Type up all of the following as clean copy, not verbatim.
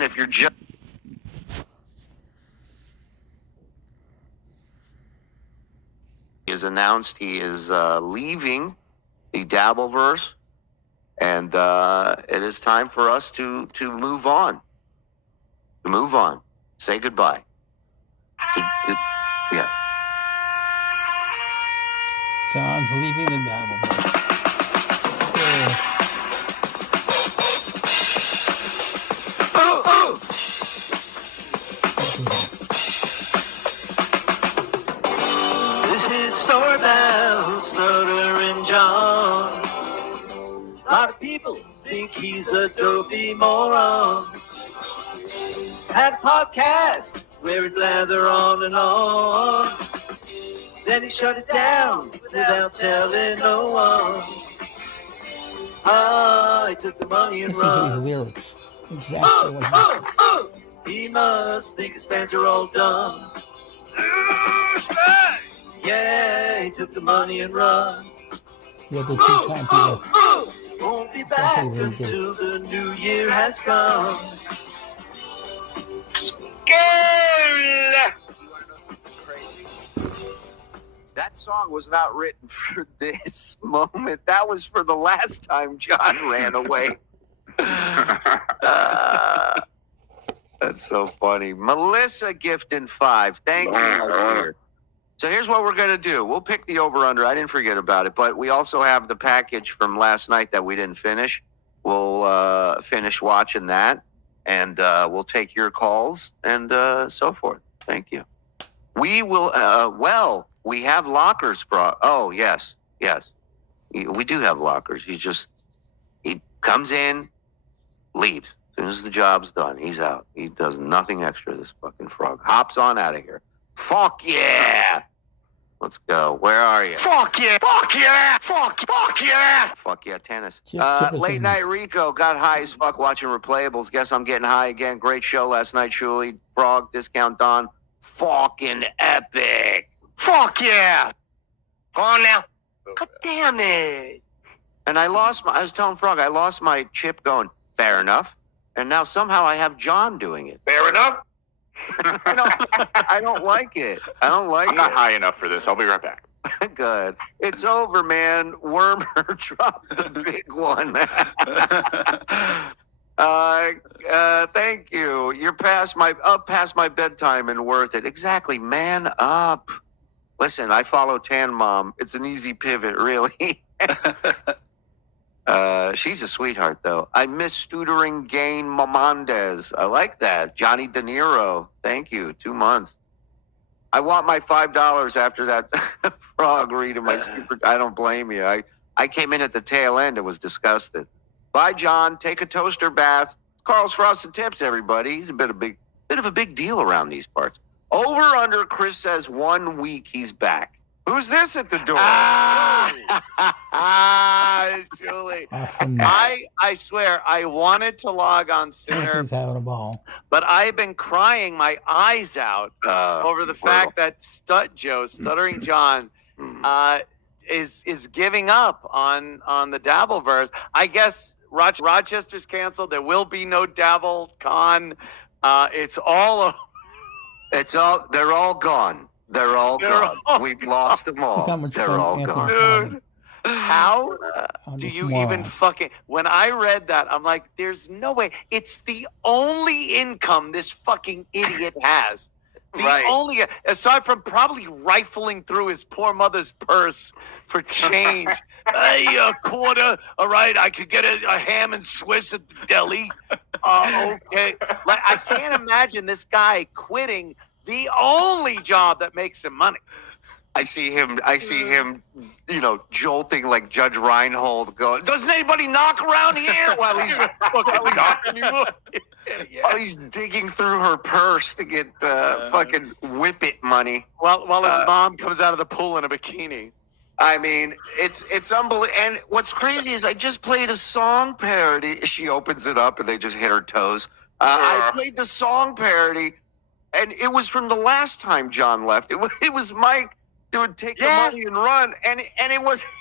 If you're just is announced he is leaving the dabbleverse, and it is time for us to move on. To move on. Say goodbye. Yeah. John's leaving the dabbleverse. This is story about Stuttering John. A lot of people think he's a dopey moron. Had a podcast where he'd blather on and on. Then he shut it down without telling no one. I took the money and run. The lyrics. Exactly what happened. He must think his fans are all dumb. Yeah, he took the money and run. Yeah, the two-time people. Won't be back until the new year has come. That song was not written for this moment. That was for the last time John ran away. That's so funny. Melissa gifting 5. Thank you. So here's what we're going to do. We'll pick the over-under. I didn't forget about it, but we also have the package from last night that we didn't finish. We'll finish watching that, and we'll take your calls and so forth. Thank you. We will, we have lockers for, oh, yes. We do have lockers. He comes in, leaves. As soon as the job's done, he's out. He does nothing extra, this fucking frog. Hops on out of here. Fuck yeah! Let's go. Where are you? Fuck yeah! Fuck yeah! Fuck yeah! Fuck yeah, tennis. Late night Rico got high as fuck watching replayables. Guess I'm getting high again. Great show last night, Shuli. Frog, Discount Don. Fucking epic. Fuck yeah! Go on now. God damn it. And I was telling Frog, I lost my chip going, fair enough. And now somehow I have John doing it. Fair enough? I don't like it. I'm not high enough for this. I'll be right back. Good. It's over, man. Wormer dropped the big one. Thank you. You're past my bedtime and worth it. Exactly. Man up. Listen, I follow Tan Mom. It's an easy pivot, really. She's a sweetheart, though. I miss Stuttering Gain Mamondes. I like that. Johnny De Niro. Thank you. 2 months. I want my $5 after that frog reading my super. I don't blame you. I came in at the tail end and was disgusted. Bye, John. Take a toaster bath. Carl's Frosted Tips, everybody. He's a bit of a big deal around these parts. Over under, Chris says 1 week he's back. Who's this at the door? Julie. I swear, I wanted to log on sooner, He's having a ball. but I've been crying my eyes out over the fact that Stuttering John, is giving up on the Dabbleverse. I guess Rochester's canceled. There will be no DabbleCon. They're all gone. They're all gone. We've lost them all. They're all gone. Dude, how do you even fucking... When I read that, I'm like, there's no way. It's the only income this fucking idiot has. Only, aside from probably rifling through his poor mother's purse for change. Hey, a quarter. All right, I could get a ham and Swiss at the deli. Okay. Like, I can't imagine this guy quitting the only job that makes him money. I see him, jolting like Judge Reinhold going, doesn't anybody knock around here while he's fucking knocking you up? While he's digging through her purse to get fucking whippet money. While his mom comes out of the pool in a bikini. I mean, it's unbelievable. And what's crazy is I just played a song parody. She opens it up and they just hit her toes. I played the song parody. And it was from the last time John left. It was Mike doing Take the Money and Run. And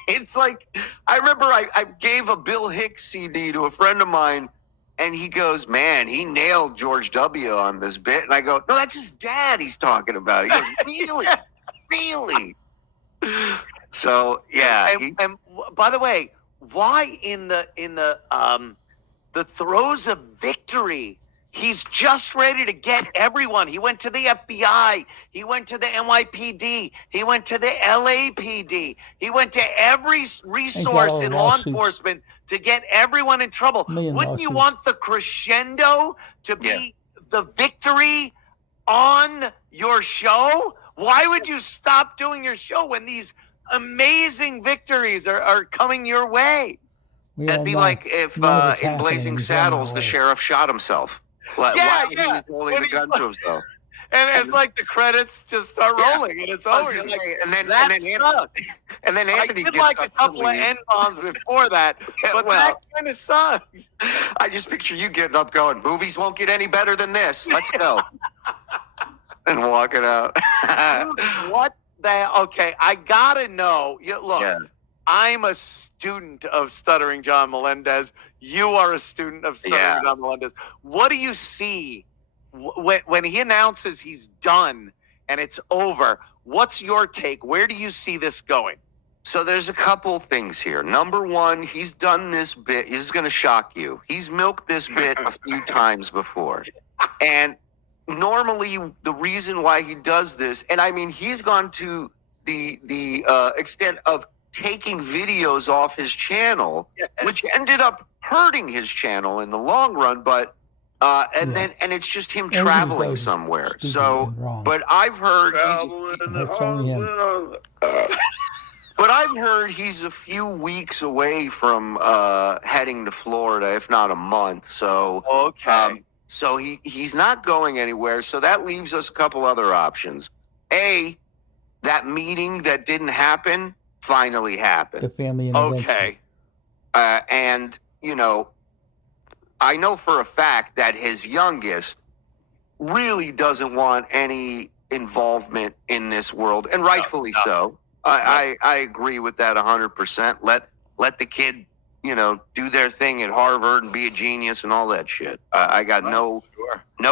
it's like, I remember I gave a Bill Hicks CD to a friend of mine And he goes, man, he nailed George W. on this bit. And I go, no, that's his dad he's talking about. He goes, really? Really? So, yeah. And by the way, why in the throes of victory, he's just ready to get everyone. He went to the FBI. He went to the NYPD. He went to the LAPD. He went to every resource in law enforcement to get everyone in trouble. Wouldn't you want the crescendo to be the victory on your show? Why would you stop doing your show when these amazing victories are coming your way? That'd be like if in Blazing Saddles, the sheriff shot himself. Why he was holding the gun to himself. And it's like the credits just start rolling and it's over. Like, and then Anthony I did like a couple of N-bombs before that, but that kind of sucks. I just picture you getting up going, movies won't get any better than this. Let's go. And walking out. Dude, what the... Okay, I gotta know. Look, I'm a student of Stuttering John Melendez. You are a student of Stuttering John Melendez. What do you see when he announces he's done and it's over? What's your take? Where do you see this going? So there's a couple things here. Number one, he's done this bit. This is going to shock you. He's milked this bit a few times before. And normally the reason why he does this, and I mean, he's gone to the extent of taking videos off his channel, which ended up hurting his channel in the long run. But then it's just him traveling somewhere. So, but I've heard he's a few weeks away from heading to Florida, if not a month. So so he's not going anywhere. So that leaves us a couple other options. That meeting that didn't happen finally happened. The family intervention. Okay. And, you know, I know for a fact that his youngest really doesn't want any involvement in this world, and rightfully so. I agree with that 100%. Let the kid, you know, do their thing at Harvard and be a genius and all that shit. I got no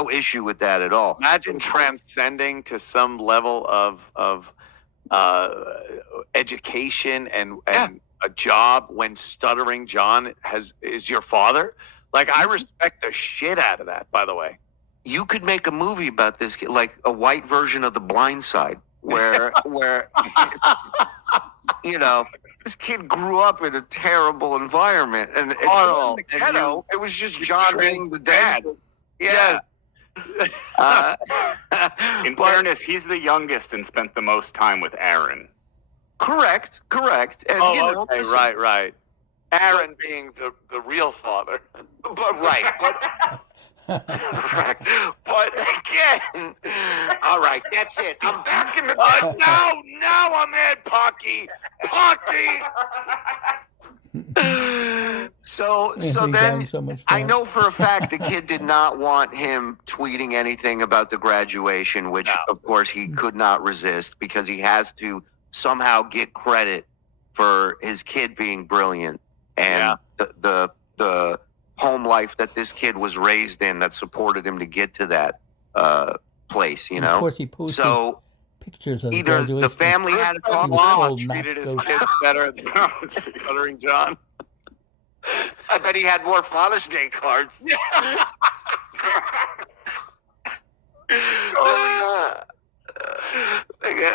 issue with that at all. Imagine transcending to some level of education and a job when Stuttering John is your father. Like, I respect the shit out of that, by the way. You could make a movie about this, like a white version of The Blind Side, where you know, this kid grew up in a terrible environment, and it wasn't the ghetto. It was just John being the dad. Yes. In fairness, he's the youngest and spent the most time with Aaron. Correct. And Right. Aaron being the real father. Correct. But again, all right, that's it. I'm back in the now I'm at Pocky. So then I know for a fact the kid did not want him tweeting anything about the graduation, which of course he could not resist because he has to somehow get credit for his kid being brilliant and the home life that this kid was raised in that supported him to get to that place, you know. Of course he posted pictures of either the family had a mom treated his kids better than Stuttering John. I bet he had more Father's Day cards.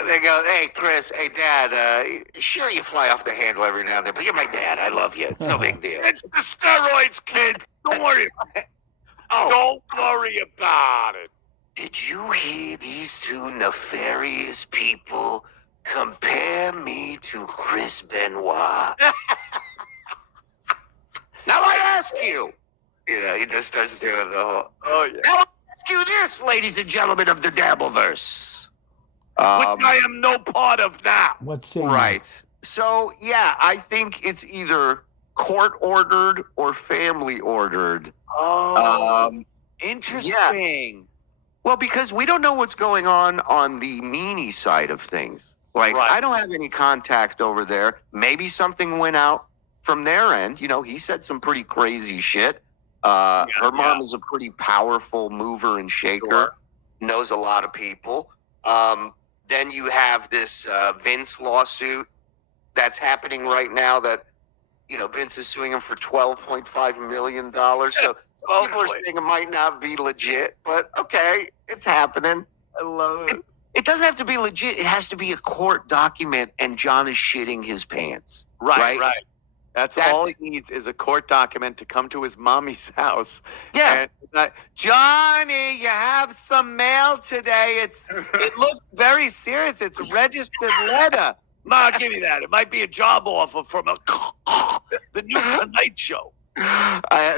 They go, hey, Chris, hey, Dad, sure you fly off the handle every now and then, but you're my dad. I love you. It's no big deal. It's the steroids, kid. Don't worry. Don't worry about it. Did you hear these two nefarious people compare me to Chris Benoit? Now I ask you. You know, he just starts doing the whole... Now I ask you this, ladies and gentlemen of the dabbleverse. Which I am no part of now. Right. So, yeah, I think it's either court-ordered or family-ordered. Interesting. Yeah. Well, because we don't know what's going on the meanie side of things. Like, I don't have any contact over there. Maybe something went out from their end. You know, he said some pretty crazy shit. Her mom is a pretty powerful mover and shaker, knows a lot of people. Then you have this Vince lawsuit that's happening right now that, Vince is suing him for $12.5 million. So people are saying it might not be legit, but okay, it's happening. I love it. It doesn't have to be legit. It has to be a court document, and John is shitting his pants. Right. That's all he needs is a court document to come to his mommy's house. Yeah. And, Johnny, you have some mail today. It looks very serious. It's a registered letter. Ma, give me that. It might be a job offer from the new Tonight Show.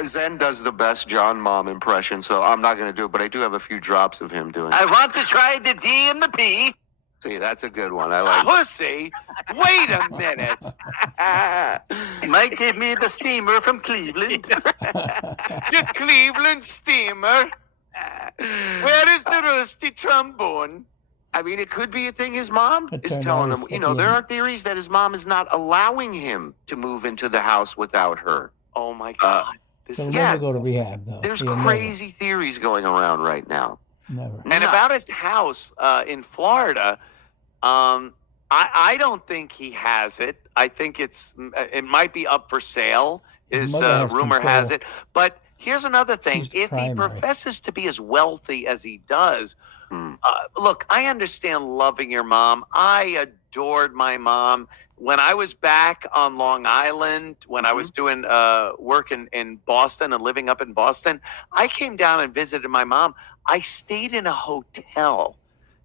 Zen does the best John Mom impression, so I'm not going to do it, but I do have a few drops of him doing it. I want to try the D and the P. See, that's a good one. I like Pussy? Wait a minute. Might give me the steamer from Cleveland. The Cleveland steamer. Where is the rusty trombone? I mean, it could be a thing his mom is telling him. There are theories that his mom is not allowing him to move into the house without her. Oh, my God. He'll never go to rehab, though. There's He'll crazy theories going around right now. Never. And about his house in Florida, I don't think he has it. I think it might be up for sale. His rumor has it. But here's another thing. If he professes to be as wealthy as he does, look, I understand loving your mom. I adored my mom. When I was back on Long Island, when I was doing work in Boston and living up in Boston, I came down and visited my mom. I stayed in a hotel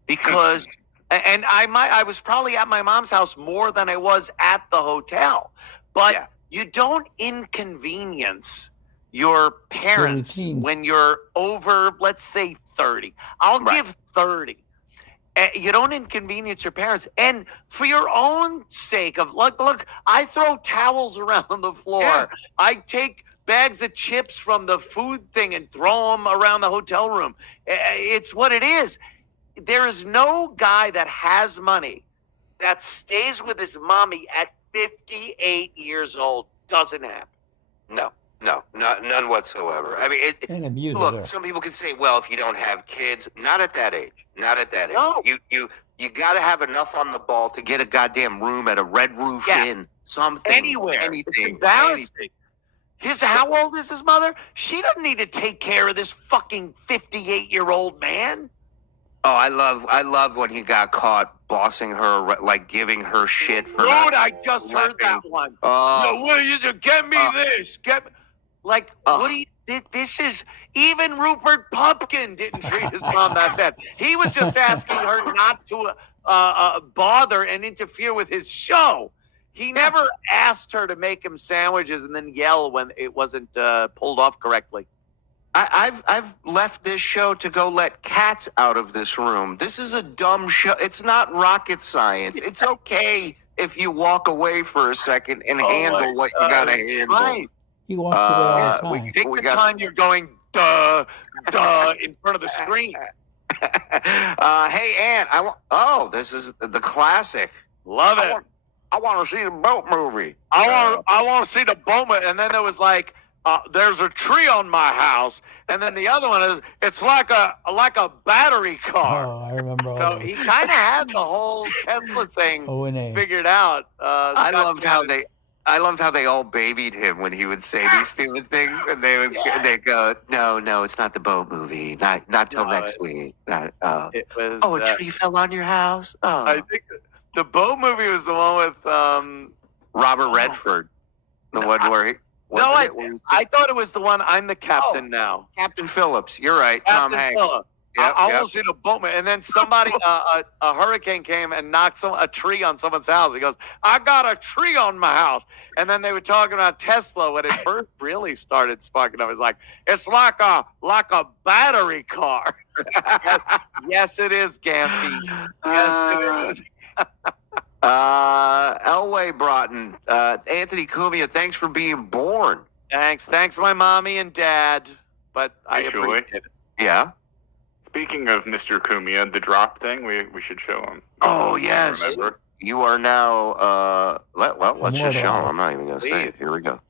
because, and I was probably at my mom's house more than I was at the hotel. But you don't inconvenience your parents when you're over, let's say 30. I'll give 30. You don't inconvenience your parents. And for your own sake of look, I throw towels around the floor. Yeah. I take bags of chips from the food thing and throw them around the hotel room. It's what it is. There is no guy that has money that stays with his mommy at 58 years old. Doesn't happen. No, none whatsoever. I mean, look, some people can say, well, if you don't have kids, not at that age. Not at that age. No. You got to have enough on the ball to get a goddamn room at a Red Roof Inn. Something. Anywhere. Anything. It's embarrassing. How old is his mother? She doesn't need to take care of this fucking 58-year-old man. Oh, I love when he got caught bossing her, like giving her shit for. Dude, I just heard that one. What you do? Get me this. What do you? This is even Rupert Pupkin didn't treat his mom that bad. He was just asking her not to bother and interfere with his show. He never asked her to make him sandwiches and then yell when it wasn't pulled off correctly. I've left this show to go let cats out of this room. This is a dumb show. It's not rocket science. It's okay if you walk away for a second and handle what you gotta handle. Right. He walks away all the time. Take the time you're going, duh, in front of the screen. Hey, Ann, this is the classic. Love it. I want to see the boat movie. I want to see the boat movie. And then there was like, there's a tree on my house. And then the other one is, it's like a battery car. Oh, I remember. So he kind of had the whole Tesla thing figured out. I loved how they all babied him when he would say these stupid things, and they go, no, it's not the boat movie, not till next week. It was, a tree fell on your house. Oh, I think the boat movie was the one with Robert Redford, the one where he. I thought it was the one. I'm the captain now. Captain Phillips. You're right. Captain Tom Hanks. Phillips. I almost hit a boatman, and then somebody, a hurricane came and knocked a tree on someone's house. He goes, "I got a tree on my house," and then they were talking about Tesla when it first really started sparking up. It's like it's like a battery car. Yes, it is, Gampy. Yes, it is. Elway Broughton, Anthony Cumia, thanks for being born. Thanks, my mommy and dad. But I appreciate it. Yeah. Speaking of Mr. Cumia, the drop thing, we should show him. Oh, yes. Remember? You are now, let's just show him. I'm not even going to say it. Here we go.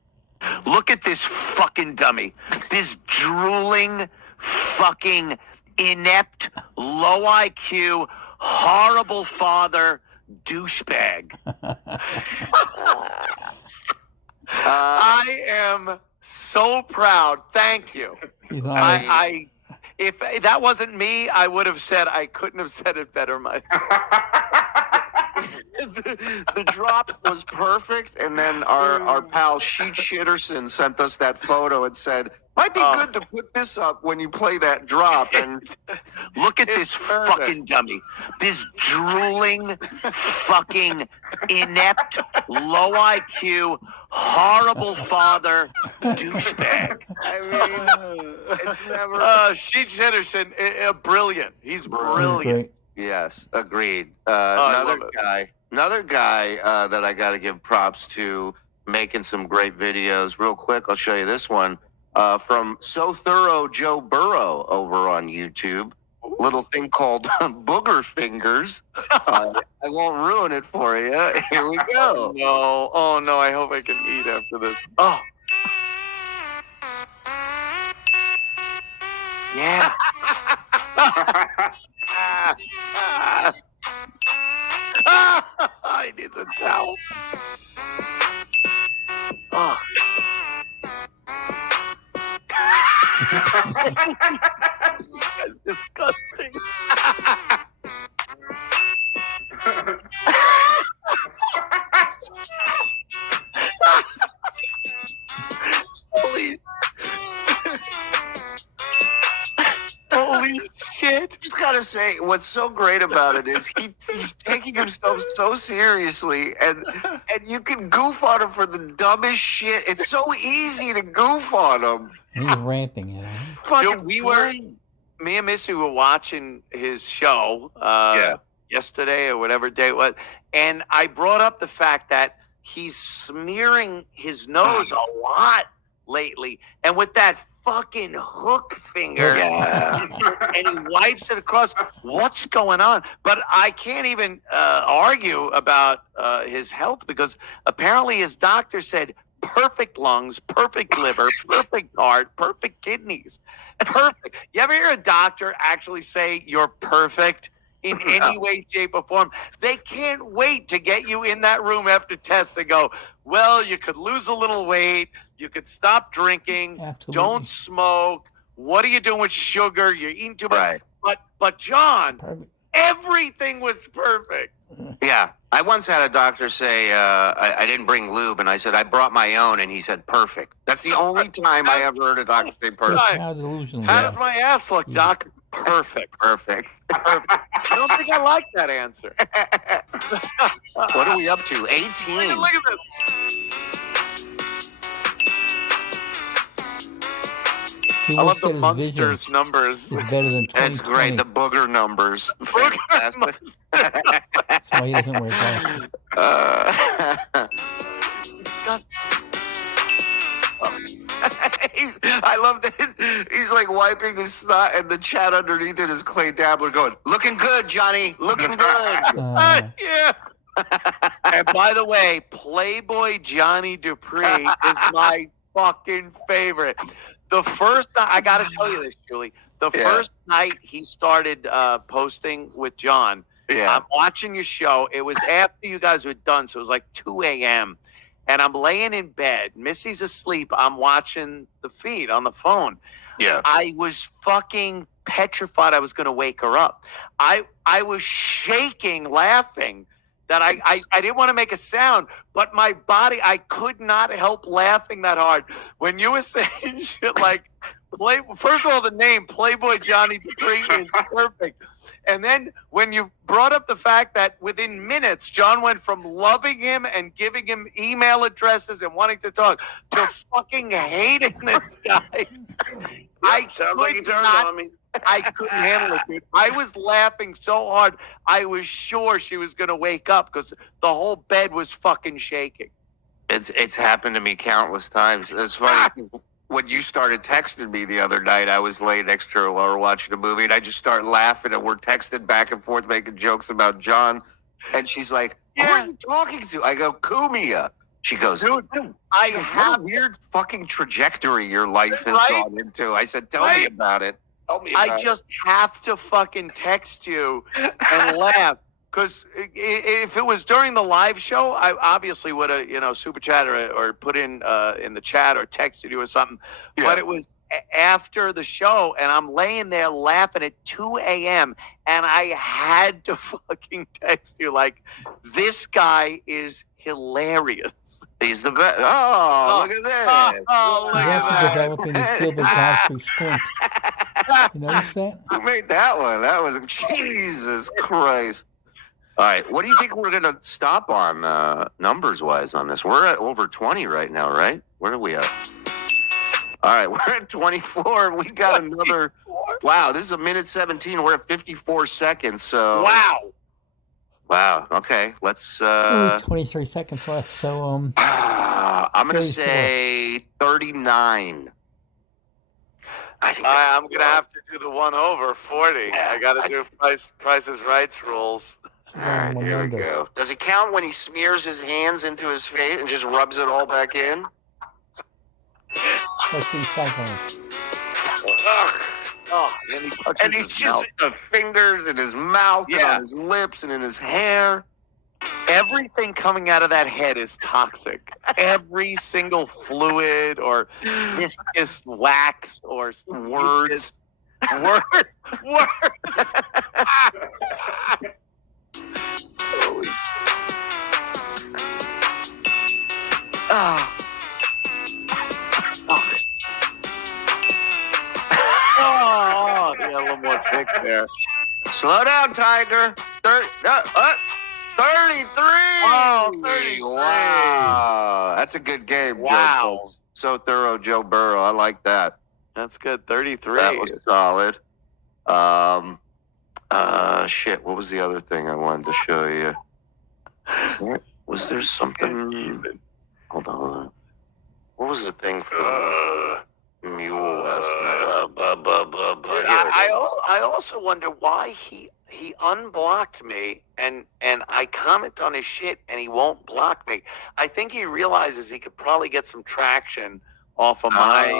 Look at this fucking dummy. This drooling, fucking inept, low IQ, horrible father, douchebag. I am so proud. Thank you. If that wasn't me, I would have said I couldn't have said it better myself. The drop was perfect, and then our pal Sheet Shitterson sent us that photo and said, might be good to put this up when you play that drop. And look at this fucking dummy. This drooling, fucking inept, low IQ, horrible father, douchebag. I mean, it's never... Sheet Shitterson, brilliant. He's brilliant. Yes, agreed. Another guy that I got to give props to, making some great videos. Real quick, I'll show you this one from So Thorough Joe Burrow over on YouTube. Little thing called Booger Fingers. I won't ruin it for you. Here we go. Oh no! I hope I can eat after this. Oh, yeah. I need a towel. Oh. That's disgusting. Holy shit. Just gotta say, what's so great about it is he's taking himself so seriously, and you can goof on him for the dumbest shit. It's so easy to goof on him. He's ranting, you know. Fucking me and Missy were watching his show yesterday or whatever day it was, and I brought up the fact that he's smearing his nose a lot lately, and with that fucking hook finger, and he wipes it across. What's going on? But I can't even argue about his health, because apparently his doctor said perfect lungs, perfect liver, perfect heart, perfect kidneys, perfect. You ever hear a doctor actually say you're perfect in any way, shape, or form? They can't wait to get you in that room after tests and go, well, you could lose a little weight, you could stop drinking, Absolutely. don't smoke, what are you doing with sugar, you're eating too much. Right. But John, Perfect. everything was perfect. Yeah. I once had a doctor say I didn't bring lube, and I said I brought my own, and he said perfect. That's the only time I ever heard a doctor say perfect. How delusional. How does my ass look, Doc? Perfect. Perfect. I don't think I like that answer. What are we up to? 18. Look at this. I love the Munsters numbers. It's better than 2020. That's great. The booger numbers. Fantastic. That's why he doesn't wear glasses. Disgusting. I love that he's like wiping his snot, and the chat underneath it is Clay Dabbler going, looking good, Johnny, looking good. Yeah. And by the way, Playboy Johnny Dupree is my fucking favorite. The first night, I got to tell you this, Julie. The first night he started posting with John, I'm watching your show. It was after you guys were done, so it was like 2 a.m., and I'm laying in bed. Missy's asleep. I'm watching the feed on the phone. Yeah. I was fucking petrified I was going to wake her up. I was shaking, laughing, that I didn't want to make a sound, but my body, I could not help laughing that hard. When you were saying shit like, first of all, the name Playboy Johnny Dupree is perfect. And then when you brought up the fact that within minutes, John went from loving him and giving him email addresses and wanting to talk to fucking hating this guy. Sounds like he turned on me. I couldn't handle it, dude. I was laughing so hard, I was sure she was going to wake up because the whole bed was fucking shaking. It's happened to me countless times. It's funny. When you started texting me the other night, I was laying next to her while we were watching a movie, and I just started laughing, and we're texting back and forth, making jokes about John. And she's like, who are you talking to? I go, Cumia. She goes, Dude, I have a weird fucking trajectory your life has gone into. I said, tell me about it. Tell me about I just have to fucking text you and laugh. Because if it was during the live show, I obviously would have, super chat or put in the chat or texted you or something. Yeah. But it was after the show, and I'm laying there laughing at 2 a.m. and I had to fucking text you like, this guy is hilarious. He's the best. Oh, look at this. Look at developing the Gilbert Godfrey squint. You notice that? Who made that one? That was Jesus Christ. All right, what do you think we're going to stop on numbers-wise on this? We're at over 20 right now, right? Where are we at? All right, we're at 24. We got another. Wow, this is 1:17. We're at 54 seconds. So wow. Okay, let's. Only 23 seconds left. So I'm gonna say 39. I'm gonna have to do the one over 40. I got to do Price's Rights rules. All right, here we go. Does it count when he smears his hands into his face and just rubs it all back in? Let's recycle. And he touches and he's just the fingers in his mouth and on his lips and in his hair. Everything coming out of that head is toxic. Every single fluid or viscous wax or words. Yeah, a little more thick there. Slow down, Tiger. 33. Oh, 33. Wow. That's a good game, wow. Joe. So thorough, Joe Burrow. I like that. That's good. 33. That was solid. Shit. What was the other thing I wanted to show you? Was there something? Hold on. What was the thing for Mule last night? I also wonder why he unblocked me and I comment on his shit and he won't block me. I think he realizes he could probably get some traction off of my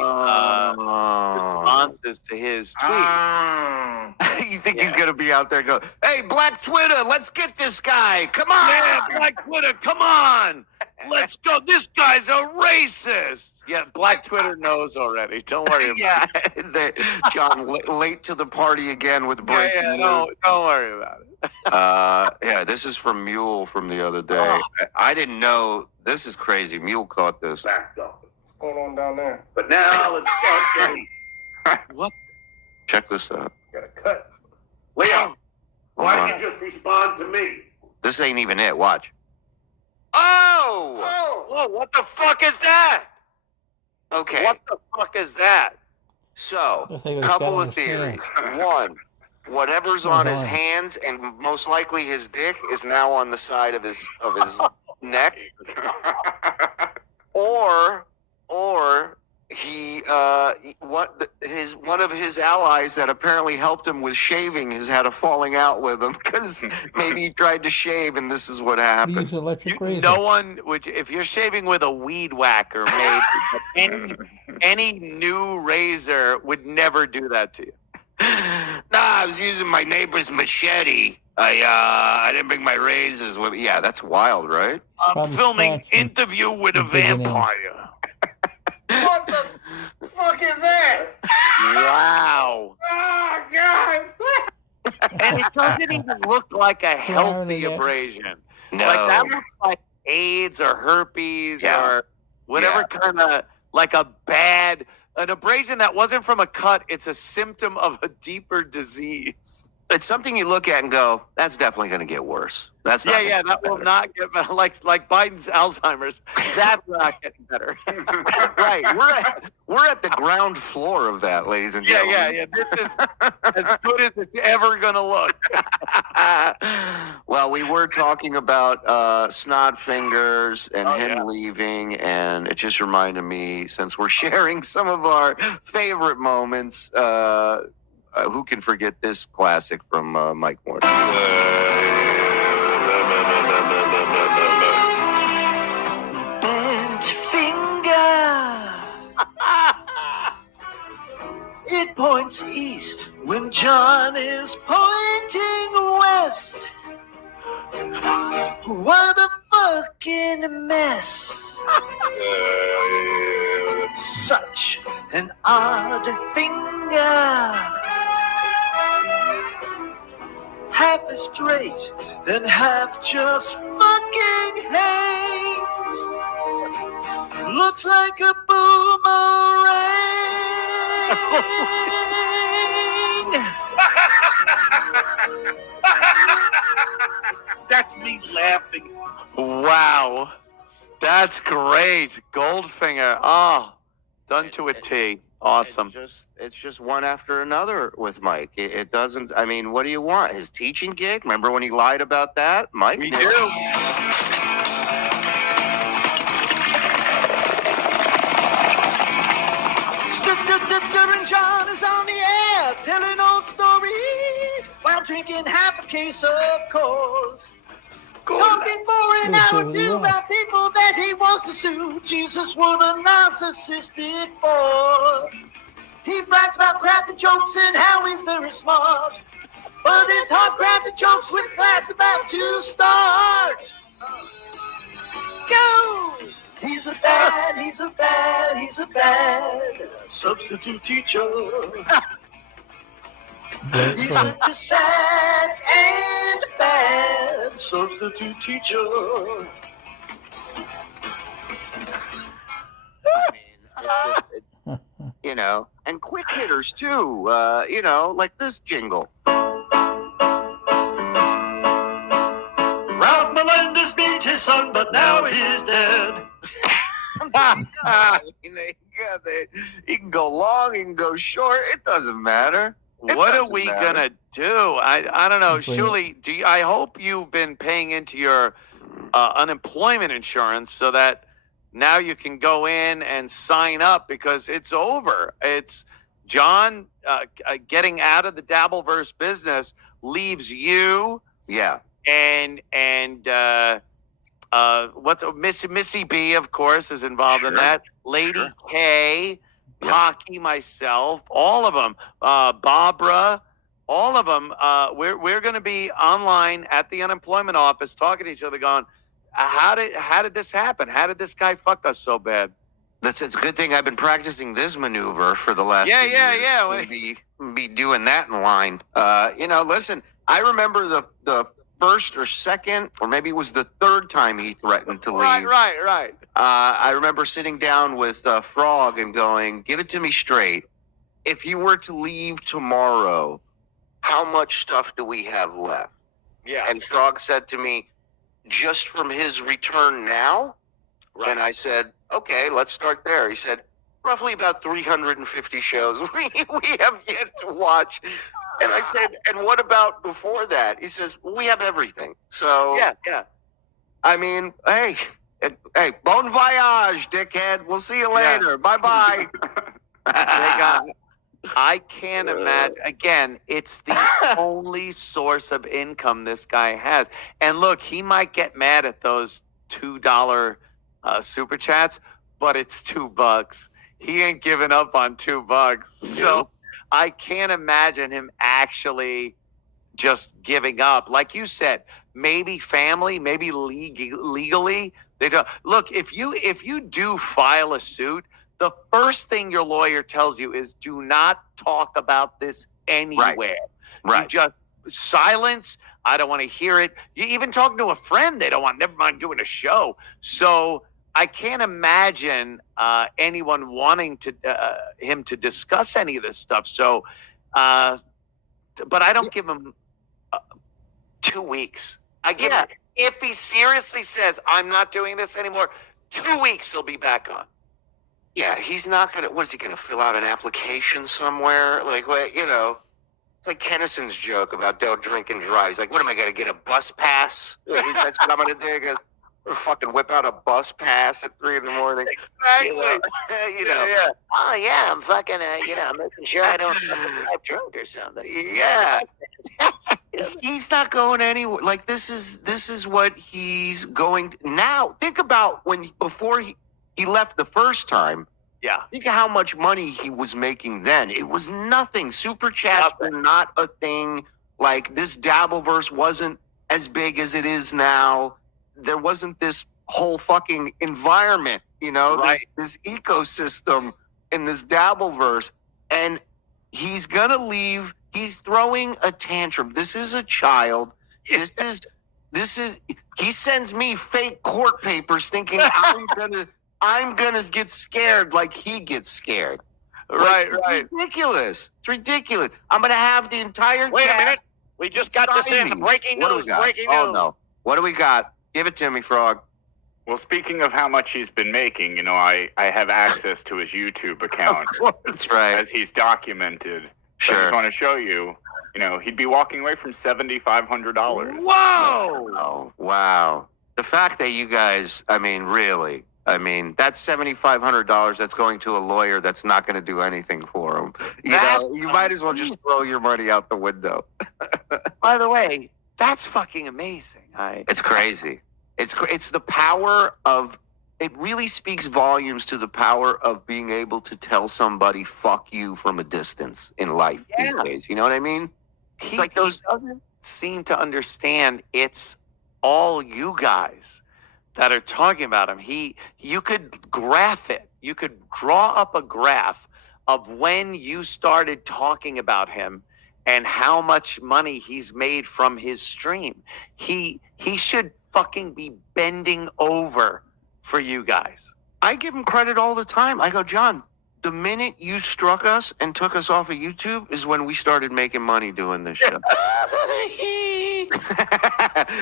responses to his tweet. You think he's gonna be out there go, hey, Black Twitter, let's get this guy. Come on. Yeah, Black Twitter, come on. Let's go. This guy's a racist. Yeah, Black Twitter knows already. Don't worry about it. John, late to the party again with breaking news. No, don't worry about it. This is from Mule from the other day. I didn't know. This is crazy. Mule caught this. Backed up. What's going on down there? But now let's start getting. What? Check this out. Got a cut. Leo, why didn't you just respond to me? This ain't even it. Watch. Oh! Whoa, what the fuck is that? Okay. What the fuck is that? So, couple of theories. One, whatever's on his hands and most likely his dick is now on the side of his neck. Or he one of his allies that apparently helped him with shaving has had a falling out with him because maybe he tried to shave and this is what happened. No one would. If you're shaving with a weed whacker, maybe any new razor would never do that to you. Nah, I was using my neighbor's machete. I didn't bring my razors with me. Yeah, that's wild, right? I'm filming Interview with a Vampire. What the fuck is that? Wow. Oh, God. And it doesn't even look like a healthy abrasion. No. Like that looks like AIDS or herpes or whatever kind of, like an abrasion that wasn't from a cut. It's a symptom of a deeper disease. It's something you look at and go, that's definitely going to get worse. That's not that will not get better. Like Biden's Alzheimer's, that's not getting better. Right. We're at the ground floor of that, ladies and gentlemen. Yeah. This is as good as it's ever going to look. Well, we were talking about snot fingers and him leaving, and it just reminded me, since we're sharing some of our favorite moments, who can forget this classic from Mike Moore? It points east when John is pointing west. What a fucking mess. Such an odd finger. Half is straight and half just fucking hangs. Looks like a boomerang. That's me laughing. Wow. That's great. Goldfinger. Oh, done to a T. Awesome. It's just one after another with Mike. It doesn't. I mean, what do you want? His teaching gig? Remember when he lied about that, Mike? We do. Stuttering John is on the air, telling old stories while drinking half a case of Coors. Talking for an hour or two about people that he wants to sue. Jesus, what a narcissistic boy. He brags about crafting jokes and how he's very smart. But it's hard crafting jokes with class about to start. Go! He's a bad substitute teacher. He's such a sad and bad substitute teacher. You know, and quick hitters too. You know, like this jingle. Ralph Melendez beat his son, but now he's dead. He can go long, he can go short. It doesn't matter. What are we gonna do? I don't know. Shuli, I hope you've been paying into your unemployment insurance so that now you can go in and sign up because it's over. It's John getting out of the dabbleverse business leaves you. Yeah. And what's Missy B, of course, is involved in that. Lady K, Hockey, myself, all of them, Barbara, all of them. We're going to be online at the unemployment office talking to each other, going, "How did this happen? How did this guy fuck us so bad?" It's a good thing I've been practicing this maneuver for the last Yeah. We'll be doing that in line. You know, listen, I remember the first or second, or maybe it was the third time he threatened to leave. Right. I remember sitting down with Frog and going, "Give it to me straight. If you were to leave tomorrow, how much stuff do we have left?" Yeah. And Frog said to me, "Just from his return now?" Right. And I said, "Okay, let's start there." He said, "Roughly about 350 shows we have yet to watch." And I said, "And what about before that?" He says, "We have everything." So Yeah. I mean, hey, bon voyage, dickhead. We'll see you later. Bye-bye. I can't imagine. Again, it's the only source of income this guy has. And look, he might get mad at those $2 super chats, but it's $2. He ain't giving up on $2. So I can't imagine him actually just giving up. Like you said, maybe family, maybe legally. They don't look, if you do file a suit, the first thing your lawyer tells you is do not talk about this anywhere. Right. You just silence. I don't want to hear it. You even talking to a friend, they don't want, never mind doing a show. So I can't imagine anyone wanting him to discuss any of this stuff. So, but I don't give him 2 weeks. I give him, if he seriously says, "I'm not doing this anymore," 2 weeks he'll be back on. Yeah, he's not going to, what is he going to fill out an application somewhere? Like, what, you know, it's like Kennison's joke about don't drink and drive. He's like, what am I going to get, a bus pass? That's what I'm going to do. Or fucking whip out a bus pass at 3 a.m. Exactly. You know. Yeah. Oh yeah, I'm fucking. I'm making sure I don't drive drunk or something. Yeah. He's not going anywhere. Like, this is what he's going now. Think about before he left the first time. Yeah. Think of how much money he was making then. It was nothing. Super chats were not a thing. Like, this dabbleverse wasn't as big as it is now. There wasn't this whole fucking environment, you know, Right. this ecosystem in this dabbleverse. And he's going to leave. He's throwing a tantrum. This is a child. This is, he sends me fake court papers thinking I'm gonna get scared like he gets scared. Right. It's ridiculous. It's ridiculous. I'm gonna have the entire Wait a cast minute. We just got this in. sign Breaking What do we news. got? Breaking Oh news. no. What do we got? Give it to me, Frog. Well, speaking of how much he's been making, you know, I have access to his YouTube account. That's right. As he's documented. So I Sure. just want to show you, you know, he'd be walking away from $7,500. Whoa! Oh, wow. The fact that you guys, I mean, really, that's $7,500 that's going to a lawyer that's not going to do anything for him. You might as well just throw your money out the window. By the way, that's fucking amazing. It's crazy. It's the power of, it really speaks volumes to the power of being able to tell somebody fuck you from a distance in life these days. You know what I mean? He like those- doesn't seem to understand it's all you guys that are talking about him. You could graph it. You could draw up a graph of when you started talking about him and how much money he's made from his stream. He should fucking be bending over for you guys. I give him credit all the time. I go, John, the minute you struck us and took us off of YouTube is when we started making money doing this show.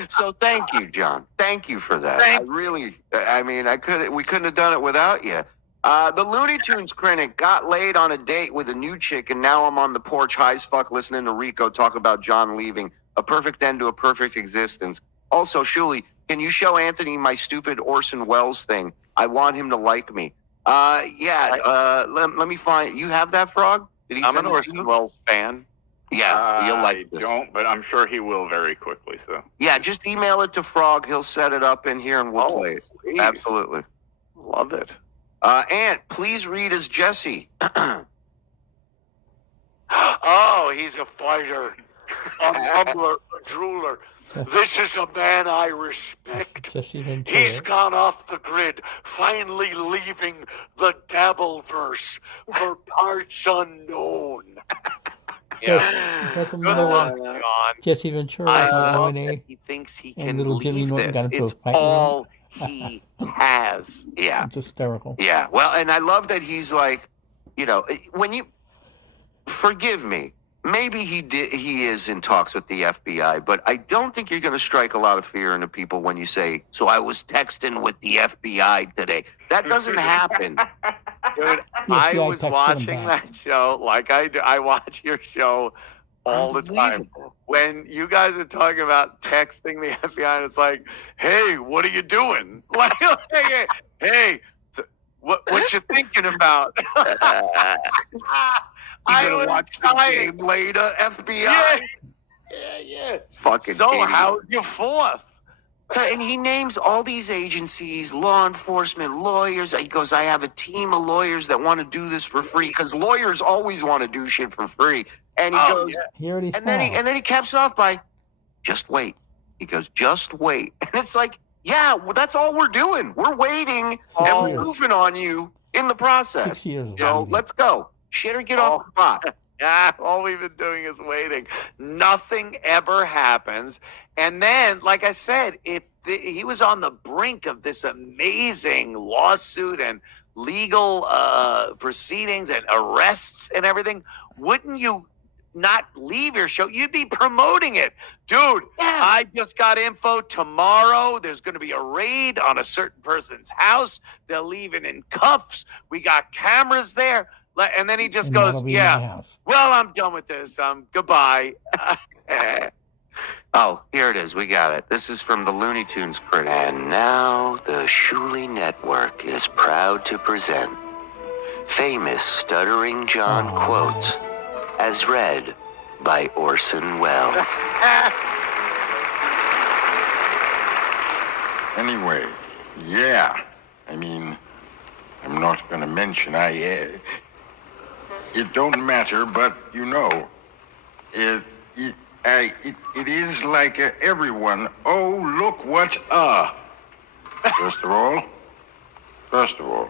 So thank you, John. Thank you for that. We couldn't have done it without you. The Looney Tunes critic got laid on a date with a new chick, and now I'm on the porch high as fuck listening to Rico talk about John leaving. A perfect end to a perfect existence. Also, Shuli, can you show Anthony my stupid Orson Welles thing? I want him to like me. Let me find. You have that, Frog? Did he I'm send an it to Orson you? Welles fan. Yeah, you'll like I this. don't, but I'm sure he will very quickly. So Yeah, just email it to Frog. He'll set it up in here and we'll play it. Please. Absolutely. Love it. Ant, please read as Jesse. Oh, he's a fighter. A mumbler, a drooler. This is a man I respect. Jesse Ventura. He's gone off the grid, finally leaving the dabbleverse for parts unknown. Is that the Good one luck, with John. Jesse Ventura I on love O&A? that he thinks he and can little Jimmy leave Norton this. got into a It's fight with him. all he has. Yeah. It's hysterical. Yeah. Well, and I love that he's like, you know, when you forgive me, maybe he is in talks with the FBI, but I don't think you're going to strike a lot of fear into people when you say, so I was texting with the FBI today. That doesn't happen. Dude, The I FBI was texted him watching back. that show like I do. I watch your show all the time. Unbelievable. When you guys are talking about texting the FBI, and it's like, "Hey, what are you doing?" Like, hey, what you thinking about? I You gonna was watch the dying. game later, FBI? Yeah. Fucking So idiot. how's your fourth? And he names all these agencies, law enforcement, lawyers. He goes, I have a team of lawyers that want to do this for free because lawyers always want to do shit for free. And he goes, He already and then he caps off by, just wait. He goes, just wait. And it's like, yeah, well, that's all we're doing. We're waiting and we're years. goofing on you in the process. 6 years. So let's go. Shit or get off the pot. Yeah, all we've been doing is waiting. Nothing ever happens. And then, like I said, he was on the brink of this amazing lawsuit and legal proceedings and arrests and everything. Wouldn't you not leave your show? You'd be promoting it. Dude, I just got info tomorrow. There's going to be a raid on a certain person's house. They're leaving in cuffs. We got cameras there. And then he just And goes, that'll be in my yeah, house. well, I'm done with this. Goodbye. Oh, here it is. We got it. This is from the Looney Tunes critic. And now the Shuli Network is proud to present famous Stuttering John quotes as read by Orson Welles. Anyway, yeah. I mean, I'm not going to mention it don't matter, but you know, it is like everyone. Oh, look what First of all,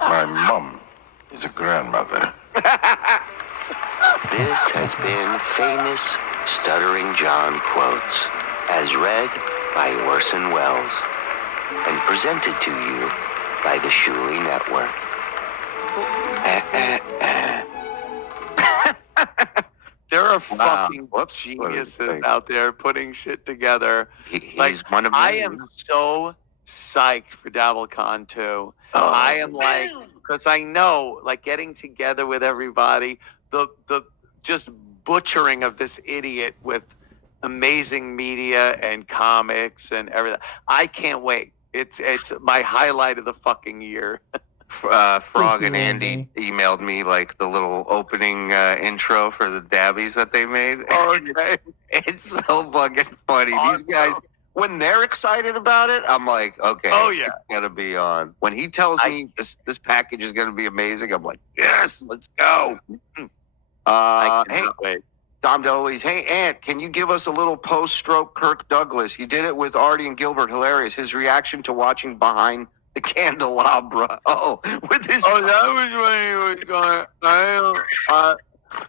my mom is a grandmother. This has been Famous Stuttering John Quotes, as read by Orson Welles, and presented to you by the Shuli Network. There are fucking geniuses out there putting shit together. He's one of them. I am so psyched for DabbleCon 2. I am like, because I know, like, getting together with everybody, the just butchering of this idiot with amazing media and comics and everything. I can't wait. It's my highlight of the fucking year. Frog and Andy emailed me like the little opening intro for the dabbies that they made. Okay. It's so fucking funny. Awesome. These guys, when they're excited about it, I'm like, okay, it's gonna be on. When he tells me this package is gonna be amazing, I'm like, yes, let's go. Hey, wait. Dom DeLuise. Hey, Ant, can you give us a little post-stroke Kirk Douglas? You did it with Artie and Gilbert. Hilarious. His reaction to watching Behind the Candelabra. With his. Oh, that was when he was going,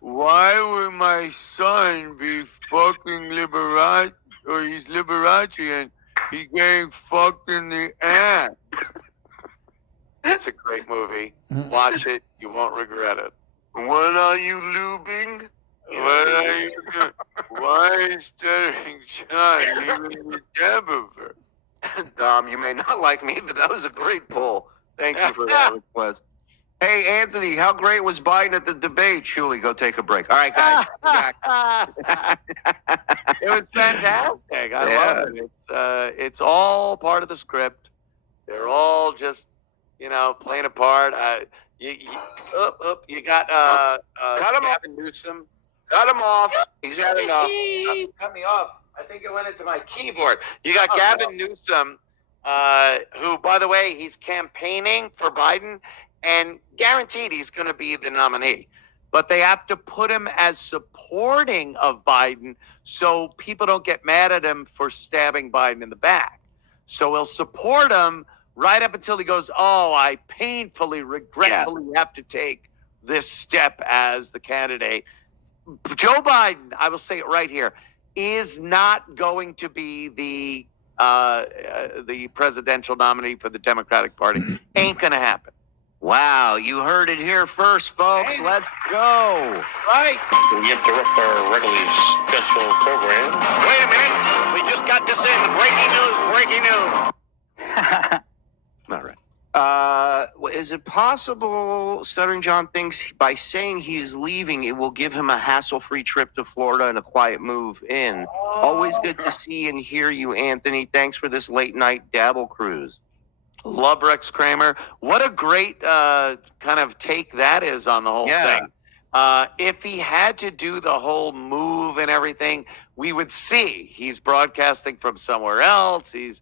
why would my son be fucking Liberace, or he's Liberace, and he's getting fucked in the ass? It's a great movie. Watch it. You won't regret it. What are you lubing? What are you doing? Why is Stuttering John leaving the dabbleverse? Dom, you may not like me, but that was a great pull. Thank you for that request. Hey, Anthony, how great was Biden at the debate? Shuli, go take a break. All right, guys. It was fantastic. I love it. It's all part of the script. They're all just, playing a part. You got Cut him Gavin Newsom. Cut him off. He's had enough. Cut me off. I think it went into my keyboard. You got Gavin Newsom, who, by the way, he's campaigning for Biden, and guaranteed he's going to be the nominee. But they have to put him as supporting of Biden so people don't get mad at him for stabbing Biden in the back. So he'll support him right up until he goes, I painfully, regretfully have to take this step as the candidate. Joe Biden, I will say it right here, is not going to be the presidential nominee for the Democratic Party. Ain't going to happen. Wow, you heard it here first, folks. Hey. Let's go. Right. We interrupt our regularly scheduled program. Wait a minute. We just got this in. Breaking news. All right. Is it possible Stuttering John thinks by saying he is leaving, it will give him a hassle-free trip to Florida and a quiet move in? Always good to see and hear you, Anthony. Thanks for this late-night dabble cruise. Love Rex Kramer. What a great kind of take that is on the whole thing. If he had to do the whole move and everything, we would see he's broadcasting from somewhere else. He's,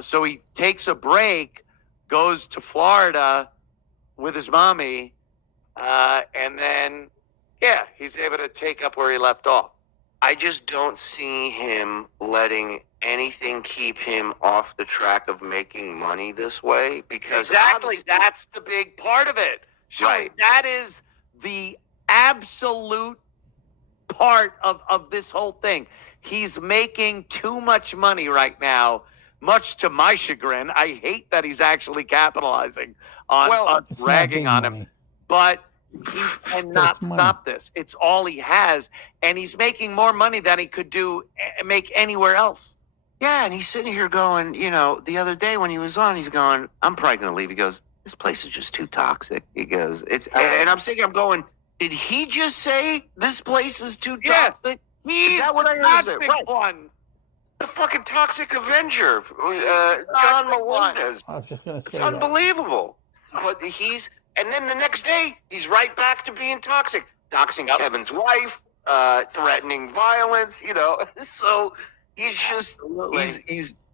so he takes a break, goes to Florida with his mommy, and then, he's able to take up where he left off. I just don't see him letting anything keep him off the track of making money this way, because exactly, that's the big part of it. Sure, right. That is the absolute part of this whole thing. He's making too much money right now, much to my chagrin. I hate that he's actually capitalizing on us ragging on him, but he cannot stop this. It's all he has, and he's making more money than he could make anywhere else. Yeah, and he's sitting here going, the other day when he was on, he's going, I'm probably going to leave. He goes, this place is just too toxic. He goes, and I'm going, did he just say this place is too toxic? He's is that what I heard? Right. One. The fucking toxic Avenger, John Melendez. I was just going to say it's unbelievable. But and then the next day, he's right back to being toxic. Doxing Kevin's wife, threatening violence, So he's just,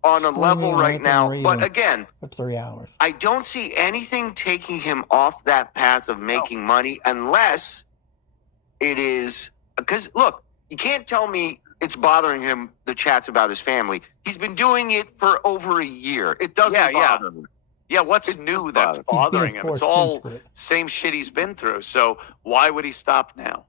on a What do you level mean? right I've been now. reading But again, for 3 hours. I don't see anything taking him off that path of making money unless it is because look, you can't tell me it's bothering him, the chats about his family. He's been doing it for over a year. It doesn't bother him. Yeah, what's It new does that's bother. bothering He's him? being It's forced all into it. same shit he's been through. So why would he stop now?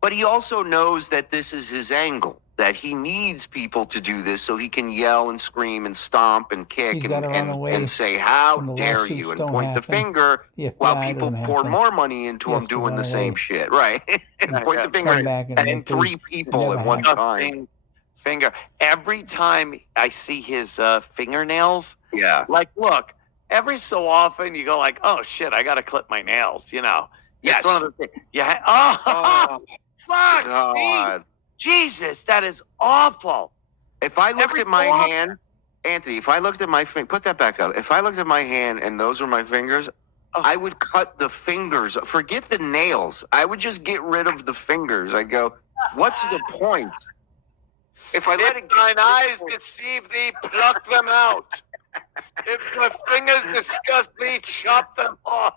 But he also knows that this is his angle, that he needs people to do this so he can yell and scream and stomp and kick He's gotta run away and say, how when the dare lawsuits you, and don't point the happen. finger The while FBI people doesn't pour happen. more money into He him has to doing the run same away. shit, right? And point the finger Come back and at make three these people never at one happen. time. Finger. Every time I see his fingernails, Yeah. like, look, every so often you go like, oh shit, I got to clip my nails, you know. Yes. It's one of the things. Yeah. Oh, fuck. God. See? Jesus, that is awful. If I looked Every at my so often- hand, Anthony, if I looked at my finger, put that back up. If I looked at my hand and those were my fingers, I would cut the fingers. Forget the nails. I would just get rid of the fingers. I go, what's the point? If I let it get Thine to this eyes point- deceive thee, pluck them out. If my fingers disgust thee, chop them off.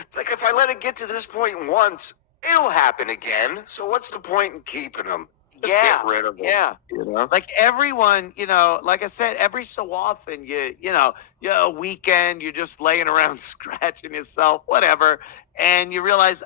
It's like if I let it get to this point once, it'll happen again. So what's the point in keeping them? Just get rid of them. Yeah. You know? Like everyone, you know, like I said, every so often you know, a weekend, you're just laying around scratching yourself, whatever. And you realize,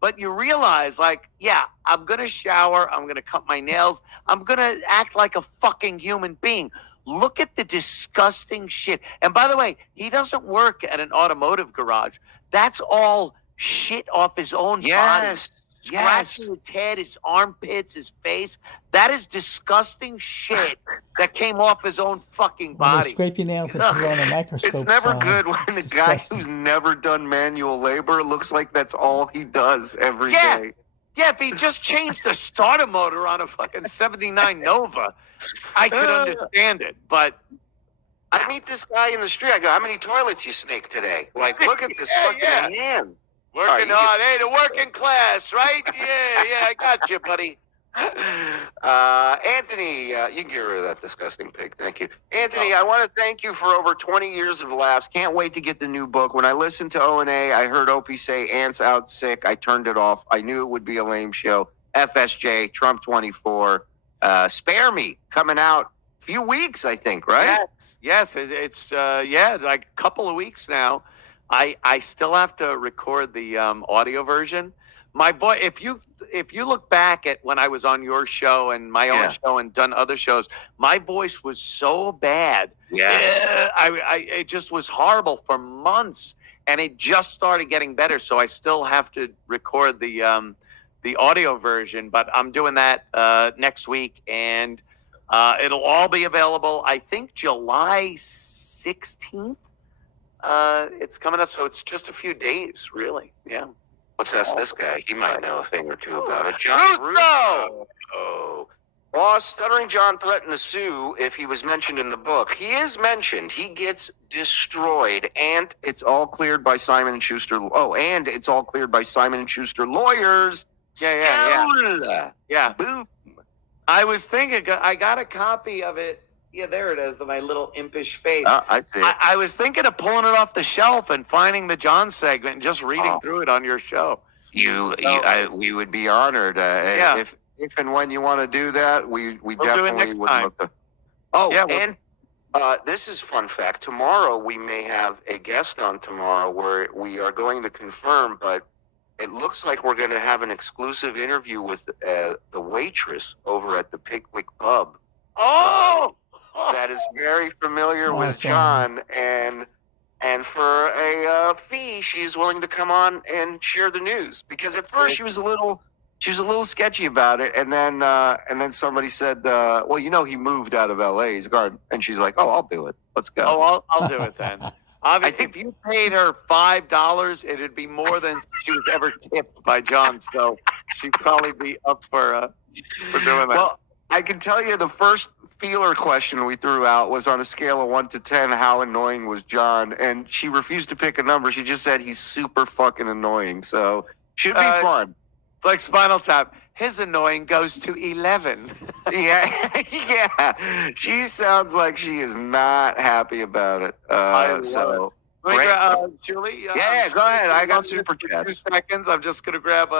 but you realize like, yeah, I'm going to shower. I'm going to cut my nails. I'm going to act like a fucking human being. Look at the disgusting shit. And by the way, he doesn't work at an automotive garage. That's all shit off his own body. Yes. Scratching his head, his armpits, his face. That is disgusting shit that came off his own fucking When they body. scrape your nails and put it on a microscope. It's never good when a guy disgusting. who's never done manual labor looks like that's all he does every day. Yeah. Yeah, if he just changed the starter motor on a fucking 79 Nova, I could understand it. But I meet this guy in the street. I go, how many toilets you snaked today? Like, look at this fucking hand. working hard. Hey, the working class, right? Yeah, I got you, buddy. Anthony, you can get rid of that disgusting pig. Thank you. Anthony, I want to thank you for over 20 years of laughs. Can't wait to get the new book. When I listened to O&A, I heard Opie say Ant's out sick. I turned it off. I knew it would be a lame show. FSJ, Trump 24, Spare Me, coming out a few weeks, I think, right? Yes, it's like a couple of weeks now. I still have to record the audio version. My boy, if you look back at when I was on your show and my own show and done other shows, my voice was so bad. Yes. It just was horrible for months, and it just started getting better. So I still have to record the audio version, but I'm doing that next week, and it'll all be available. I think July 16th. It's coming up, so it's just a few days, really. Yeah. Let's ask this guy. He might know a thing or two about it. Russo! Oh. Well, Stuttering John threatened to sue if he was mentioned in the book. He is mentioned. He gets destroyed, and it's all cleared by Simon & Schuster. Oh, and it's all cleared by Simon & Schuster lawyers. Yeah. Boom. I was thinking, I got a copy of it. Yeah, there it is, my little impish face. I see it. I was thinking of pulling it off the shelf and finding the John segment and just reading through it on your show. We would be honored. If and when you want to do that, we We'll definitely do it next would time. love to. Oh, Yeah, and this is fun fact. Tomorrow we may have a guest on tomorrow where we are going to confirm, but it looks like we're going to have an exclusive interview with the waitress over at the Pickwick Pub. That is very familiar with John, and for a fee, she's willing to come on and share the news. Because at first she was a little sketchy about it, and then somebody said, "Well, you know, he moved out of L.A. He's gone," and she's like, "Oh, I'll do it. Let's go." Oh, I'll do it then. Obviously, if you paid her $5, it'd be more than she was ever tipped by John. So she'd probably be up for doing that. Well, I can tell you the first feeler question we threw out was on a scale of 1 to 10, how annoying was John? And she refused to pick a number. She just said he's super fucking annoying. So should be fun. Like Spinal Tap, his annoying goes to 11. Yeah. She sounds like she is not happy about it. So. Julie? Yeah, go ahead. I got super chat. 2 seconds. I'm just going to grab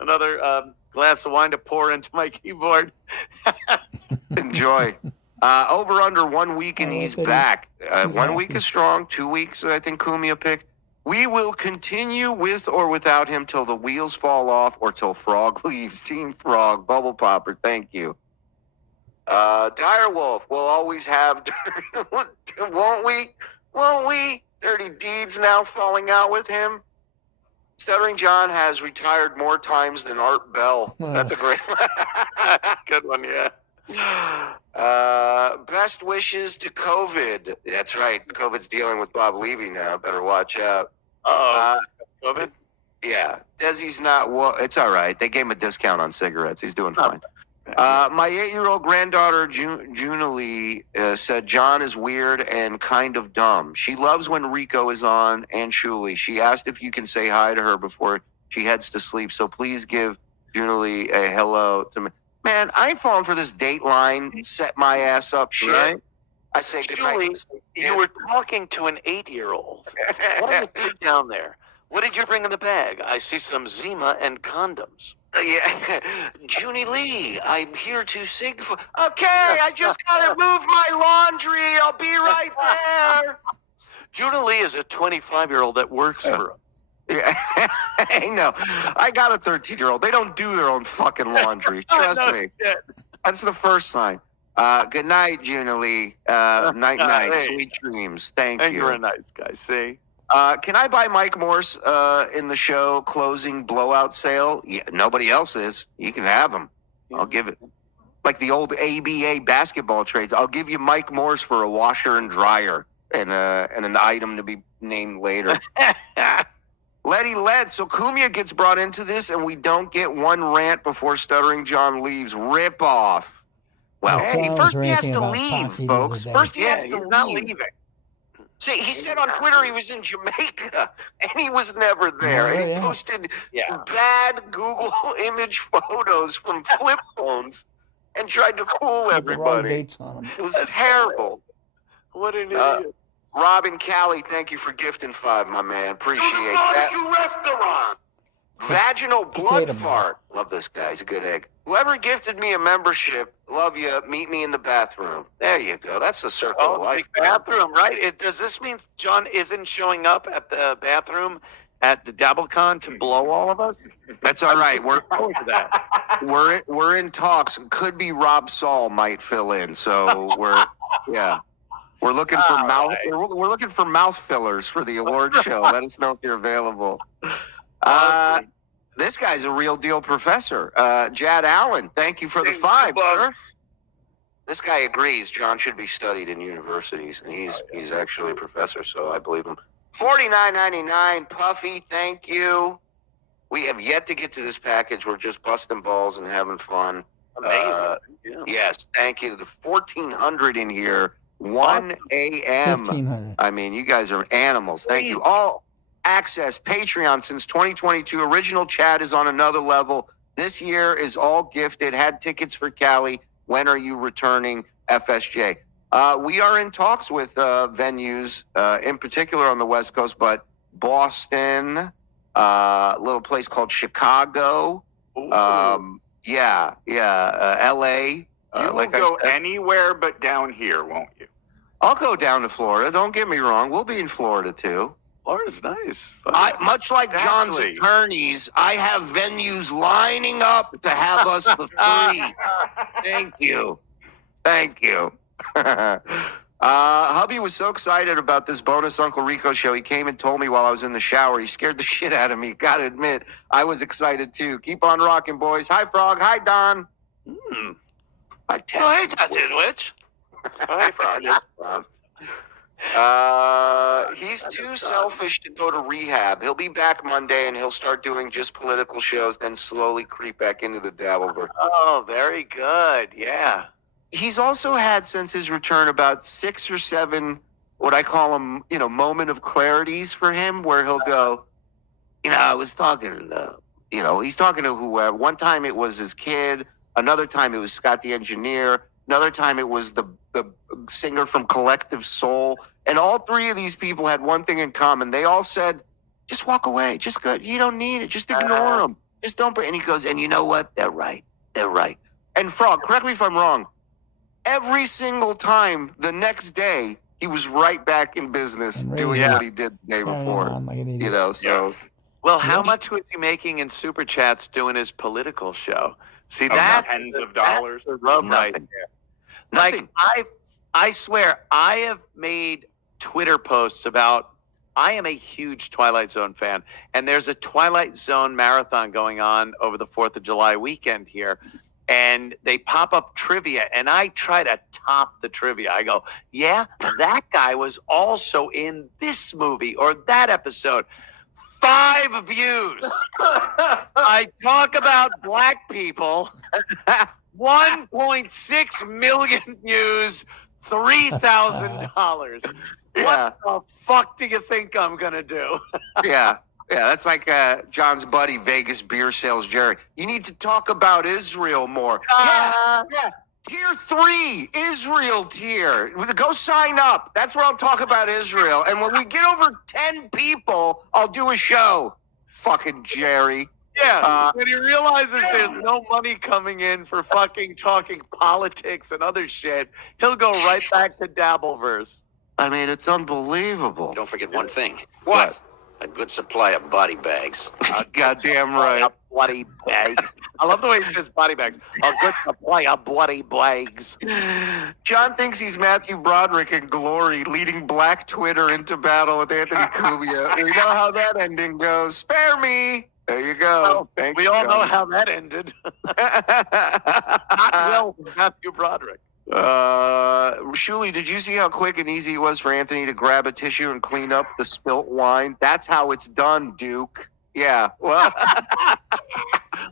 another glass of wine to pour into my keyboard. Enjoy. Over under 1 week and he's back. 1 week is strong. 2 weeks, I think Cumia picked. We will continue with or without him till the wheels fall off or till Frog leaves. Team Frog, Bubble Popper, thank you. Direwolf, we'll always have, won't we? Won't we? Dirty Deeds now falling out with him. Stuttering John has retired more times than Art Bell. That's a great good one, yeah. Best wishes to COVID. That's right. COVID's dealing with Bob Levy now. Better watch out. COVID? Yeah. Desi's not. Well, it's all right. They gave him a discount on cigarettes. He's doing fine. My 8-year-old granddaughter, Junalee, said John is weird and kind of dumb. She loves when Rico is on and Shuli. She asked if you can say hi to her before she heads to sleep. So please give Junalee a hello to me. Man, I ain't falling for this Dateline, set my ass up shit. Right. I say goodnight. You were talking to an 8-year-old. What was down there? What did you bring in the bag? I see some Zima and condoms. Yeah, Junie Lee, I'm here to sing for. Okay, I just gotta move my laundry. I'll be right there. Junie Lee is a 25-year-old that works for him. Yeah, I know. I got a 13-year-old. They don't do their own fucking laundry. Trust me. Shit. That's the first sign. Good night, Junie Lee. Night. Hey. Sweet dreams. Thank you. You're a nice guy. See. Can I buy Mike Morse in the show closing blowout sale? Yeah, nobody else is. You can have him. I'll give it. Like the old ABA basketball trades. I'll give you Mike Morse for a washer and dryer and an item to be named later. Letty Led. So Cumia gets brought into this and we don't get one rant before Stuttering John leaves. Rip off. Well, first he has to leave, folks. First he has to leave. Not leaving. See, he said on Twitter he was in Jamaica, and he was never there. And he posted bad Google image photos from flip phones and tried to fool everybody. It was terrible. What an idiot. Robin Callie, thank you for gifting 5, my man. Appreciate that. Restaurant. Vaginal blood fart. Love this guy. He's a good egg. Whoever gifted me a membership, love you. Meet me in the bathroom. There you go. That's the circle of life. Bathroom, right? Does this mean John isn't showing up at the bathroom at the DabbleCon to blow all of us? That's all right. We're in talks. Could be Rob Saul might fill in. So we're looking for mouth. We're looking for mouth fillers for the award show. Let us know if you're available. This guy's a real deal professor. Jad Allen, thank you for the 5, sir. This guy agrees John should be studied in universities, and he's actually a professor, so I believe him. $49.99, Puffy, thank you. We have yet to get to this package. We're just busting balls and having fun. Amazing. Yes, thank you. The 1,400 in here, 1 a.m. 1,500. I mean, you guys are animals. Thank you. All access, Patreon since 2022. Original chat is on another level. This year is all gifted. Had tickets for Cali. When are you returning, FSJ? We are in talks with venues, in particular on the West Coast, but Boston, a little place called Chicago. LA. You will go anywhere but down here, won't you? I'll go down to Florida. Don't get me wrong. We'll be in Florida too. Florida's nice. Much like John's attorneys, I have venues lining up to have us for free. Thank you. Hubby was so excited about this bonus Uncle Rico show. He came and told me while I was in the shower. He scared the shit out of me. Gotta admit, I was excited too. Keep on rocking, boys. Hi, Frog. Hi, Don. Hi, Tattooed Witch. Hi, Frog. He's too selfish to go to rehab. He'll be back Monday and he'll start doing just political shows, then slowly creep back into the dabbleverse. Oh, very good. Yeah. He's also had since his return about 6 or 7, what I call them, moment of clarities for him, where he'll go, I was talking, he's talking to whoever. One time it was his kid. Another time it was Scott the Engineer. Another time it was the singer from Collective Soul. And all three of these people had one thing in common. They all said, just walk away. Just go. You don't need it. Just ignore them. Just don't. And he goes, and you know what? They're right. They're right. And Frog, correct me if I'm wrong. Every single time the next day, he was right back in business doing what he did the day before. You know, so. Well, how much was he making in super chats doing his political show? See, that tens of dollars. That's the rub right there. Nothing. Like I swear, I have made Twitter posts about. I am a huge Twilight Zone fan, and there's a Twilight Zone marathon going on over the 4th of July weekend here, and they pop up trivia, and I try to top the trivia. I go, yeah, that guy was also in this movie or that episode. 5 views. I talk about black people. 1.6 million views, $3,000. What the fuck do you think I'm gonna do? Yeah, that's like John's buddy, Vegas beer sales Jerry. You need to talk about Israel more. Yeah. Tier 3, Israel tier. Go sign up. That's where I'll talk about Israel. And when we get over 10 people, I'll do a show. Fucking Jerry. Yeah, when he realizes there's no money coming in for fucking talking politics and other shit, he'll go right back to dabbleverse. I mean, it's unbelievable. Don't forget one thing. What? A good supply of body bags. Goddamn right. Bloody bags. I love the way he says body bags. A good supply of bloody bags. John thinks he's Matthew Broderick in Glory, leading Black Twitter into battle with Anthony Cumia. We know how that ending goes. Spare me. There you go. Well, we all know how that ended. Not well for Matthew Broderick. Shuli, did you see how quick and easy it was for Anthony to grab a tissue and clean up the spilt wine? That's how it's done, Duke. Yeah. Well,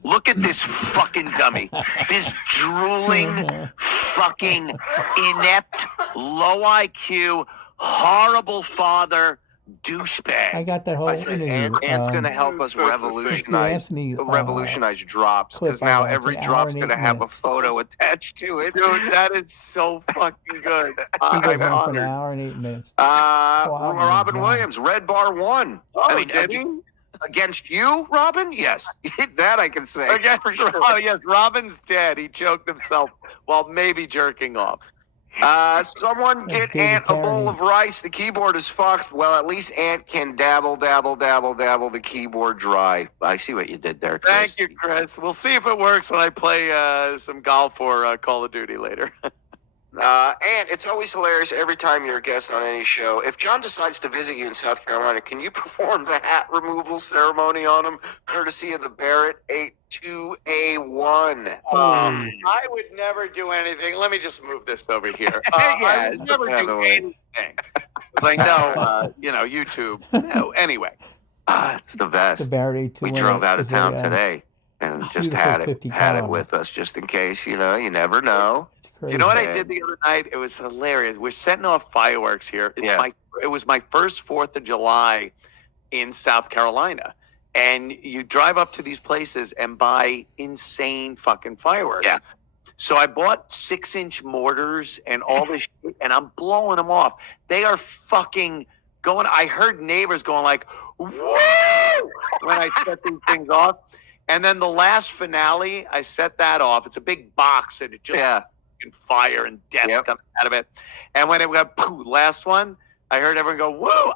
look at this fucking dummy. This drooling, fucking inept, low IQ, horrible father, douchebag. I got that whole interview. Ant's going to help us revolutionize drops, because now every drop's going to have a photo attached to it. Dude, that is so fucking good. He goes I'm on for honored. an hour and 8 minutes. Robin Williams, Red Bar 1. Oh, did he? Against you, Robin? Yes. That I can say. For sure. Oh, yes. Robin's dead. He choked himself while maybe jerking off. Someone get Ant a bowl of rice. The keyboard is fucked. Well, at least Ant can dabble the keyboard dry. I see what you did there, Chris. Thank you, Chris. We'll see if it works when I play some golf or Call of Duty later. Ant, it's always hilarious every time you're a guest on any show. If John decides to visit you in South Carolina, can you perform the hat removal ceremony on him, courtesy of the Barrett 82A1? I would never do anything. Let me just move this over here. I would never do anything. I know, YouTube. No, anyway. It's the best. The Barrett 82A. We drove out of town today and just had it caliber. with us just in case, you never know. Crazy. You know what I did the other night? It was hilarious. We're setting off fireworks here. It was my first 4th of July in South Carolina. And you drive up to these places and buy insane fucking fireworks. Yeah. So I bought 6-inch mortars and all this shit, and I'm blowing them off. They are fucking going. I heard neighbors going like, woo! When I set these things off. And then the last finale, I set that off. It's a big box, and it just... and fire and death coming out of it. And when it went, pooh, last one, I heard everyone go, woo!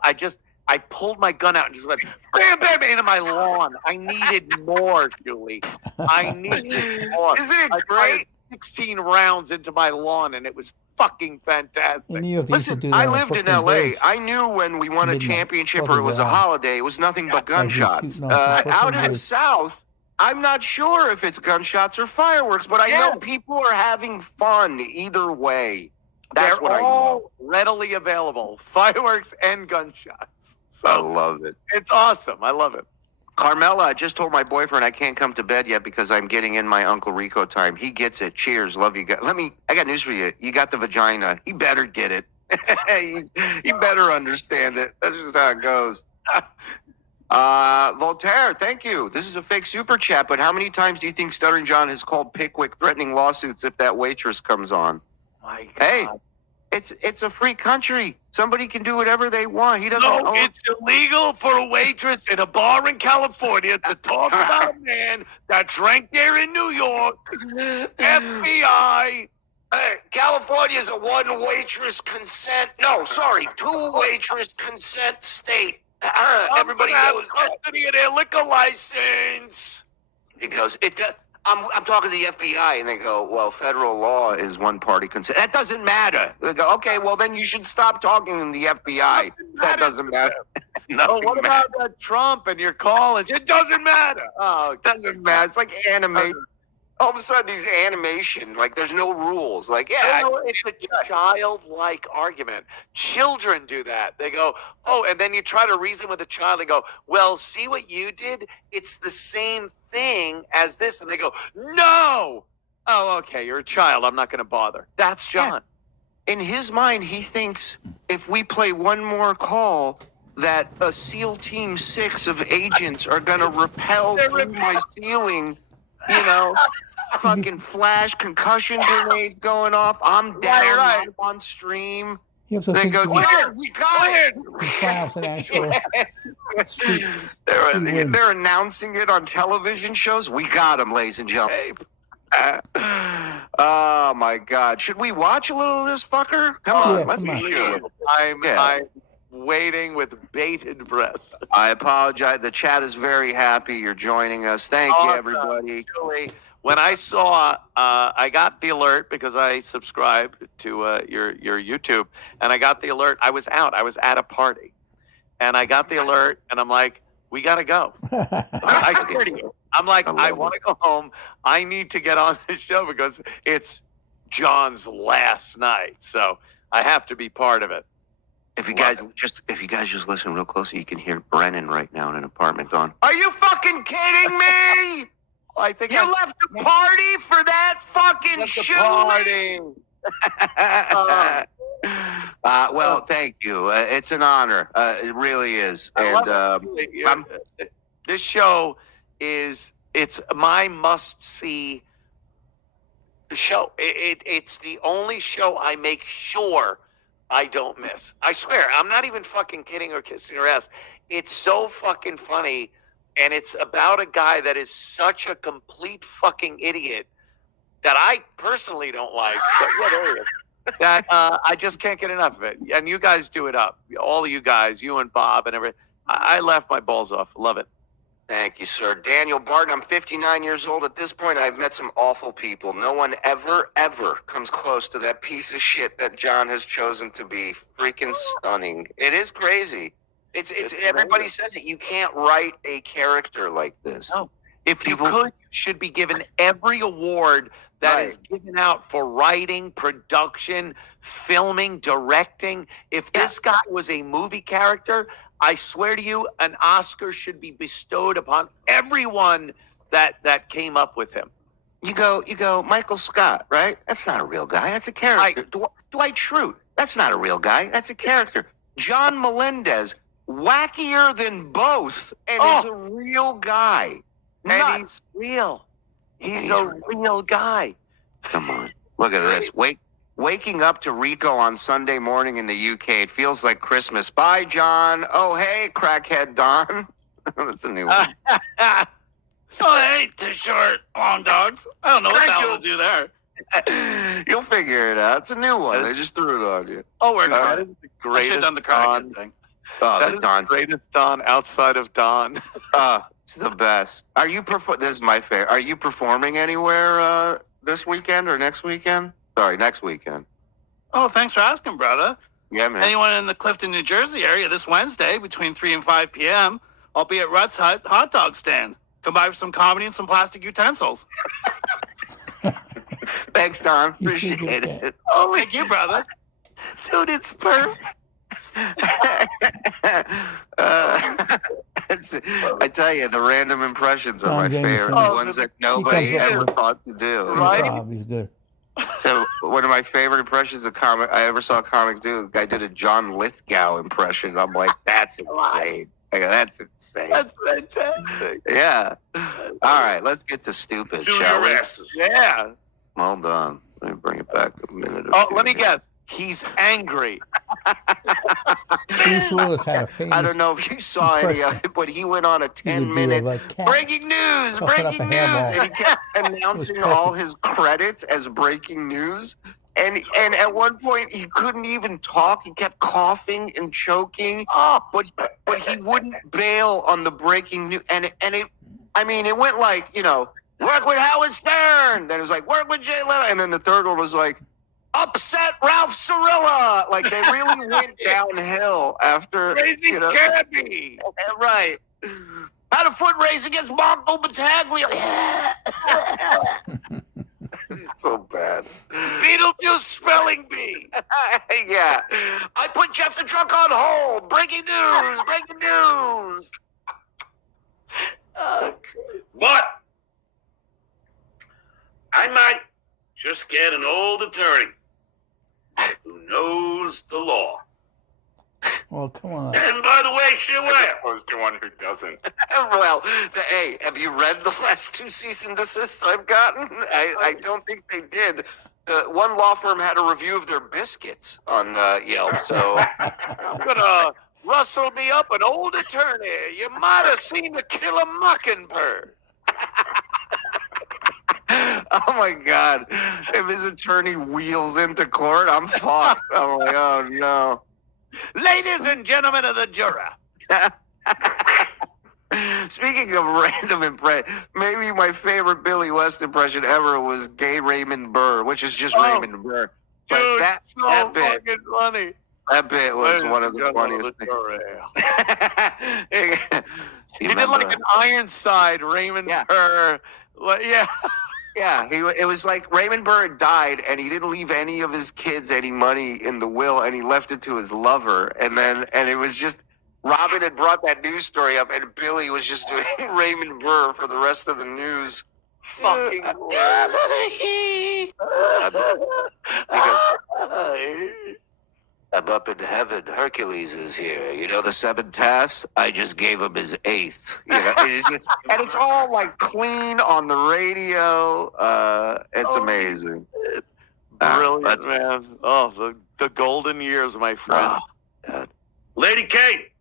I pulled my gun out and just went, bam, bam, into my lawn. I needed more, Julie. I needed more. Isn't it great? Fired 16 rounds into my lawn, and it was fucking fantastic. Listen, I lived in L.A. I knew when we won a championship or it was a holiday, it was nothing but gunshots. Out in the South, I'm not sure if it's gunshots or fireworks, but I know people are having fun either way. That's They're all readily available, fireworks and gunshots. So I love it. It's awesome. I love it. Carmela, I just told my boyfriend I can't come to bed yet because I'm getting in my Uncle Rico time. He gets it. Cheers. Love you guys. I got news for you. You got the vagina. He better get it. He better understand it. That's just how it goes. Voltaire, thank you. This is a fake super chat, but how many times do you think Stuttering John has called Pickwick threatening lawsuits if that waitress comes on? My God. Hey, it's a free country. Somebody can do whatever they want. He doesn't. No, it's illegal for a waitress in a bar in California to talk about a man that drank there in New York. FBI. California's a one waitress consent. No, sorry, two waitress consent state. Everybody knows custody of their liquor license. He goes, I'm talking to the FBI, and they go, well, federal law is one-party consent. That doesn't matter. They go, okay, well, then you should stop talking in the FBI. That doesn't matter. No, what about that Trump and your college? It doesn't matter. Oh, it doesn't matter. It's like animation. All of a sudden, these animation, like there's no rules. Like, yeah, it's a childlike argument. Children do that. They go, oh, and then you try to reason with a child and go, well, see what you did? It's the same thing as this. And they go, no. Oh, okay, you're a child. I'm not going to bother. That's John. Yeah. In his mind, he thinks if we play one more call, that a SEAL Team 6 of agents are going to rappel through my ceiling, you know. Fucking flash concussion grenades going off. I'm down. I'm on stream. They go, Jared, we got it. They're announcing it on television shows. We got him, ladies and gentlemen. Oh my God! Should we watch a little of this fucker? Come on, let's be sure. I'm waiting with bated breath. I apologize. The chat is very happy you're joining us. Thank you, everybody. When I saw, I got the alert because I subscribe to your YouTube, and I got the alert. I was out. I was at a party, and I got the alert, and I'm like, we got to go. I swear to you. I'm like, I want to go home. I need to get on this show because it's John's last night, so I have to be part of it. If you guys just listen real closely, you can hear Brennan right now in an apartment going, "Are you fucking kidding me? I think you left the party for that fucking Shuli." Well, thank you. It's an honor. It really is. And this show it's my must-see show. It's the only show I make sure I don't miss. I swear, I'm not even fucking kidding or kissing your ass. It's so fucking funny. And it's about a guy that is such a complete fucking idiot that I personally don't like. So, yeah, there he is. That I just can't get enough of it. And you guys do it up. All of you guys, you and Bob and everything. I laugh my balls off. Love it. Thank you, sir. Daniel Barton, I'm 59 years old. At this point, I've met some awful people. No one ever comes close to that piece of shit that John has chosen to be. Freaking stunning. It is crazy. It's everybody says it. You can't write a character like this. No. If you could, you should be given every award that is given out for writing, production, filming, directing. If this guy was a movie character, I swear to you, an Oscar should be bestowed upon everyone that came up with him. You go, Michael Scott, right? That's not a real guy. That's a character. Dwight Schrute. That's not a real guy. That's a character. John Melendez. Wackier than both, and is a real guy. And he's real. He's a real guy. Come on, look at this. Waking up to Rico on Sunday morning in the UK. It feels like Christmas. Bye, John. Oh, hey, crackhead Don. That's a new one. Oh, hey, too short, long dogs. I don't know what the hell to do there. You'll figure it out. It's a new one. They just threw it on you. Oh, we're that is the greatest. I should have done the crackhead thing. Oh, that is the greatest Don outside of Don. It's the best. Are you this is my favorite. Are you performing anywhere this weekend or next weekend? Sorry, next weekend. Oh, thanks for asking, brother. Yeah, man. Anyone in the Clifton, New Jersey area this Wednesday between 3 and 5 p.m., I'll be at Rutt's hot dog stand. Come by for some comedy and some plastic utensils. Thanks, Don. Appreciate it. Oh, thank you, brother. Dude, it's perfect. I tell you, the random impressions are my favorite. The ones that nobody ever thought to do. Right? He's good. So one of my favorite impressions of comic I ever saw a comic do, the guy did a John Lithgow impression. I'm like, that's insane. Like, that's insane. That's fantastic. Yeah. All right, let's get to stupid, To shall your we? asses. Yeah. Hold on. Let me bring it back a minute. Oh, let me guess. He's angry. Bruce Willis had a famous. I don't know if you saw any of it, but he went on a he would do 10-minute a cat breaking news, puffing up breaking a news, hairball. and he kept announcing all his credits as breaking news. And at one point he couldn't even talk. He kept coughing and choking. But he wouldn't bail on the breaking news. And it went like, work with Howard Stern. Then it was like, work with Jay Leno. And then the third one was like, upset Ralph Cirilla. Like, they really went downhill after. Crazy Cabby. Right. Had a foot race against Marco Battaglia. So bad. Beetlejuice spelling bee. Yeah. I put Jeff the Truck on hold. Breaking news. Breaking news. But I might just get an old attorney who knows the law. Well, come on. And by the way, As Shuli, opposed to one who doesn't. Well, hey, have you read the last 2 cease and desists I've gotten? I don't think they did. One law firm had a review of their biscuits on Yelp, so I'm gonna rustle me up an old attorney. You might have seen To Kill a Mockingbird. oh my God. If his attorney wheels into court, I'm fucked. I'm like, oh no. Ladies and gentlemen of the jury. Speaking of random impression, maybe my favorite Billy West impression ever was Gay Raymond Burr, which is just Raymond Burr. But Dude, that bit, fucking funny. that bit was Ladies one of and the gentlemen funniest the things. jury. He did like an Ironside Raymond Burr. Like, yeah. Yeah, it was like Raymond Burr had died, and he didn't leave any of his kids any money in the will, and he left it to his lover. And it was just, Robin had brought that news story up, and Billy was just doing Raymond Burr for the rest of the news. Fucking He goes, I'm up in heaven. Hercules is here. You know the 7 tasks? I just gave him his 8th. And it's all like clean on the radio. It's amazing. brilliant, man. Oh, the golden years, my friend. God. Lady Kate,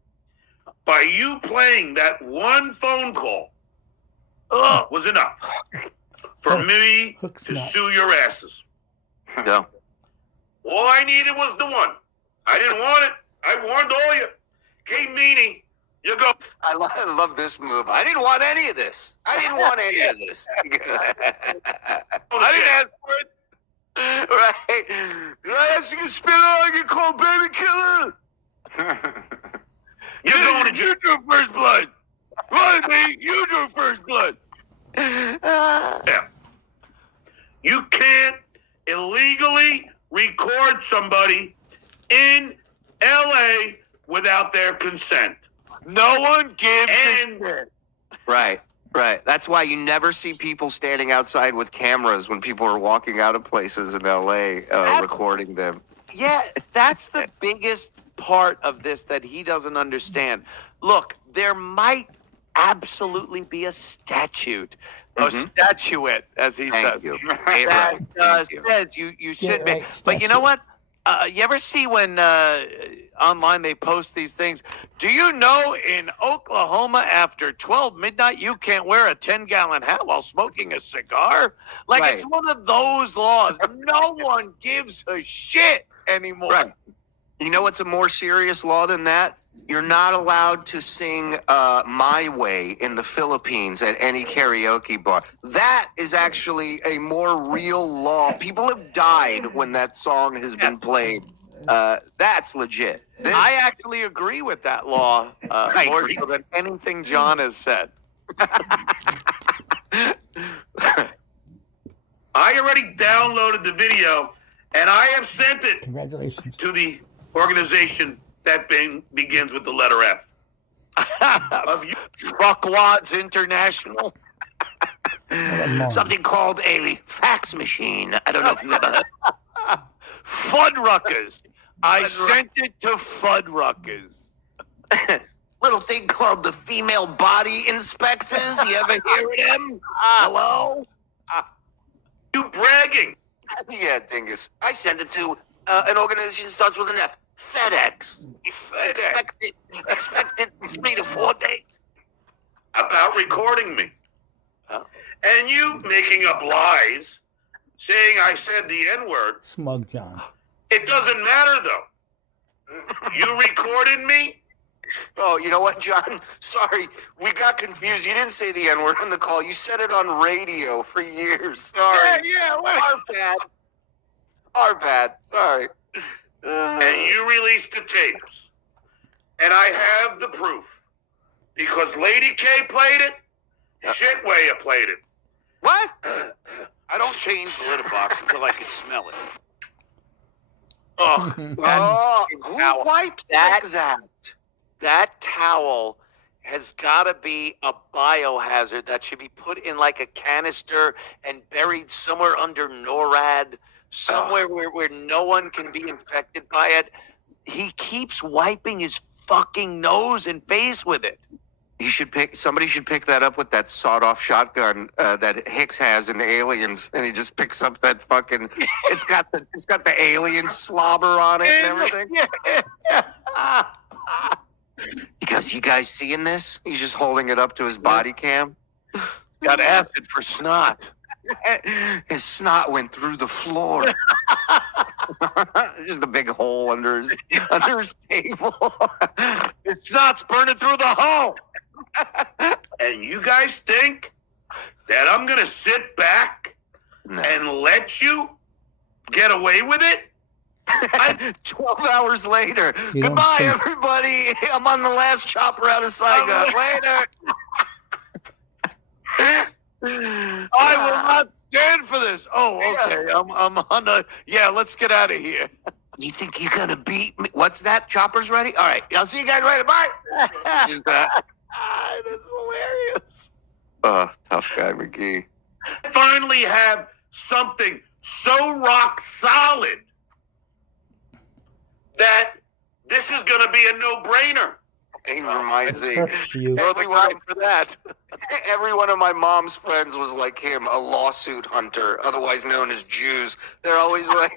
by you playing that one phone call was enough for me to sue your asses. No. All I needed was the one. I didn't want it. I warned all you. Kate Meany, you go. I love this move. I didn't want any of this. I didn't want any of this. I didn't ask for it. Right? Did I ask you to spit on and get called baby killer? You're going to jail. You drew first blood. Right, me. You drew first blood. Yeah. You can't illegally record somebody in L.A. without their consent. No one gives a And shit. Right. That's why you never see people standing outside with cameras when people are walking out of places in L.A. Recording them. Yeah, that's the biggest part of this that he doesn't understand. Look, there might absolutely be a statute, or statuette, as he said, Thank you. that says you should be. right, But you know what? You ever see when online they post these things? Do you know in Oklahoma after 12 midnight you can't wear a 10-gallon hat while smoking a cigar? Like, Right. it's one of those laws. No one gives a shit anymore. Right. You know what's a more serious law than that? You're not allowed to sing My Way in the Philippines at any karaoke bar. That is actually a more real law. People have died when that song has been played. That's legit. This, I actually agree with that law more agree. so than anything John has said. I already downloaded the video, and I have sent it Congratulations. to the organization that begins with the letter F. Of you. Fuckwads International. something called a fax machine. I don't know if you've ever heard. Fuddruckers. I sent it to Fuddruckers. little thing called the female body inspectors. You ever hear of them? Hello? You bragging. Yeah, dingus. I send it to an organization that starts with an F. FedEx. Expect it in 3 to 4 days. About recording me. And you making up lies, saying I said the N-word. Smug John. It doesn't matter, though. You recorded me? Oh, you know what, John? Sorry, we got confused. You didn't say the N-word on the call. You said it on radio for years. Sorry. Yeah. Our bad. Our bad. Sorry. And you released the tapes. And I have the proof. Because Lady K played it, Shitwaya played it. What? I don't change the litter box until I can smell it. Who wiped that? like that? That towel has got to be a biohazard that should be put in like a canister and buried somewhere under NORAD, somewhere where no one can be infected by it. He keeps wiping his fucking nose and face with it. Somebody should pick that up with that sawed-off shotgun that Hicks has in Aliens, and he just picks up that fucking. It's got the alien slobber on it and everything. Because you guys seeing this? He's just holding it up to his body cam. Got acid for snot. His snot went through the floor. Just a big hole under his table. His snot's burning through the hole. And you guys think that I'm going to sit back and let you get away with it? 12 hours later. You don't Goodbye, think- everybody. I'm on the last chopper out of Saigon. Later. I will not stand for this. Oh, okay. I'm on the. Yeah, let's get out of here. You think you're going to beat me? What's that? Chopper's ready? All right. I'll see you guys later. Bye. Just that. That's hilarious. Tough guy McGee. I finally have something so rock solid that this is going to be a no-brainer. He reminds me. Perfect for you. Everyone for that. Every one of my mom's friends was like him, a lawsuit hunter, otherwise known as Jews. They're always like,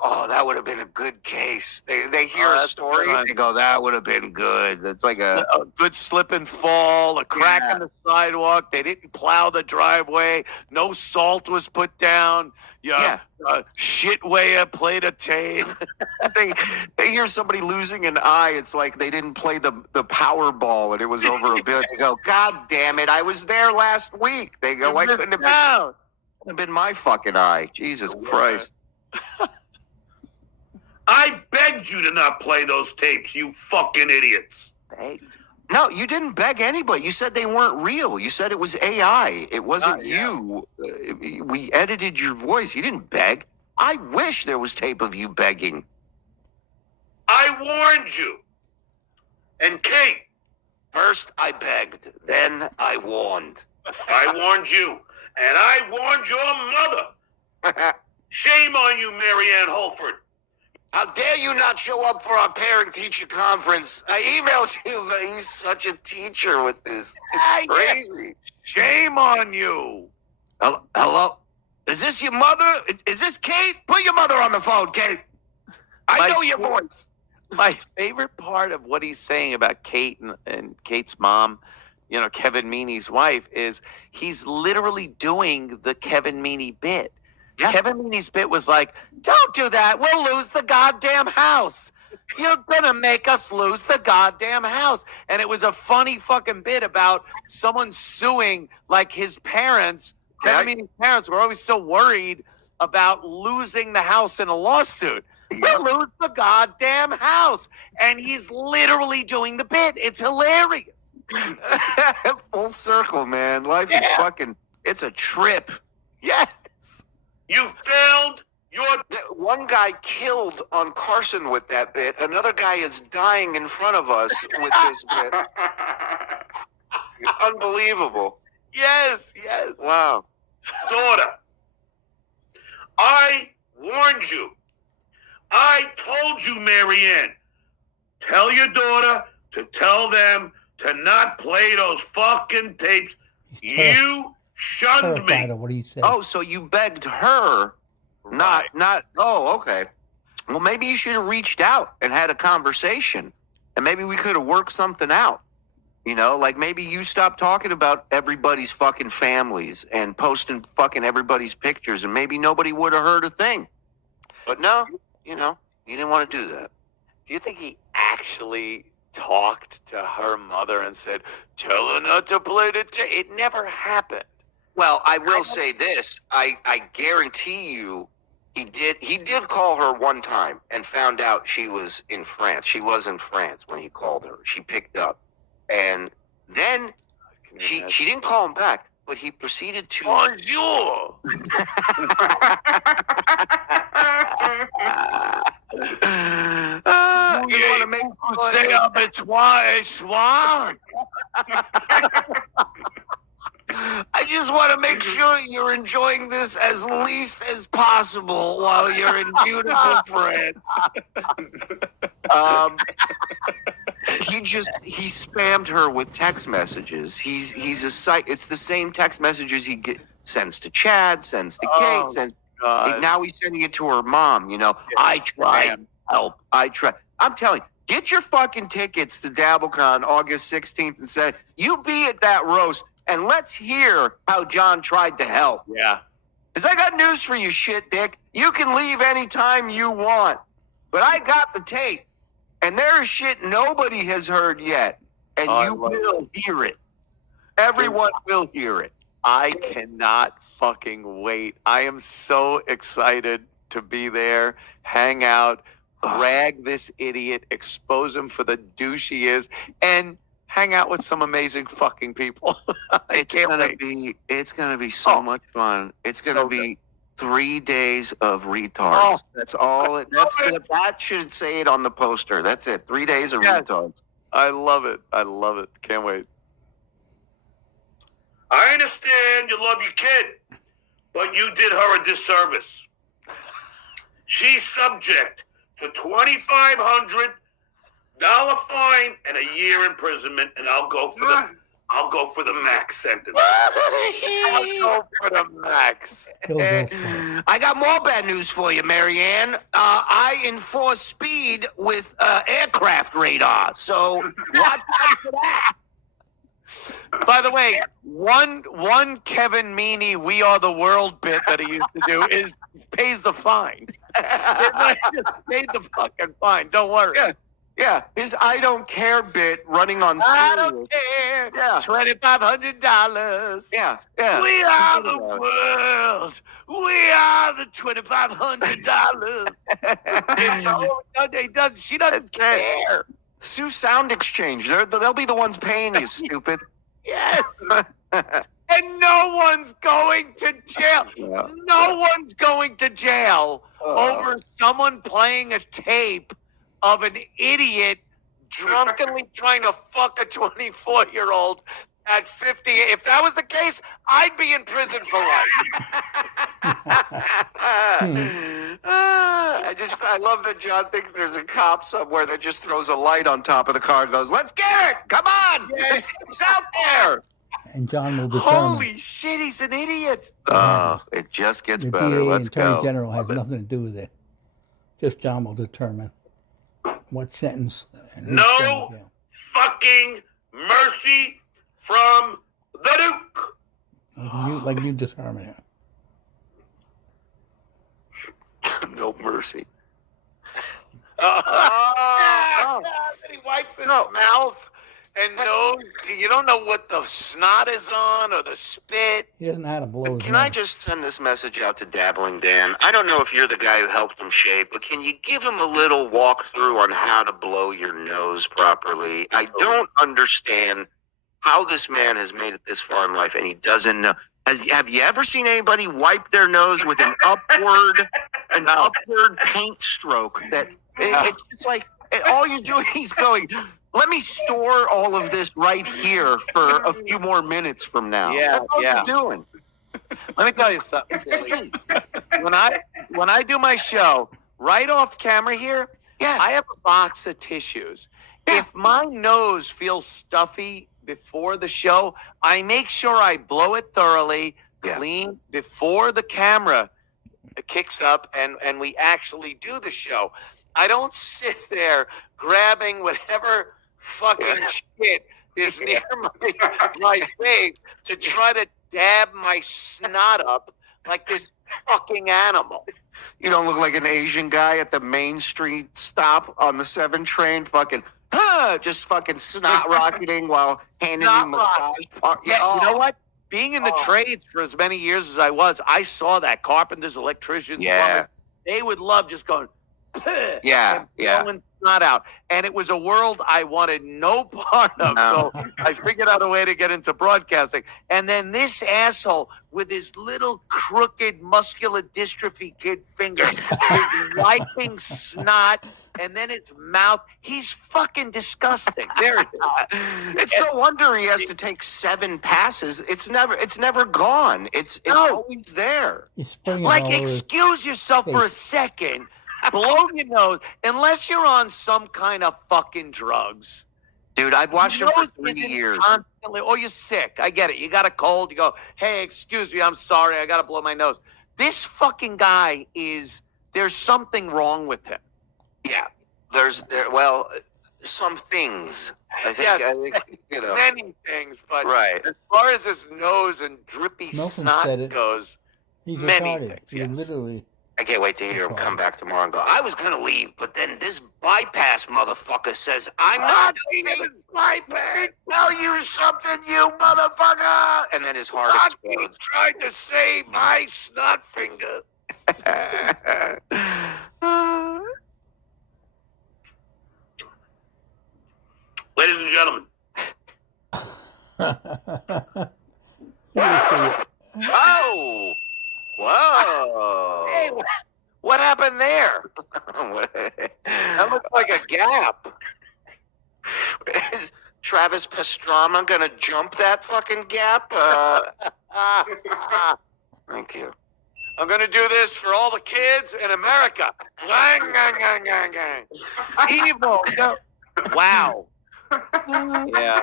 oh, that would have been a good case. They hear a story, they go, that would have been good. It's like a good slip and fall, a crack in the sidewalk. They didn't plow the driveway. No salt was put down. Shitwaya played a tape. they hear somebody losing an eye. It's like they didn't play the Powerball and it was over a bill. They go, God damn it, I was there last week. They go, why couldn't it have been my fucking eye? Jesus Christ. I begged you to not play those tapes, you fucking idiots. Begged? No, you didn't beg anybody. You said they weren't real. You said it was AI. It wasn't you. We edited your voice. You didn't beg. I wish there was tape of you begging. I warned you. And Kate. First, I begged. Then, I warned. I warned you. And I warned your mother. Shame on you, Marianne Holford. How dare you not show up for our parent-teacher conference? I emailed you, but he's such a teacher with this. It's crazy. Shame on you. Hello? Is this your mother? Is this Kate? Put your mother on the phone, Kate. I know your voice. My favorite part of what he's saying about Kate and Kate's mom, Kevin Meaney's wife, is he's literally doing the Kevin Meaney bit. Yeah. Kevin Meaney's bit was like, don't do that. We'll lose the goddamn house. You're going to make us lose the goddamn house. And it was a funny fucking bit about someone suing, like his parents. Kevin Meaney's parents were always so worried about losing the house in a lawsuit. We'll lose the goddamn house. And he's literally doing the bit. It's hilarious. Full circle, man. Life is fucking, it's a trip. Yes. You failed your... One guy killed on Carson with that bit. Another guy is dying in front of us with this bit. Unbelievable. Yes. Wow. Daughter, I warned you. I told you, Marianne. Tell your daughter to tell them to not play those fucking tapes. You shunned me. Of what he said. Oh, so you begged her, not. Oh, okay. Well, maybe you should have reached out and had a conversation, and maybe we could have worked something out. You know, like maybe you stopped talking about everybody's fucking families and posting fucking everybody's pictures, and maybe nobody would have heard a thing. But no, you know, you didn't want to do that. Do you think he actually talked to her mother and said, "Tell her not to play the tape"? It never happened. Well, I will say this. I guarantee you he did call her one time and found out she was in France. She was in France when he called her. She picked up. And then she didn't call him back, but he proceeded to Bonjour. You want to make say un soir. I just want to make sure you're enjoying this as least as possible while you're in beautiful France. He spammed her with text messages. He's a site. It's the same text messages he sends to Chad, sends to Kate, sends. Now he's sending it to her mom. You know, I tried to help. I tried. I'm telling you, get your fucking tickets to DabbleCon August 16th and say you be at that roast. And let's hear how John tried to help. Yeah. Because I got news for you, shit dick. You can leave anytime you want. But I got the tape. And there's shit nobody has heard yet. And you will hear it. Everyone will hear it. I cannot fucking wait. I am so excited to be there, hang out, rag this idiot, expose him for the douche he is, and hang out with some amazing fucking people. It's gonna be so much fun. It's gonna be 3 days of retards. Oh, that's all. That should say it on the poster. That's it. 3 days of retards. I love it. I love it. Can't wait. I understand you love your kid, but you did her a disservice. She's subject to $2,500 fine and a year imprisonment, and I'll go for the max sentence. I'll go for the max. I got more bad news for you, Marianne. I enforce speed with aircraft radar, so watch out for that. By the way, one Kevin Meaney "We Are the World" bit that he used to do pays the fine. Just paid the fucking fine. Don't worry. Yeah, his "I don't care" bit running on stereo. I don't care. Yeah. $2,500. Yeah. We are the world. We are the $2,500. She doesn't care. Sue Sound Exchange. They'll be the ones paying you, stupid. Yes. And no one's going to jail. Yeah. No one's going to jail over someone playing a tape of an idiot drunkenly trying to fuck a 24-year-old at 50. If that was the case, I'd be in prison for life. I love that John thinks there's a cop somewhere that just throws a light on top of the car and goes, "Let's get it! Come on! It's out there!" And John will determine. Holy shit, he's an idiot. Oh, it just gets The better. DA Let's and Attorney go. General have nothing to do with it. Just John will determine what sentence. And who's going to No jail. fucking mercy from the Duke. Like you determine it. No mercy. He wipes his mouth and nose. You don't know what the snot is on or the spit. He doesn't know how to blow his Can nose. I just send this message out to Dabbling Dan? I don't know if you're the guy who helped him shave, but can you give him a little walkthrough on how to blow your nose properly? I don't understand how this man has made it this far in life, and he doesn't know. Have you ever seen anybody wipe their nose with an upward paint stroke? It's just like all you're doing is going, "Let me store all of this right here for a few more minutes from now." Yeah, That's all you're doing. Let me tell you something. When I do my show, right off camera here, Yeah. I have a box of tissues. Yeah. If my nose feels stuffy before the show, I make sure I blow it thoroughly, clean before the camera kicks up and we actually do the show. I don't sit there grabbing whatever fucking shit is near my face to try to dab my snot up like this fucking animal. You don't look like an Asian guy at the Main Street stop on the 7 train, fucking just fucking snot rocketing while handing you massage. Yeah, you know what? Being in the trades for as many years as I was, I saw that carpenters, electricians, plumbers, they would love just going, blowing snot out. And it was a world I wanted no part of. No. So I figured out a way to get into broadcasting. And then this asshole with his little crooked muscular dystrophy kid finger is wiping snot. And then his mouth, he's fucking disgusting. There it is. It's no wonder he has to take 7 passes. It's never gone. It's always there. Like, excuse yourself for a second. Blow your nose. Unless you're on some kind of fucking drugs. Dude, I've watched him for 3 years. Constantly, or you're sick. I get it. You got a cold. You go, hey, excuse me, I'm sorry. I got to blow my nose. This fucking guy there's something wrong with him. Yeah, some things. I think, you know. Many things, but right. As far as his nose and drippy snot goes, He's many retarded. things. He Yes. Literally. I can't wait to hear him come back tomorrow and go, I was going to leave, but then this bypass motherfucker says, I'm not leaving. bypass. Tell you something, you motherfucker. And then his heart explodes. Trying to save my snot finger. Ladies and gentlemen. Oh! Whoa! Hey, what happened there? That looks like a gap. Is Travis Pastrana gonna jump that fucking gap? Thank you. I'm going to do this for all the kids in America. Gang, gang, gang, gang, gang. Evil. No. Wow. Yeah.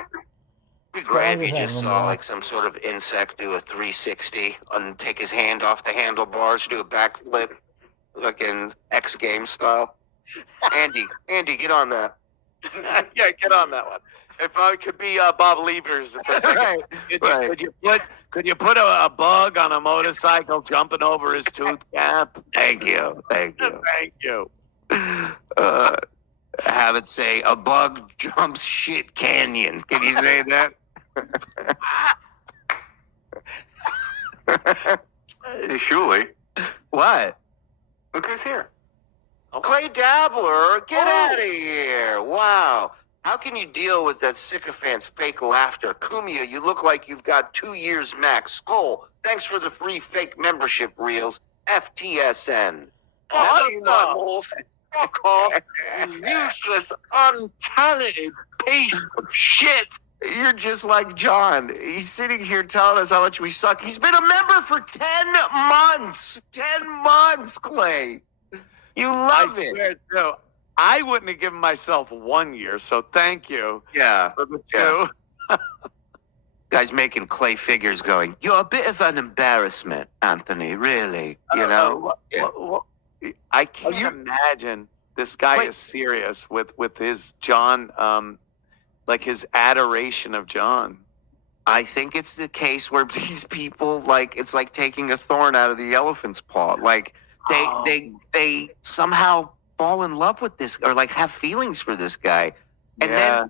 It'd be great if you just saw like some sort of insect do a 360 and take his hand off the handlebars, do a backflip, like in X Games style. Andy, get on that. Yeah, get on that one. If I could be Bob Levers for a second, could you put a bug on a motorcycle jumping over his tooth gap? Thank you. Thank you. Have it say, a bug jumps shit canyon. Can you say that? Hey, Shuli. What? Look who's here. Clay Dabbler, get out of here. Wow. How can you deal with that sycophant's fake laughter? Cumia, you look like you've got 2 years max. Skull, thanks for the free fake membership reels. FTSN. Oh, you not fuck off, you useless, untalented piece of shit. You're just like John. He's sitting here telling us how much we suck. He's been a member for 10 months. 10 months, Clay. You love it. I swear, too. I wouldn't have given myself 1 year, so thank you. Yeah. For the 2. Yeah. Guys making clay figures going, you're a bit of an embarrassment, Anthony, really. You know? I can't imagine this guy is serious with his John, like his adoration of John. I think it's the case where these people, like, it's like taking a thorn out of the elephant's paw. Like, they somehow fall in love with this or like have feelings for this guy. And then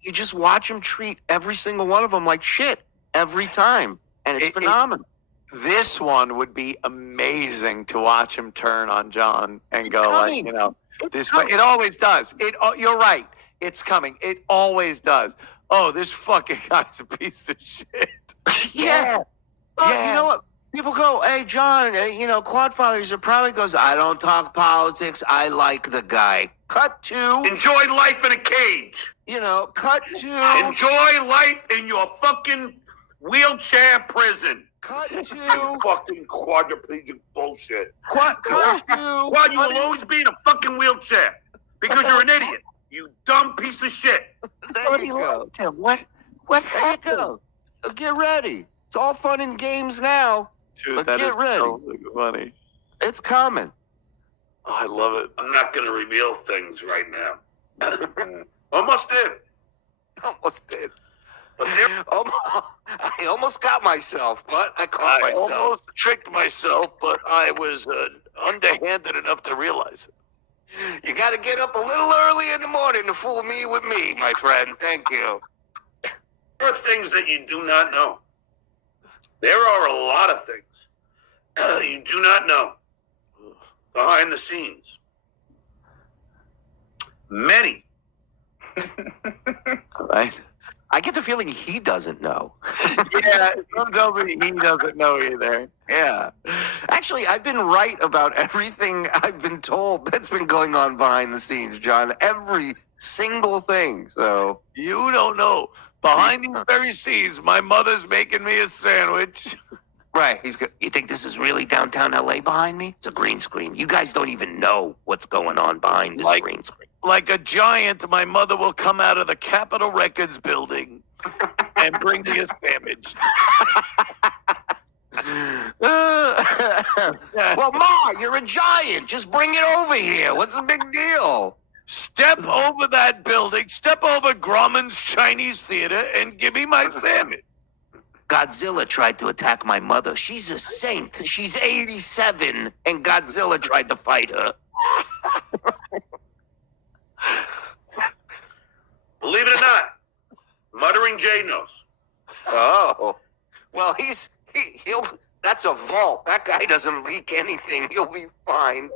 you just watch him treat every single one of them like shit every time. And it's phenomenal. This one would be amazing to watch him turn on John and go like, you know, this. It always does. You're right. It's coming. It always does. Oh, this fucking guy's a piece of shit. Yeah. You know what? People go, hey, John, Quadfather, he probably goes, I don't talk politics. I like the guy. Cut to. Enjoy life in a cage. Cut to. Enjoy life in your fucking wheelchair prison. Cut to. Fucking quadriplegic bullshit. Cut to. Well, you will always be in a fucking wheelchair. Because you're an idiot. You dumb piece of shit. There you go. Tim, what There happened? you go. So get ready. It's all fun and games now. Dude, But that get is ready. so funny. It's coming. Oh, I love it. I'm not going to reveal things right now. Almost did. Almost did. But there, I almost got myself, but I caught I myself. almost tricked myself, but I was underhanded enough to realize it. You got to get up a little early in the morning to fool me with me, my friend. Thank you. are things that you do not know. There are a lot of things you do not know behind the scenes. Many. Right? I get the feeling he doesn't know. Yeah, some tell me he doesn't know either. Yeah. Actually, I've been right about everything I've been told that's been going on behind the scenes, John. Every single thing. So You don't know. Behind these very scenes, my mother's making me a sandwich. right. He's good. You think this is really downtown LA behind me? It's a green screen. You guys don't even know what's going on behind this green screen. Like a giant, my mother will come out of the Capitol Records building and bring me a sandwich. Well, Ma, you're a giant. Just bring it over here. What's the big deal? Step over that building, step over Grauman's Chinese Theater, and give me my sandwich. Godzilla tried to attack my mother. She's a saint. She's 87, and Godzilla tried to fight her. Believe it or not, Muttering Jay knows. Oh, well, he'll. That's a vault. That guy doesn't leak anything. He'll be fine.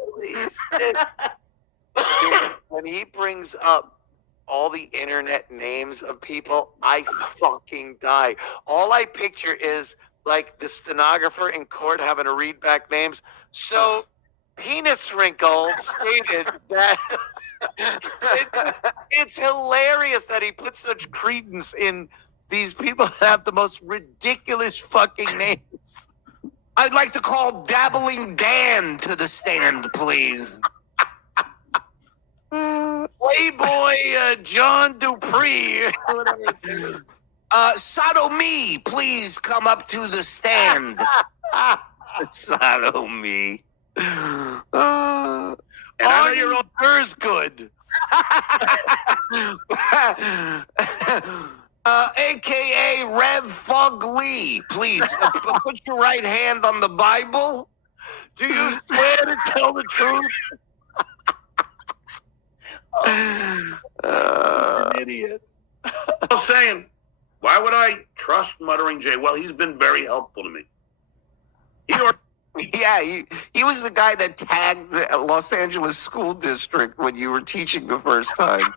Dude, when he brings up all the internet names of people, I fucking die. All I picture is like the stenographer in court having to read back names. So, Penis Wrinkle stated that it's hilarious that he puts such credence in these people that have the most ridiculous fucking names. I'd like to call Dabbling Dan to the stand, please. Playboy John Dupree. Sodomy, please come up to the stand. Sodomy. And I know you're all Hers good. AKA Rev Fug Lee, please put your right hand on the Bible. Do you swear to tell the truth? An idiot. saying, why would I trust Muttering Jay? Well, he's been very helpful to me. Yeah, he was the guy that tagged the Los Angeles school district when you were teaching the first time.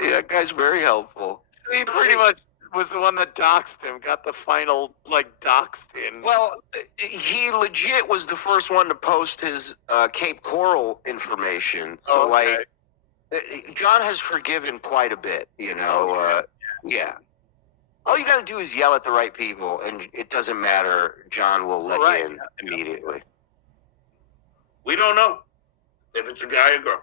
Yeah, that guy's very helpful. He pretty much was the one that doxed him, got the final, doxed in. Well, he legit was the first one to post his Cape Coral information. So, Okay. John has forgiven quite a bit, you know. Yeah. All you got to do is yell at the right people, and it doesn't matter. John will let you in immediately. We don't know if it's a guy or girl.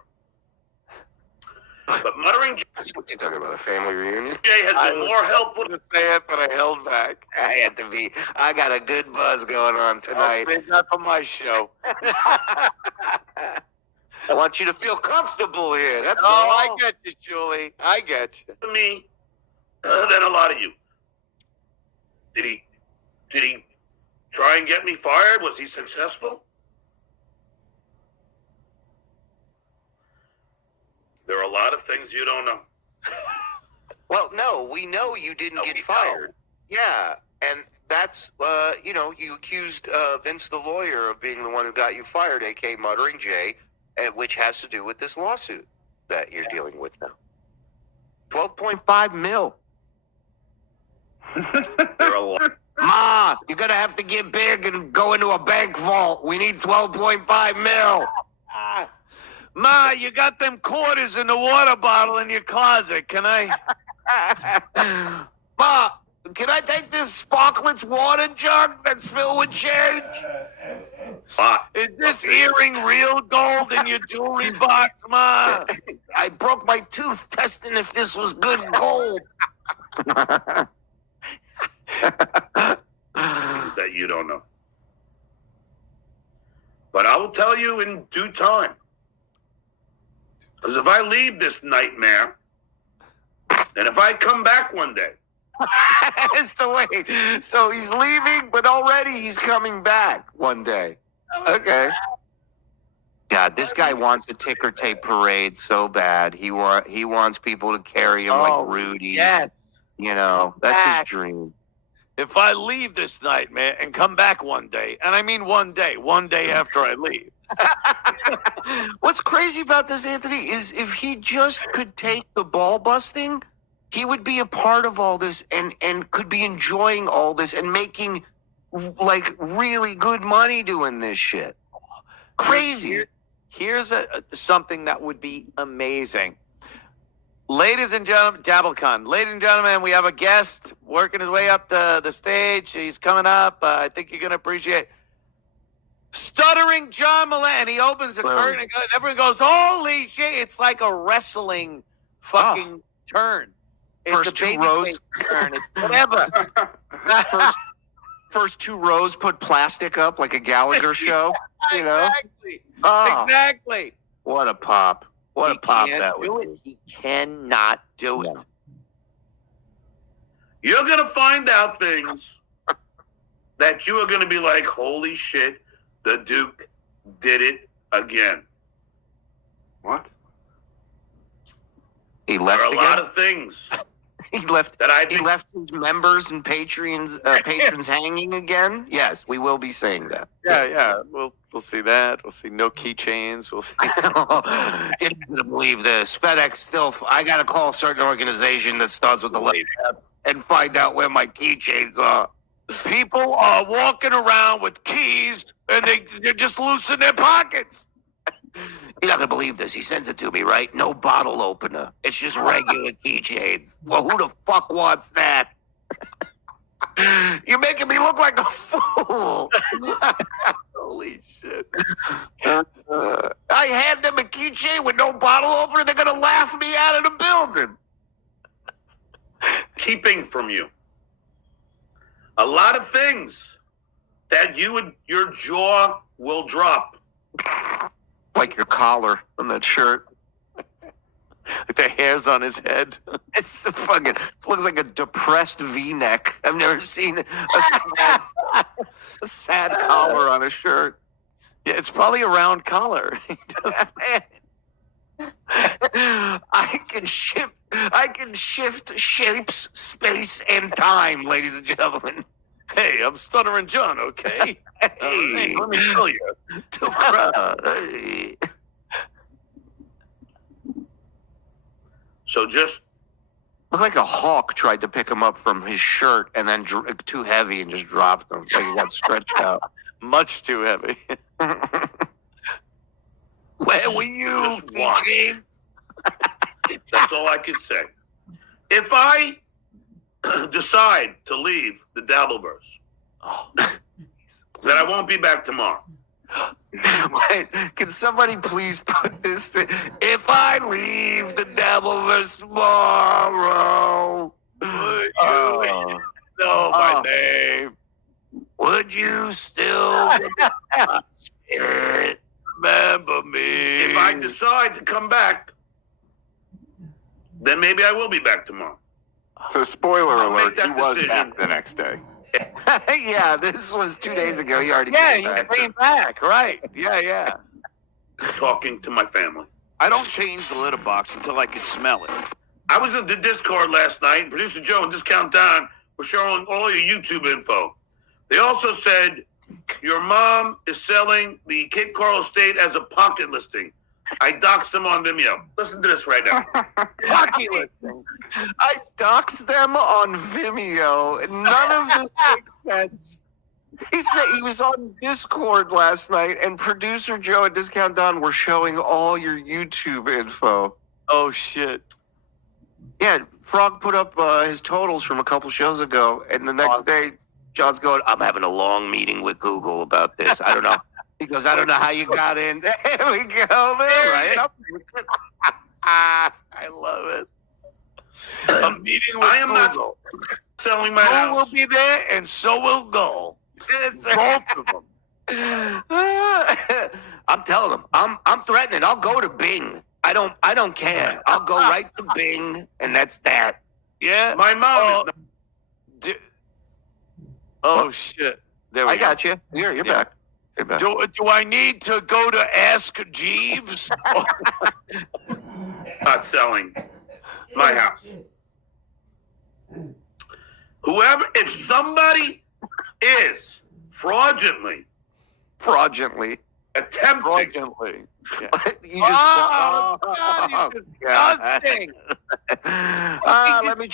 But Muttering What's he talking about, a family reunion? Jay has been more helpful. To say it, but I held back. I got a good buzz going on I'll tonight. save that for my show. I want you to feel comfortable here. That's Oh, all. I get you, Julie. I get you. To me than a lot of you. Did he try and get me fired? Was he successful? There are a lot of things you don't know. Well, no, we know you didn't get fired. Yeah, and that's, you accused Vince the lawyer of being the one who got you fired, a.k.a. Muttering Jay, which has to do with this lawsuit that you're dealing with now. 12.5 mil. There are a lot. Ma, you're going to have to get big and go into a bank vault. We need 12.5 mil. Ma, you got them quarters in the water bottle in your closet. Can I? Ma, Can I take this sparklets water jug that's filled with change? Is this earring real gold in your jewelry box, Ma? I broke my tooth testing if this was good gold. Things that you don't know. But I will tell you in due time. Because if I leave this nightmare, and if I come back one day, So wait, so he's leaving, but already he's coming back one day. Okay. God, this guy wants a ticker tape parade so bad. He wants people to carry him like Rudy. Yes. You know, that's his dream. If I leave this nightmare and come back one day, and I mean one day after I leave. What's crazy about this, Anthony, is if he just could take the ball busting, he would be a part of all this and could be enjoying all this and making like really good money doing this shit. Crazy. Here's something that would be amazing. Ladies and gentlemen, DabbleCon. Ladies and gentlemen, we have a guest working his way up to the stage. He's coming up. I think you're going to appreciate Stuttering John Milan. He opens the curtain and everyone goes, holy shit. It's like a wrestling fucking turn. It's First a two rows. turn. It's whatever. First two rows put plastic up like a Gallagher show. You know? Exactly. Oh, Exactly. what a pop. What a pop that would be. He cannot do it. you're going to find out things that you are going to be like, holy shit, the Duke did it again. What? He There left are a again? lot of things He left. that I He think left his members and patrons hanging again. Yes, we will be saying that. Yeah. We'll see that. We'll see no keychains. We'll see. You're not gonna believe this. FedEx still. I gotta call a certain organization that starts with the letter F and find out where my keychains are. People are walking around with keys and they're just loose in their pockets. You're not gonna believe this. He sends it to me, right? No bottle opener. It's just regular keychains. Well, who the fuck wants that? You're making me look like a fool. Holy shit. I hand them a keychain with no bottle opener. They're gonna laugh me out of the building. keeping from you. A lot of things that your jaw will drop. Like your collar on that shirt. Like the hairs on his head. It's a fucking. It looks like a depressed V-neck. I've never seen a sad collar on a shirt. Yeah, it's probably a round collar. He does- I can shift shapes, space, and time, ladies and gentlemen. Hey, I'm Stuttering John, okay? Hey, Let me tell you. hey. So just Looked like a hawk tried to pick him up from his shirt and then too heavy and just dropped him. Like he got stretched out. Much too heavy. Where were you, Just watch. James? That's all I could say. If I decide to leave the dabbleverse, then I won't be back tomorrow. Wait, can somebody please put this thing? If I leave the Dabbleverse tomorrow, Would you know my name? would you still spirit? Remember me. If I decide to come back, then maybe I will be back tomorrow. So, spoiler I'll alert, make he that was decision. back the next day. Yeah, this was 2 days ago. He already Yeah, came he back. came back. Right. Yeah. Talking to my family. I don't change the litter box until I can smell it. I was in the Discord last night, and Producer Joe and Discount Don were showing all your YouTube info. They also said your mom is selling the Cape Coral estate as a pocket listing. I doxed them on Vimeo. Listen to this right now. Pocket listing. I doxed them on Vimeo. None of this makes sense. He said he was on Discord last night, and Producer Joe and Discount Don were showing all your YouTube info. Oh, shit. Yeah, Frog put up his totals from a couple shows ago, and the next day, John's going, I'm having a long meeting with Google about this. I don't know. He goes, I don't know how you got in. There we go. There, right? I love it. A meeting with I am not Google. selling my Google house. will be there, and so will Go. Both of them. I'm telling him. I'm threatening. I'll go to Bing. I don't care. I'll go right to Bing, and that's that. Yeah. My mom is Oh shit! There we I go. got you. You're back. You're back. Do I need to go to Ask Jeeves? not selling my house. If somebody is fraudulently attempting You just. Oh, God, it's disgusting. Let me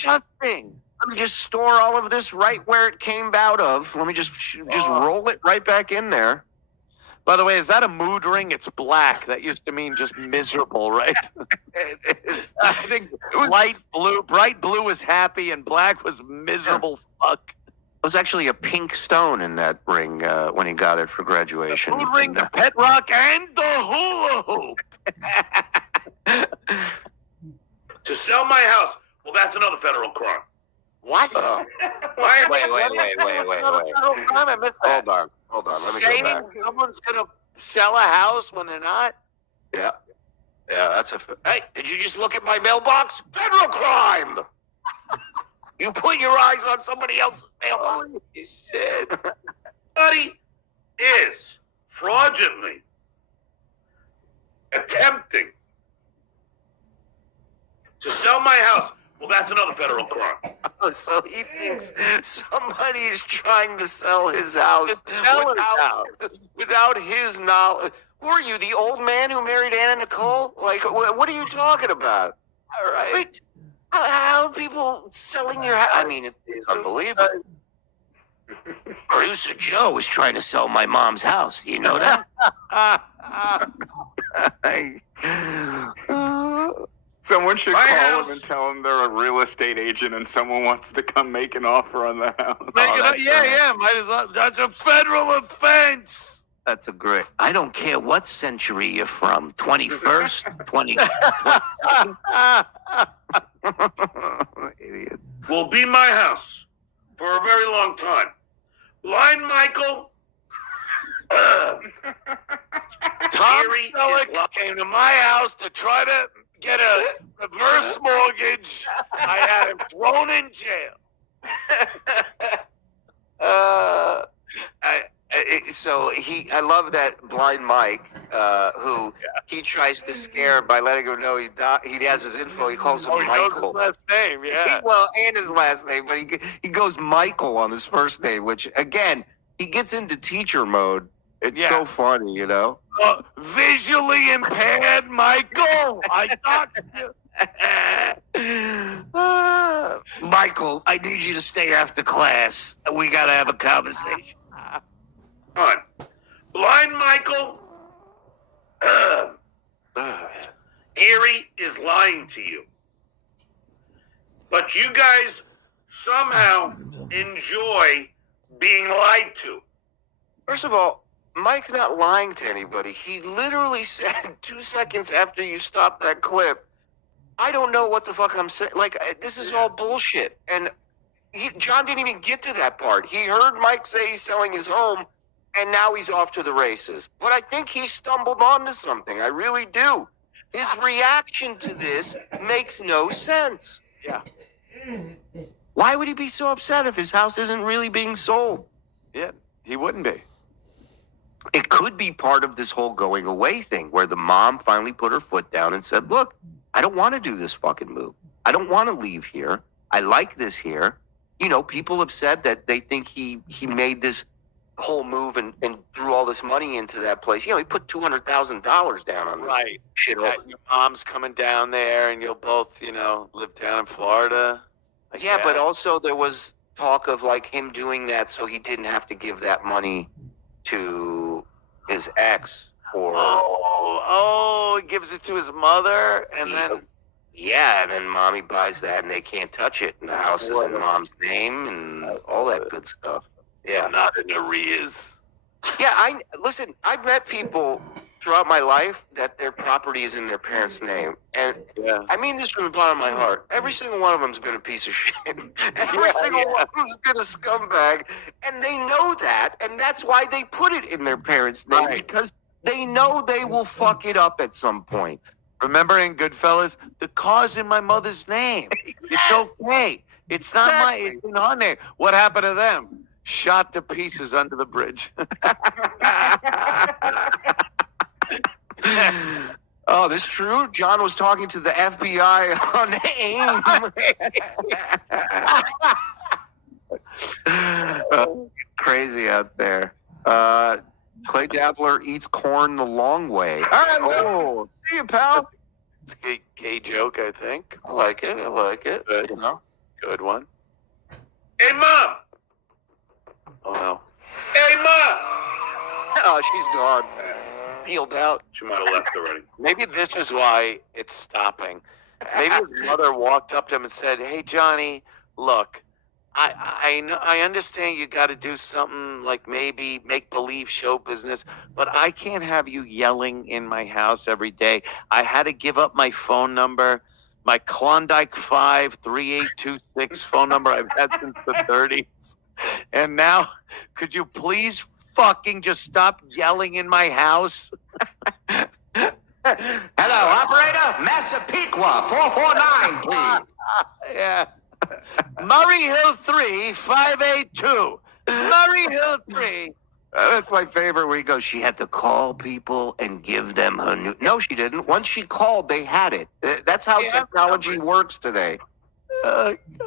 just store all of this right where it came out of. Let me just roll it right back in there. By the way, is that a mood ring? It's black. That used to mean just miserable, right? I think it was bright blue was happy, and black was miserable. Fuck. It was actually a pink stone in that ring when he got it for graduation. Mood ring, the pet rock, and the hula hoop. to sell my house. Well, that's another federal crime. What? Wait. I missed that. Hold on. Let me go Saying back. someone's gonna sell a house when they're not. Yeah, that's Hey, did you just look at my mailbox? Federal crime! You put your eyes on somebody else's mailbox. Shit. Somebody is fraudulently attempting to sell my house. Well, that's another federal crime. Oh, so he thinks somebody is trying to sell his house without his knowledge. Who are you, the old man who married Anna Nicole? Like, what are you talking about? All right. Wait, how are people selling your house? I mean, it's unbelievable. Producer Joe is trying to sell my mom's house. You know that? Someone should My call house. them and tell them they're a real estate agent and someone wants to come make an offer on the house. Might as well. That's a federal offense. That's a great. I don't care what century you're from. 21st, 22nd. Idiot. Will be my house for a very long time. Blind Michael. Tom Gary is Selleck came to my house to try to get a reverse mortgage. I had him thrown in jail. I love that blind Mike, who he tries to scare by letting him know he has his info. He calls him He knows his Michael. last name, yeah. And his last name, but he goes Michael on his first name, which again he gets into teacher mode. It's so funny, you know. Visually impaired Michael. I thought. Michael, I need you to stay after class. We gotta have a conversation. on. Blind Michael. Erie is lying to you. But you guys somehow enjoy being lied to. First of all, Mike's not lying to anybody. He literally said 2 seconds after you stopped that clip, I don't know what the fuck I'm saying. Like, this is all bullshit. And John didn't even get to that part. He heard Mike say he's selling his home, and now he's off to the races. But I think he stumbled onto something. I really do. His reaction to this makes no sense. Yeah. Why would he be so upset if his house isn't really being sold? Yeah, he wouldn't be. It could be part of this whole going away thing where the mom finally put her foot down and said, look, I don't want to do this fucking move. I don't want to leave here. I like this here. You know, people have said that they think he made this whole move and threw all this money into that place. You know, he put $200,000 down on this shit. Yeah, your mom's coming down there and you'll both, live down in Florida. Yeah, but also there was talk of like him doing that so he didn't have to give that money to his ex or he gives it to his mother and then Yeah, and then mommy buys that and they can't touch it. And the house is in mom's name and all that good stuff. Yeah. Not in arrears. Yeah, listen, I've met people throughout my life that their property is in their parents' name. And I mean this from the bottom of my heart. Every single one of them's been a piece of shit. Every single one of them's been a scumbag. And they know that. And that's why they put it in their parents' name. Right. Because they know they will fuck it up at some point. Remember in Goodfellas, the car's in my mother's name. It's okay. It's not it's in her name. What happened to them? Shot to pieces under the bridge. Oh, this true? John was talking to the FBI on AIM. Crazy out there. Clay Dabbler eats corn the long way. All right, well, see you, pal. It's a gay joke, I think. I like it. Good. You know? Good one. Hey, Mom! Oh, no. Hey, Mom! Oh, she's gone. Peeled out. She might have left already. Maybe this is why it's stopping. Maybe his mother walked up to him and said, "Hey, Johnny, look, I understand you got to do something like maybe make believe show business, but I can't have you yelling in my house every day. I had to give up my phone number, my Klondike 53826 phone number I've had since the 30s. And now, could you please fucking just stop yelling in my house?" Hello, operator. Massapequa 449, please. Yeah. Murray Hill 3, 582. Murray Hill 3. That's my favorite where he goes, she had to call people and give them her new... No, she didn't. Once she called, they had it. That's how technology works today.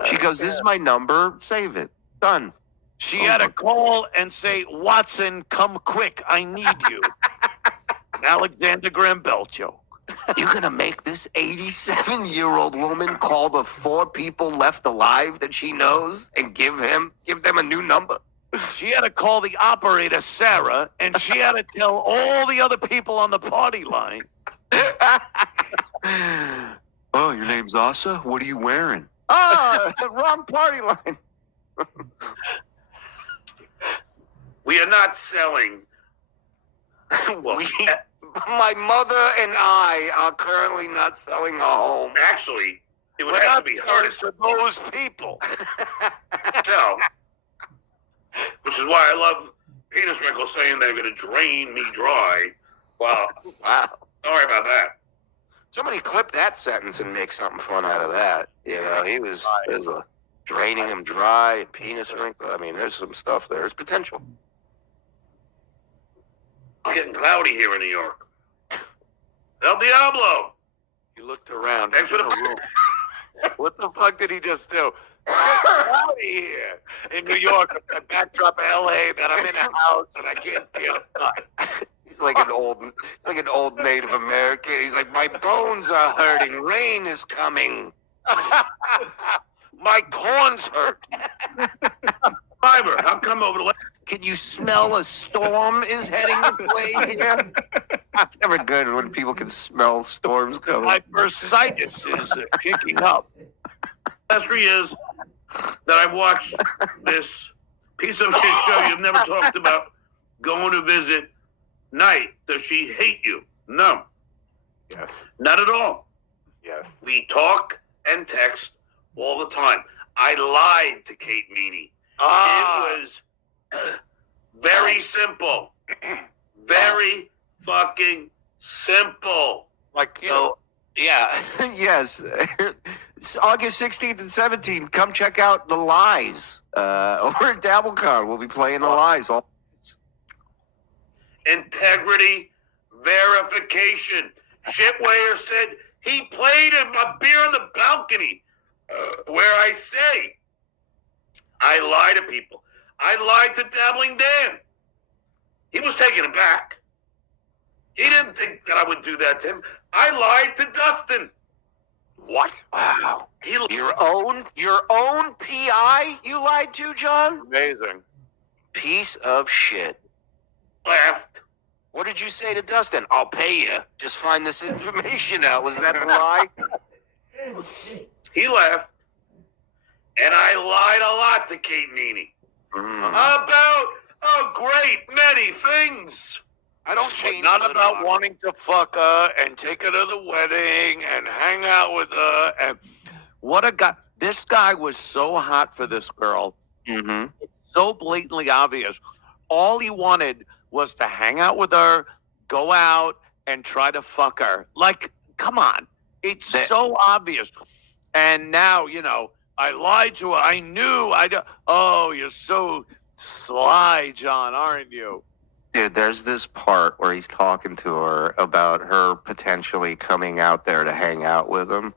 She goes, this is my number. Save it. Done. She had to call and say, "Watson, come quick. I need you." Alexander Graham Bell joke. You're going to make this 87-year-old woman call the 4 people left alive that she knows and give them a new number? She had to call the operator, Sarah, and she had to tell all the other people on the party line. Oh, your name's Asa? What are you wearing? Ah, wrong party line. We are not selling. Well, My mother and I are currently not selling a home. actually, it would have to be hard for those people. to sell. Which is why I love Penis Wrinkle saying they're going to drain me dry. Wow. Sorry about that. Somebody clip that sentence and make something fun out of that. You know, he was draining him dry and penis wrinkle. I mean, there's some stuff there. There's potential. It's getting cloudy here in New York. El Diablo. He looked around. Thanks for the What the fuck did he just do? It's cloudy here in New York. With the backdrop of LA that I'm in a house and I can't see outside. He's like an old Native American. He's like, my bones are hurting. Rain is coming. My corns hurt. Fiber, how come over the Can you smell a storm is heading this way here? It's never good when people can smell storms coming. My bursitis is kicking up. last 3 years that I've watched this piece of shit show you've never talked about going to visit Night? Does she hate you? No. Yes. Not at all. Yes. We talk and text all the time. I lied to Kate Meany. It was very simple. Very fucking simple. Like, you Oh, yeah. Yes. It's August 16th and 17th. Come check out The Lies. Over at DabbleCon. We'll be playing The Lies. Integrity, verification. Shitwayer said he played a beer on the balcony. Where I say, I lie to people. I lied to Dabbling Dan. He was taken aback. He didn't think that I would do that to him. I lied to Dustin. What? Wow. Your own PI you lied to, John? amazing. Piece of shit. Laughed. What did you say to Dustin? I'll pay you. Just find this information out. Was that the lie? He left, and I lied a lot to Kate Meany about a great many things. I don't change. Not for the about dog. wanting to fuck her and take her to the wedding and hang out with her. And what a guy! This guy was so hot for this girl. Mm-hmm. It's so blatantly obvious. All he wanted was to hang out with her, go out, and try to fuck her. Like, come on. It's so obvious. And now, I lied to her. I knew. Oh, you're so sly, John, aren't you? Dude, there's this part where he's talking to her about her potentially coming out there to hang out with him.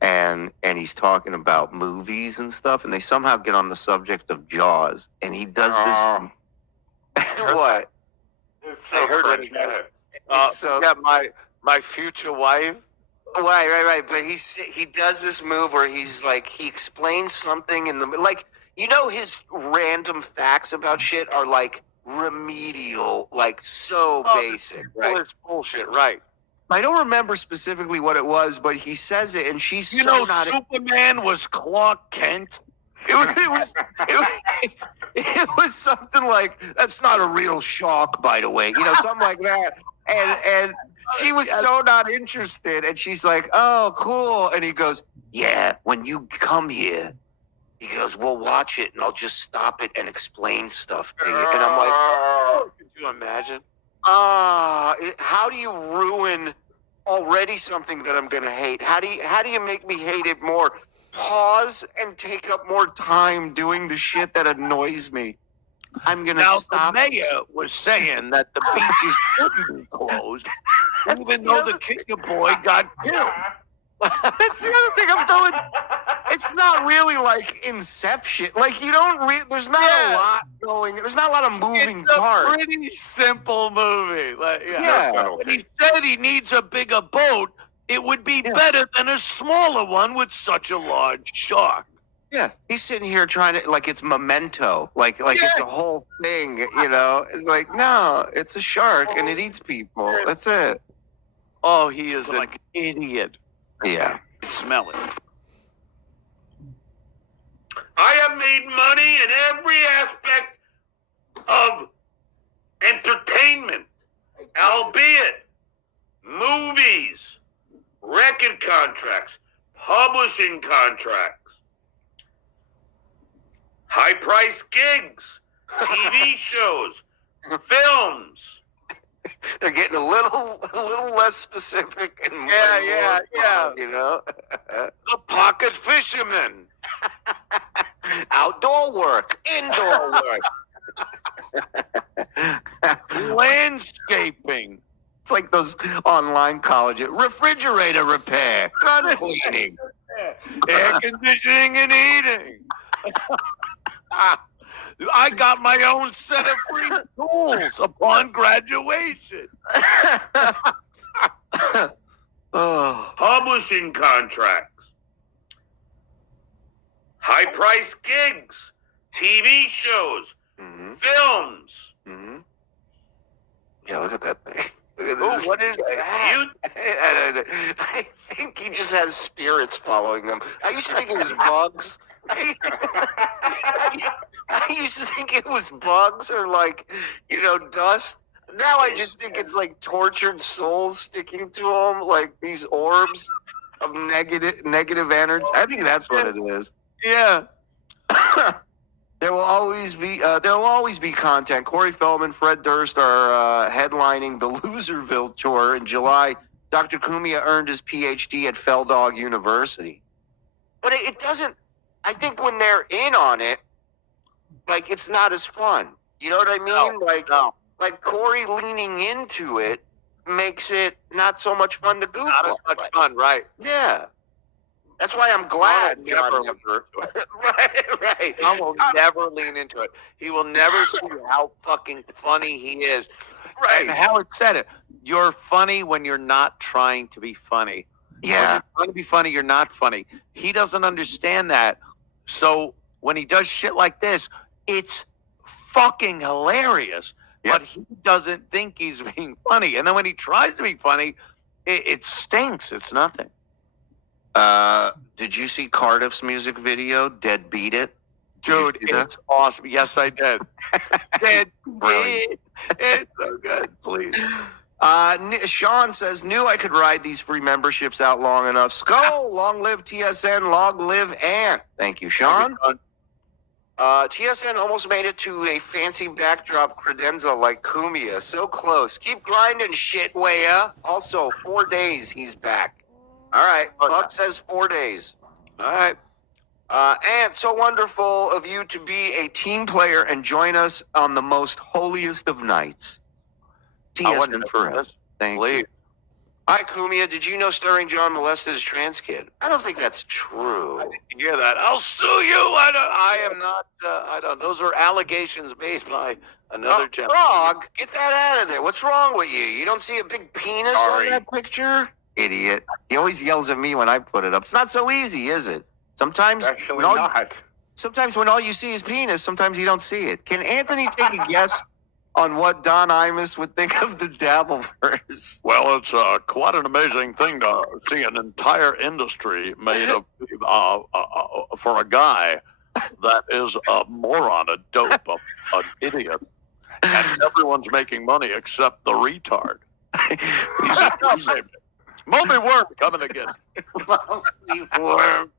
And he's talking about movies and stuff. And they somehow get on the subject of Jaws. And he does this. What? I heard what he said. My future wife. Right. But he does this move where he's like, he explains something in the, like, his random facts about shit are like remedial, like so basic, right? It's bullshit, right? I don't remember specifically what it was, but he says it, and she's not. Superman was Clark Kent. It was something like, that's not a real shark, by the way, something like that. And she was so not interested, and she's like, oh, cool. And he goes, yeah, when you come here, he goes, we'll watch it, and I'll just stop it and explain stuff to you. And I'm like, could you imagine? how do you ruin already something that I'm going to hate? How do you make me hate it more? Pause and take up more time doing the shit that annoys me. I'm going to stop. Now, the mayor was saying that the beaches shouldn't be closed, even though the kicker boy got killed. That's the other thing I'm doing. It's not really like Inception. Like, you don't there's not a lot going. There's not a lot of moving parts. It's a pretty simple movie. Like, Yeah. When he said he needs a bigger boat, it would be better than a smaller one with such a large shark. Yeah, he's sitting here trying to, like, it's Memento, like it's a whole thing, It's like, no, it's a shark and it eats people. That's it. Oh, he is an idiot. Yeah. Smell it. I have made money in every aspect of entertainment, albeit movies, record contracts, publishing contracts, high-priced gigs, TV shows, films. They're getting a little less specific and more, The pocket fisherman. Outdoor work, indoor work. Landscaping. It's like those online colleges. Refrigerator repair, gun cleaning. Air conditioning and heating. I got my own set of free tools upon graduation. Publishing contracts, high-priced gigs, TV shows, films. Mm-hmm. Yeah, look at that thing. Look at Oh, this. what is that? I think he just has spirits following him. I used to think it was bugs. I used to think it was bugs or like, dust. Now I just think it's like tortured souls sticking to him, like these orbs of negative energy. I think that's what it is. Yeah. There will always be content. Corey Feldman, Fred Durst are headlining the Loserville tour in July. Dr. Cumia earned his PhD at Feldog University. But it doesn't. I think when they're in on it, like, it's not as fun. You know what I mean? Like Corey leaning into it makes it not so much fun to goof. Not as much fun, right? Yeah. That's why I'm glad John never. Right. John will never lean into it. He will never see how fucking funny he is. Right. And Howard said it. You're funny when you're not trying to be funny. Yeah. When you're trying to be funny, you're not funny. He doesn't understand that. So when he does shit like this, it's fucking hilarious. Yep. But he doesn't think he's being funny. And then when he tries to be funny, it stinks. It's nothing. Did you see Cardiff's music video, Dead Beat It? Dude, it's awesome. Yes, I did. Brilliant. It's so good. Please. Sean says, knew I could ride these free memberships out long enough. Skull, long live TSN, long live Ant. Thank you, Sean. TSN almost made it to a fancy backdrop credenza like Cumia. So close. Keep grinding, shit, Waya. Also, 4 days he's back. All right. Buck says 4 days. All right. Ant, so wonderful of you to be a team player and join us on the most holiest of nights. TSN forever. Thank you. Hi, Cumia. Did you know Stuttering John molested his trans kid? I don't think that's true. I didn't hear that. I'll sue you. I am not. I don't. Those are allegations made by another gentleman. Frog, get that out of there. What's wrong with you? You don't see a big penis on that picture? Idiot. He always yells at me when I put it up. It's not so easy, is it? Sometimes Actually not. Sometimes when all you see is penis, sometimes you don't see it. Can Anthony take a guess on what Don Imus would think of the dabbleverse? Well, it's quite an amazing thing to see an entire industry made of for a guy that is a moron, a dope, an idiot, and everyone's making money except the retard. He's a multi-worm coming again. Multi-worm.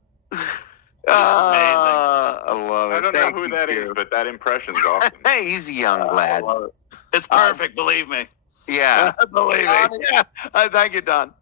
I love it. I don't know who that is, but that impression's awesome. Hey, he's a young lad. It's perfect, believe me. Yeah. Believe me. Yeah. Thank you, Don.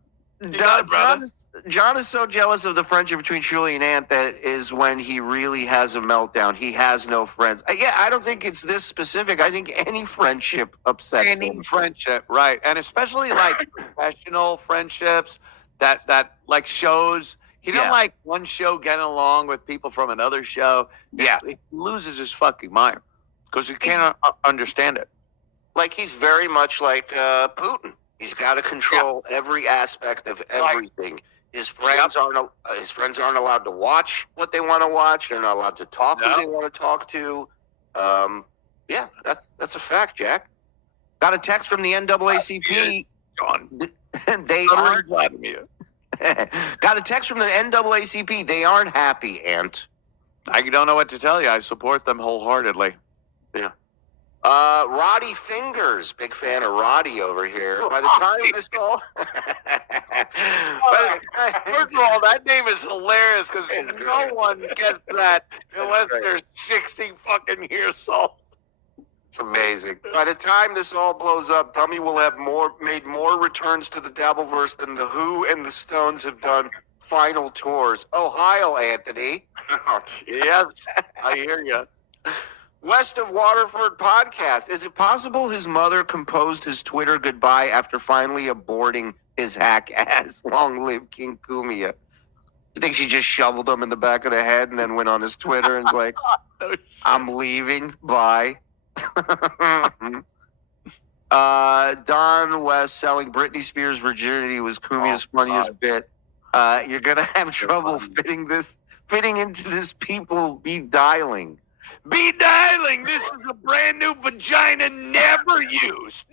John is so jealous of the friendship between Shuli and Ant that is when he really has a meltdown. He has no friends. Yeah, I don't think it's this specific. I think any friendship upsets him. Friendship, right. And especially like professional friendships that like shows. He don't like one show getting along with people from another show. Yeah. He loses his fucking mind because he can't understand it. Like he's very much like Putin. He's got to control every aspect of everything. His friends aren't allowed to watch what they want to watch. They're not allowed to talk who they want to talk to. Yeah, that's a fact, Jack. Got a text from the NAACP. John. They aren't. Got a text from the NAACP. They aren't happy, Ant. I don't know what to tell you. I support them wholeheartly. Yeah. Roddy Fingers, big fan of Roddy over here. By the time this all, first of all, that name is hilarious because no one gets that unless they're 60 fucking years old. It's amazing. By the time this all blows up, Dummy will have made more returns to the Dabbleverse than the Who and the Stones have done final tours. Ohio, Anthony. Yes, I hear you. West of Waterford podcast. Is it possible his mother composed his Twitter goodbye after finally aborting his hack ass? Long live King Cumia. You think she just shoveled him in the back of the head and then went on his Twitter and was like, I'm leaving. Bye. Don West selling Britney Spears' virginity was Cumia's funniest bit. You're gonna have trouble fitting into this people be dialing. Be dialing. This is a brand new vagina. Never use,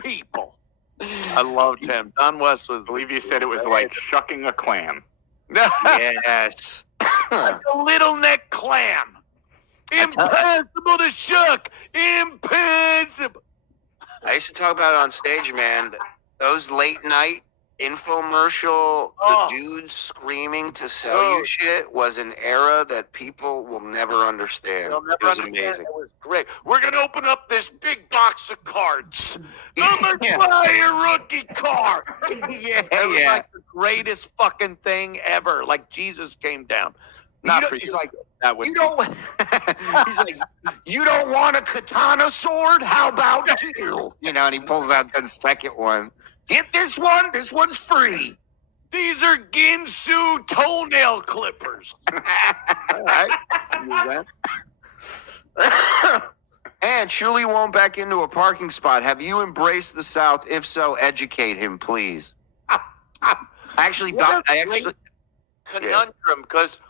people. I loved him. Don West was. I believe you said it was like shucking a clam. Yes. Like a little neck clam. Impossible to shuck. Impossible. I used to talk about it on stage, man. Those late night infomercial, the dudes screaming to sell you shit was an era that people will never understand. It was amazing. It was great. We're going to open up this big box of cards. I'm going to buy a rookie card. It was like the greatest fucking thing ever. Like Jesus came down. Not for you. He's like, he's like, you don't want a katana sword? How about two? You know, and he pulls out the second one. Get this one. This one's free. These are Ginsu toenail clippers. All right. And Shuli won't back into a parking spot. Have you embraced the South? If so, educate him, please. Conundrum, because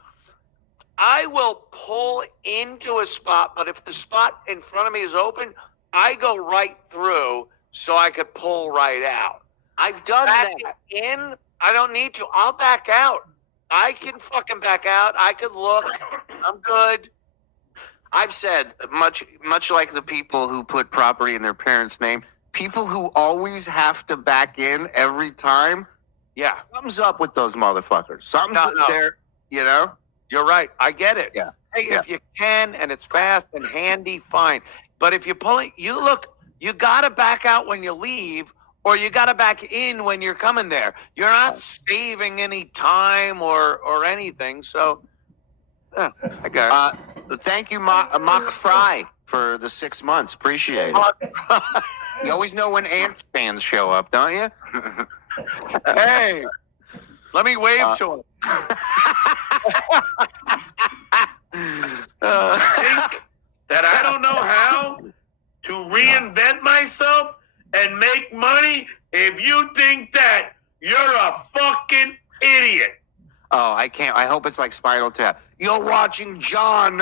I will pull into a spot, but if the spot in front of me is open, I go right through so I could pull right out. I've done Back that. In, I don't need to. I'll back out. I can fucking back out. I can look. I'm good. I've said, much like the people who put property in their parents' name, people who always have to back in every time, Yeah. something's up with those motherfuckers. Something's No. there, you know? You're right. I get it. Yeah. Hey, Yeah. if you can and it's fast and handy, fine. But if you're pulling, you got to back out when you leave, or you got to back in when you're coming there. You're not saving any time or anything. So, yeah, I got it. Thank you, Mock Fry, for the 6 months. Appreciate it. You always know when Ants fans show up, don't you? Hey, let me wave to him. Think that I don't know how to reinvent myself and make money? If you think that, you're a fucking idiot. Oh, I can't. I hope it's like Spinal Tap. You're watching John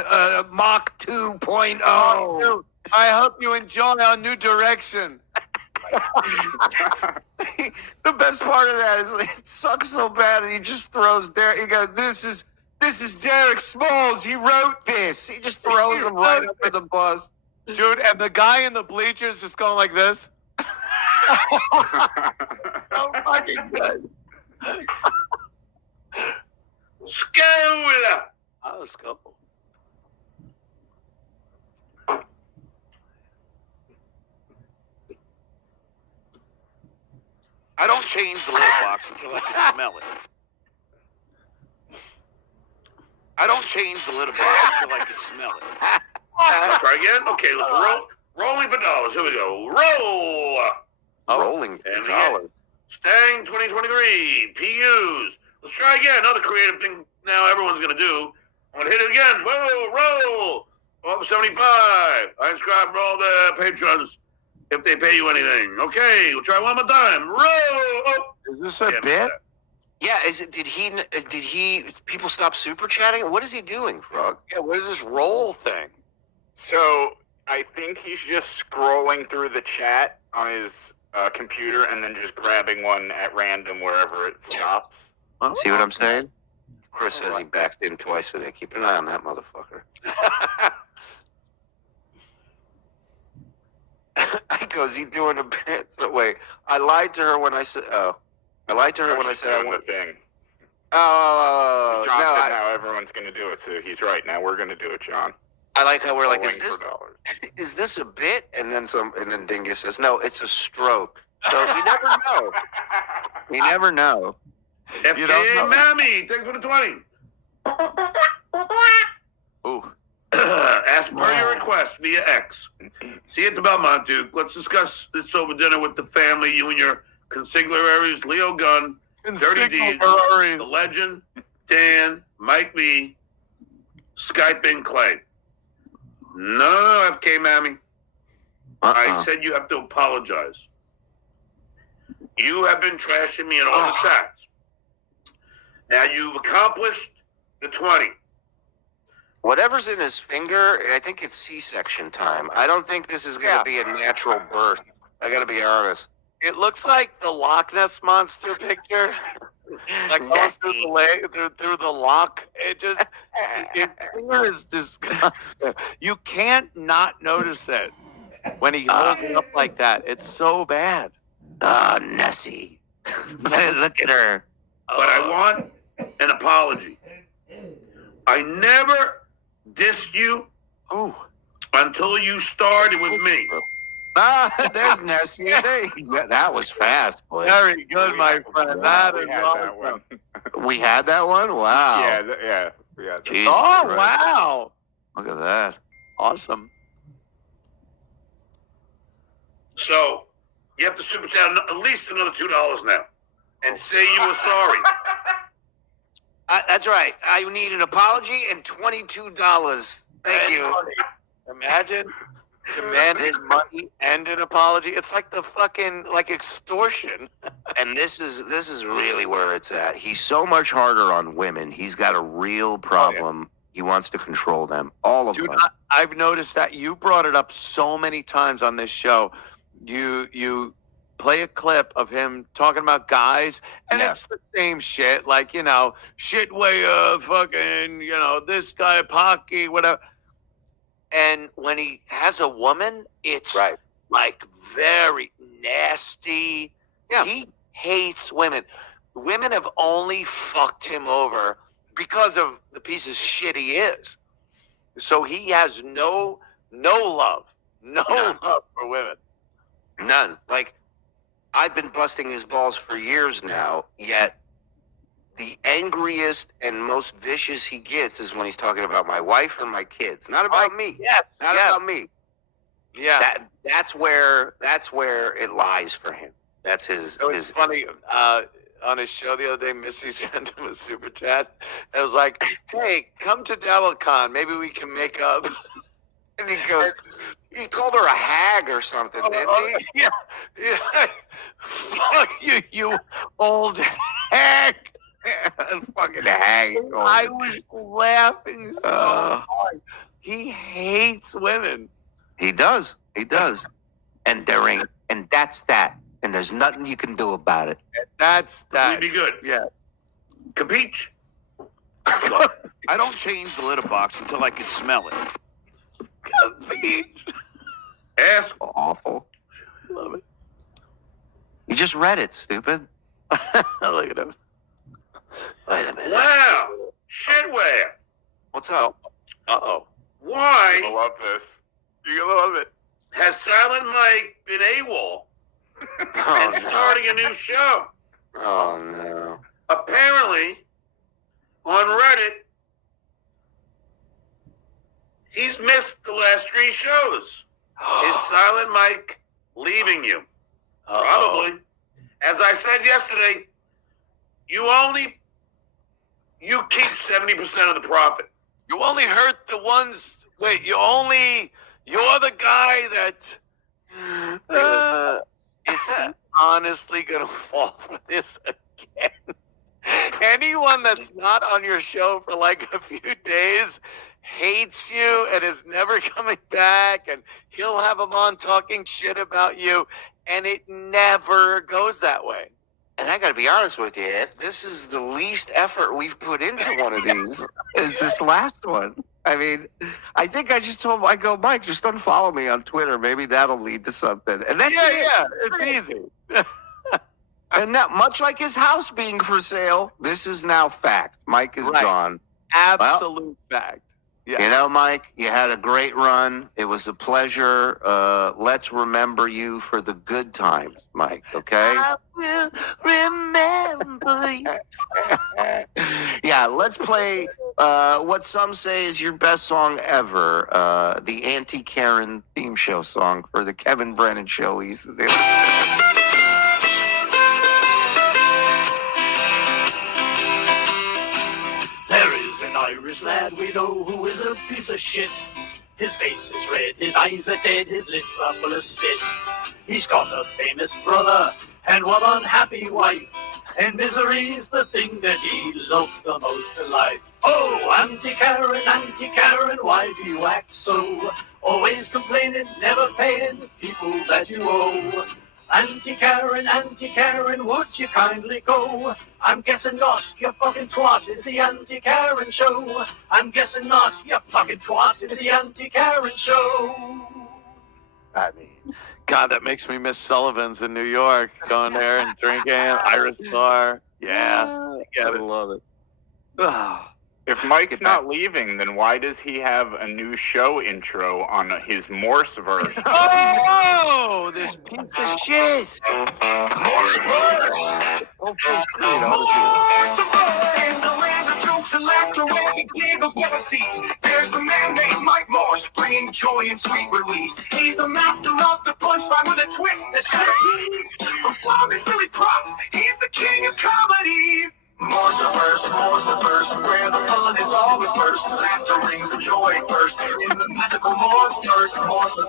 Mach 2.0. Oh, dude, I hope you enjoy our new direction. The best part of that is it sucks so bad, and he just throws Derek. He goes, "This is Derek Smalls. He wrote this." He just throws him right under the bus. Dude, and the guy in the bleachers just going like this. So fucking good. School. Oh, let's go. I don't change the litter box until I can smell it. I don't change the litter box until I can smell it. Try again? Okay, let's roll. Rolling for dollars. Here we go. Roll. Rolling And dollars. Stang 2023. PUs. Let's try again. Another creative thing now everyone's going to do. I'm going to hit it again. Whoa, roll. Over 75. I subscribe for all the patrons if they pay you anything. Okay, we'll try one more time. Roll. Oh. Is this a bit? Yeah, did he people stop super chatting? What is he doing, Frog? Yeah, what is this roll thing? So I think he's just scrolling through the chat on his computer and then just grabbing one at random wherever it stops. See what I'm saying? Chris says he backed in twice today. Keep an eye on that motherfucker. He goes, he doing a bit. So wait, I lied to her when I said, I lied to her when I said I doing want. the thing. Oh, John no, said now everyone's going to do it, so he's right. Now we're going to do it, John. I like how we're like, Rolling is this for dollars. is this a bit? And then Dingus says, no, it's a stroke. So you never know. You never know. FKA Mammy, thanks for the 20. Ooh. As per your request via X. See you at the Belmont, Duke. Let's discuss this over dinner with the family. You and your consigliaries, Leo Gunn, Dirty Deeds, the legend, Dan, Mike V, Skype in Clay. No, FK Mammy. I said you have to apologize. You have been trashing me in all the chats. Now you've accomplished the 20. Whatever's in his finger, I think it's C-section time. I don't think this is going to be a natural birth. I got to be honest. It looks like the Loch Ness Monster picture. Like going through the leg, through the lock. It just, his finger is disgusting. You can't not notice it when he holds it up like that. It's so bad. Nessie. Look at her. But I want an apology. I never dissed you until you started with me. There's Nessie. Yeah, that was fast, boy. Very good, my friend. That is that one. We had that one? Wow. Yeah. Jesus Oh, Christ. wow. Look at that. Awesome. So you have to super chat at least another $2 now and say you were sorry. That's right. I need an apology and $22. Thank you. Imagine demanding money and an apology. It's like the fucking extortion. And this is really where it's at. He's so much harder on women. He's got a real problem. He wants to control them. All of them. I've noticed that you brought it up so many times on this show. You play a clip of him talking about guys, and it's the same shit. Like, you know, shit way fucking, you know, this guy, Pocky, whatever. And when he has a woman, it's like very nasty. Yeah. He hates women. Women have only fucked him over because of the piece of shit he is. So he has no love for women. None. Like, I've been busting his balls for years now, yet the angriest and most vicious he gets is when he's talking about my wife and my kids. Not about me. Yes. Not about me. Yeah. That's where it lies for him. That's his. It was funny. On his show the other day, Missy sent him a super chat. And it was like, hey, come to DevilCon. Maybe we can make up. And he goes, he called her a hag or something, didn't he? Yeah. Fuck you, you old hag. Fucking hag. I was laughing so hard. He hates women. He does. He does. And that's that. And there's nothing you can do about it. And that's that. We'd be good. Yeah. Capiche? I don't change the litter box until I can smell it. Capiche. Ask. Awful. Love it. You just read it, stupid. Look at him. Wait a minute. Wow. Shitware. What's up? Uh-oh. Why I love this. You're gonna love it. has Silent Mike been AWOL Oh, and no. starting a new show? Oh, no. Apparently, on Reddit, he's missed the last 3 shows. Is Silent Mike leaving you? Probably. As I said yesterday, you keep 70% of the profit. You only hurt the ones. Wait, you're the guy that. Is he honestly gonna fall for this again? Anyone that's not on your show for like a few days hates you and is never coming back, and he'll have them on talking shit about you, and it never goes that way. And I got to be honest with you, Ed, this is the least effort we've put into one of these, is this last one. I mean, I think I just told Mike, Mike, just unfollow me on Twitter. Maybe that'll lead to something. And that's it. Yeah, it's easy. And that, much like his house being for sale, this is now fact. Mike is gone. Absolute fact. Yeah. You know, Mike, you had a great run. It was a pleasure. Let's remember you for the good times, Mike, okay? I will remember you. Yeah, let's play what some say is your best song ever, the Anti-Karen theme show song for the Kevin Brennan show he used to do. There is an Irish lad we know who is a piece of shit. His face is red, his eyes are dead, his lips are full of spit. He's got a famous brother and one unhappy wife, and misery's the thing that he loves the most in life. Oh, Auntie Karen, why do you act so? Always complaining, never paying the people that you owe. Auntie Karen, would you kindly go? I'm guessing not, you fucking twat, it's the Auntie Karen show. I'm guessing not, you fucking twat, it's the Auntie Karen show. I mean, God, that makes me miss Sullivan's in New York, going there and drinking, Irish bar. Yeah, I love it. If Mike's not leaving, then why does he have a new show intro on his Morse verse? Oh, this piece of shit. Jokes and laughter where the giggles never cease. There's a man named Mike Morse, bringing joy and sweet release. He's a master of the punchline with a twist that should from flawed silly props, he's the king of comedy. Morse a verse, where the fun is always first. Laughter rings and joy bursts in the magical Morse verse. Morse a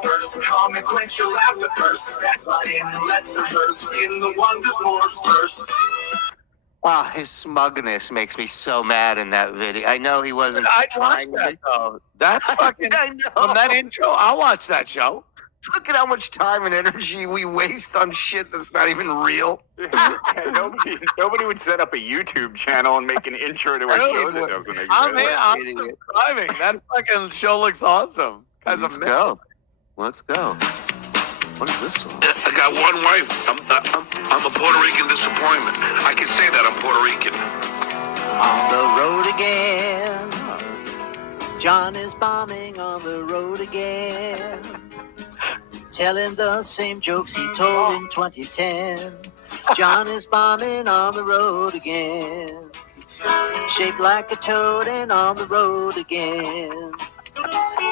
verse, come and quench your laughter thirst. Step right in and let's immerse in the wonders Morse verse. Ah, his smugness makes me so mad in that video. I know he wasn't I watched trying that, to. though. That's fucking. I know. From that intro, I'll watch that show. Look at how much time and energy we waste on shit that's not even real. Nobody would set up a YouTube channel and make an intro to a show that doesn't exist. I'm subscribing. That fucking show looks awesome. Guys, Let's go. Let's go. What is this song? I got one wife. I'm a Puerto Rican disappointment. I can say that I'm Puerto Rican. On the road again. John is bombing on the road again. Telling the same jokes he told in 2010. John is bombing on the road again. Shaped like a toad and on the road again.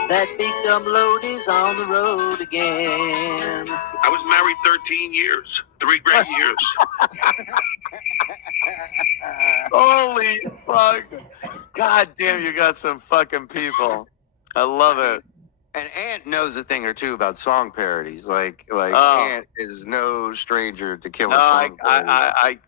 That big dumb load is on the road again. I was married 13 years. 3 great years. Holy fuck. God damn, you got some fucking people. I love it. And Ant knows a thing or two about song parodies. Like Ant is no stranger to killing song parodies.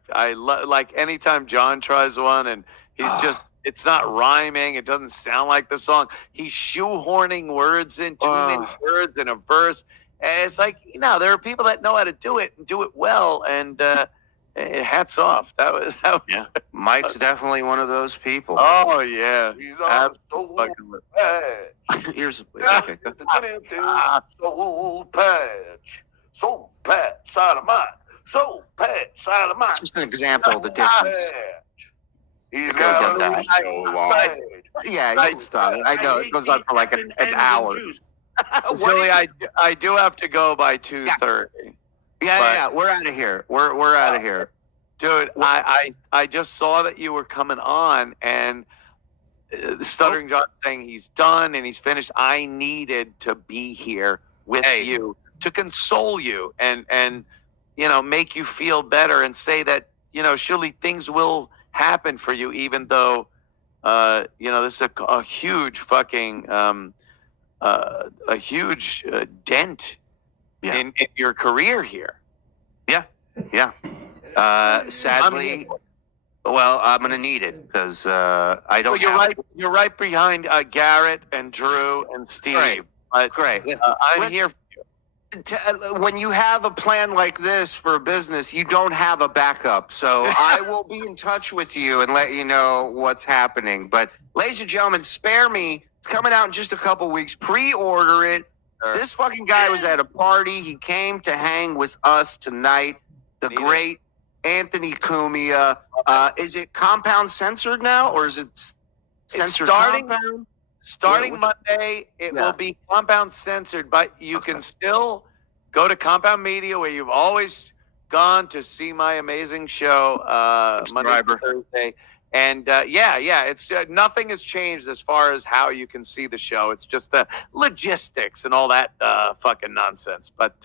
Like anytime John tries one and he's just, it's not rhyming. It doesn't sound like the song. He's shoehorning words in, too many words in a verse. And it's like, there are people that know how to do it and do it well. And hats off. That was yeah. Mike's definitely one of those people. Oh, yeah. Here's okay. Soul patch. Soul patch, side of mine. Soul patch, side of mine. Just an example of the difference. He's got that. Yeah, you can stop. I know it goes on for like an hour. Julie, I do have to go by 2:30. Yeah, we're out of here. We're out of here, dude. I just saw that you were coming on, and Stuttering John saying he's done and he's finished. I needed to be here with you to console you and make you feel better and say that surely things will happen for you, even though this is a huge fucking a huge dent in your career here. Yeah. Sadly, I'm gonna need it because I don't. Well, you're right behind Garrett and Drew and Steve. Great. I'm here. When you have a plan like this for a business, you don't have a backup. So I will be in touch with you and let you know what's happening. But ladies and gentlemen, spare me. It's coming out in just a couple weeks. Pre-order it. Sure. This fucking guy was at a party. He came to hang with us tonight. The great Anthony Cumia. Is it compound censored now, or is it censored compound? Starting Monday, it will be compound censored, but you can still go to Compound Media, where you've always gone to see my amazing show Monday to Thursday. And it's nothing has changed as far as how you can see the show. It's just the logistics and all that fucking nonsense. But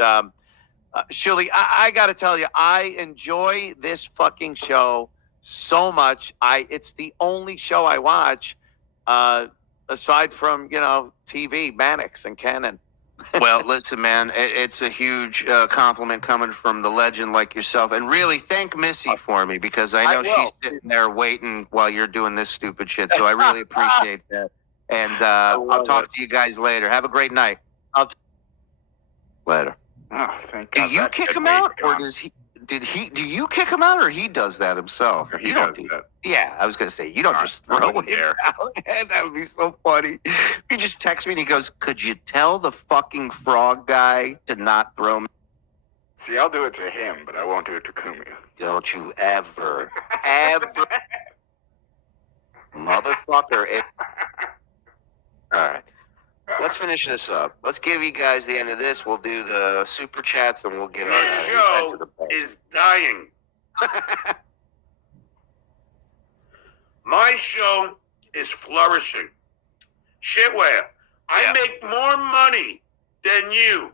Shuli, I got to tell you, I enjoy this fucking show so much. It's the only show I watch. Aside from, TV, Mannix and Cannon. Well, listen, man, it's a huge compliment coming from the legend like yourself. And really, thank Missy for me, because I know she's sitting there waiting while you're doing this stupid shit. So I really appreciate that. And I'll talk to you guys later. Have a great night. Later. Oh, thank God. Do you kick him out, or does he? Do you kick him out, or he does that himself? He does that. Yeah, I was gonna say you don't just throw him out. That would be so funny. He just texts me and he goes, "Could you tell the fucking frog guy to not throw me?" See, I'll do it to him, but I won't do it to Cumia. Don't you ever, motherfucker! All right. Let's finish this up. Let's give you guys the end of this. We'll do the super chats and we'll get on. This show is dying. My show is flourishing. Shitware, I make more money than you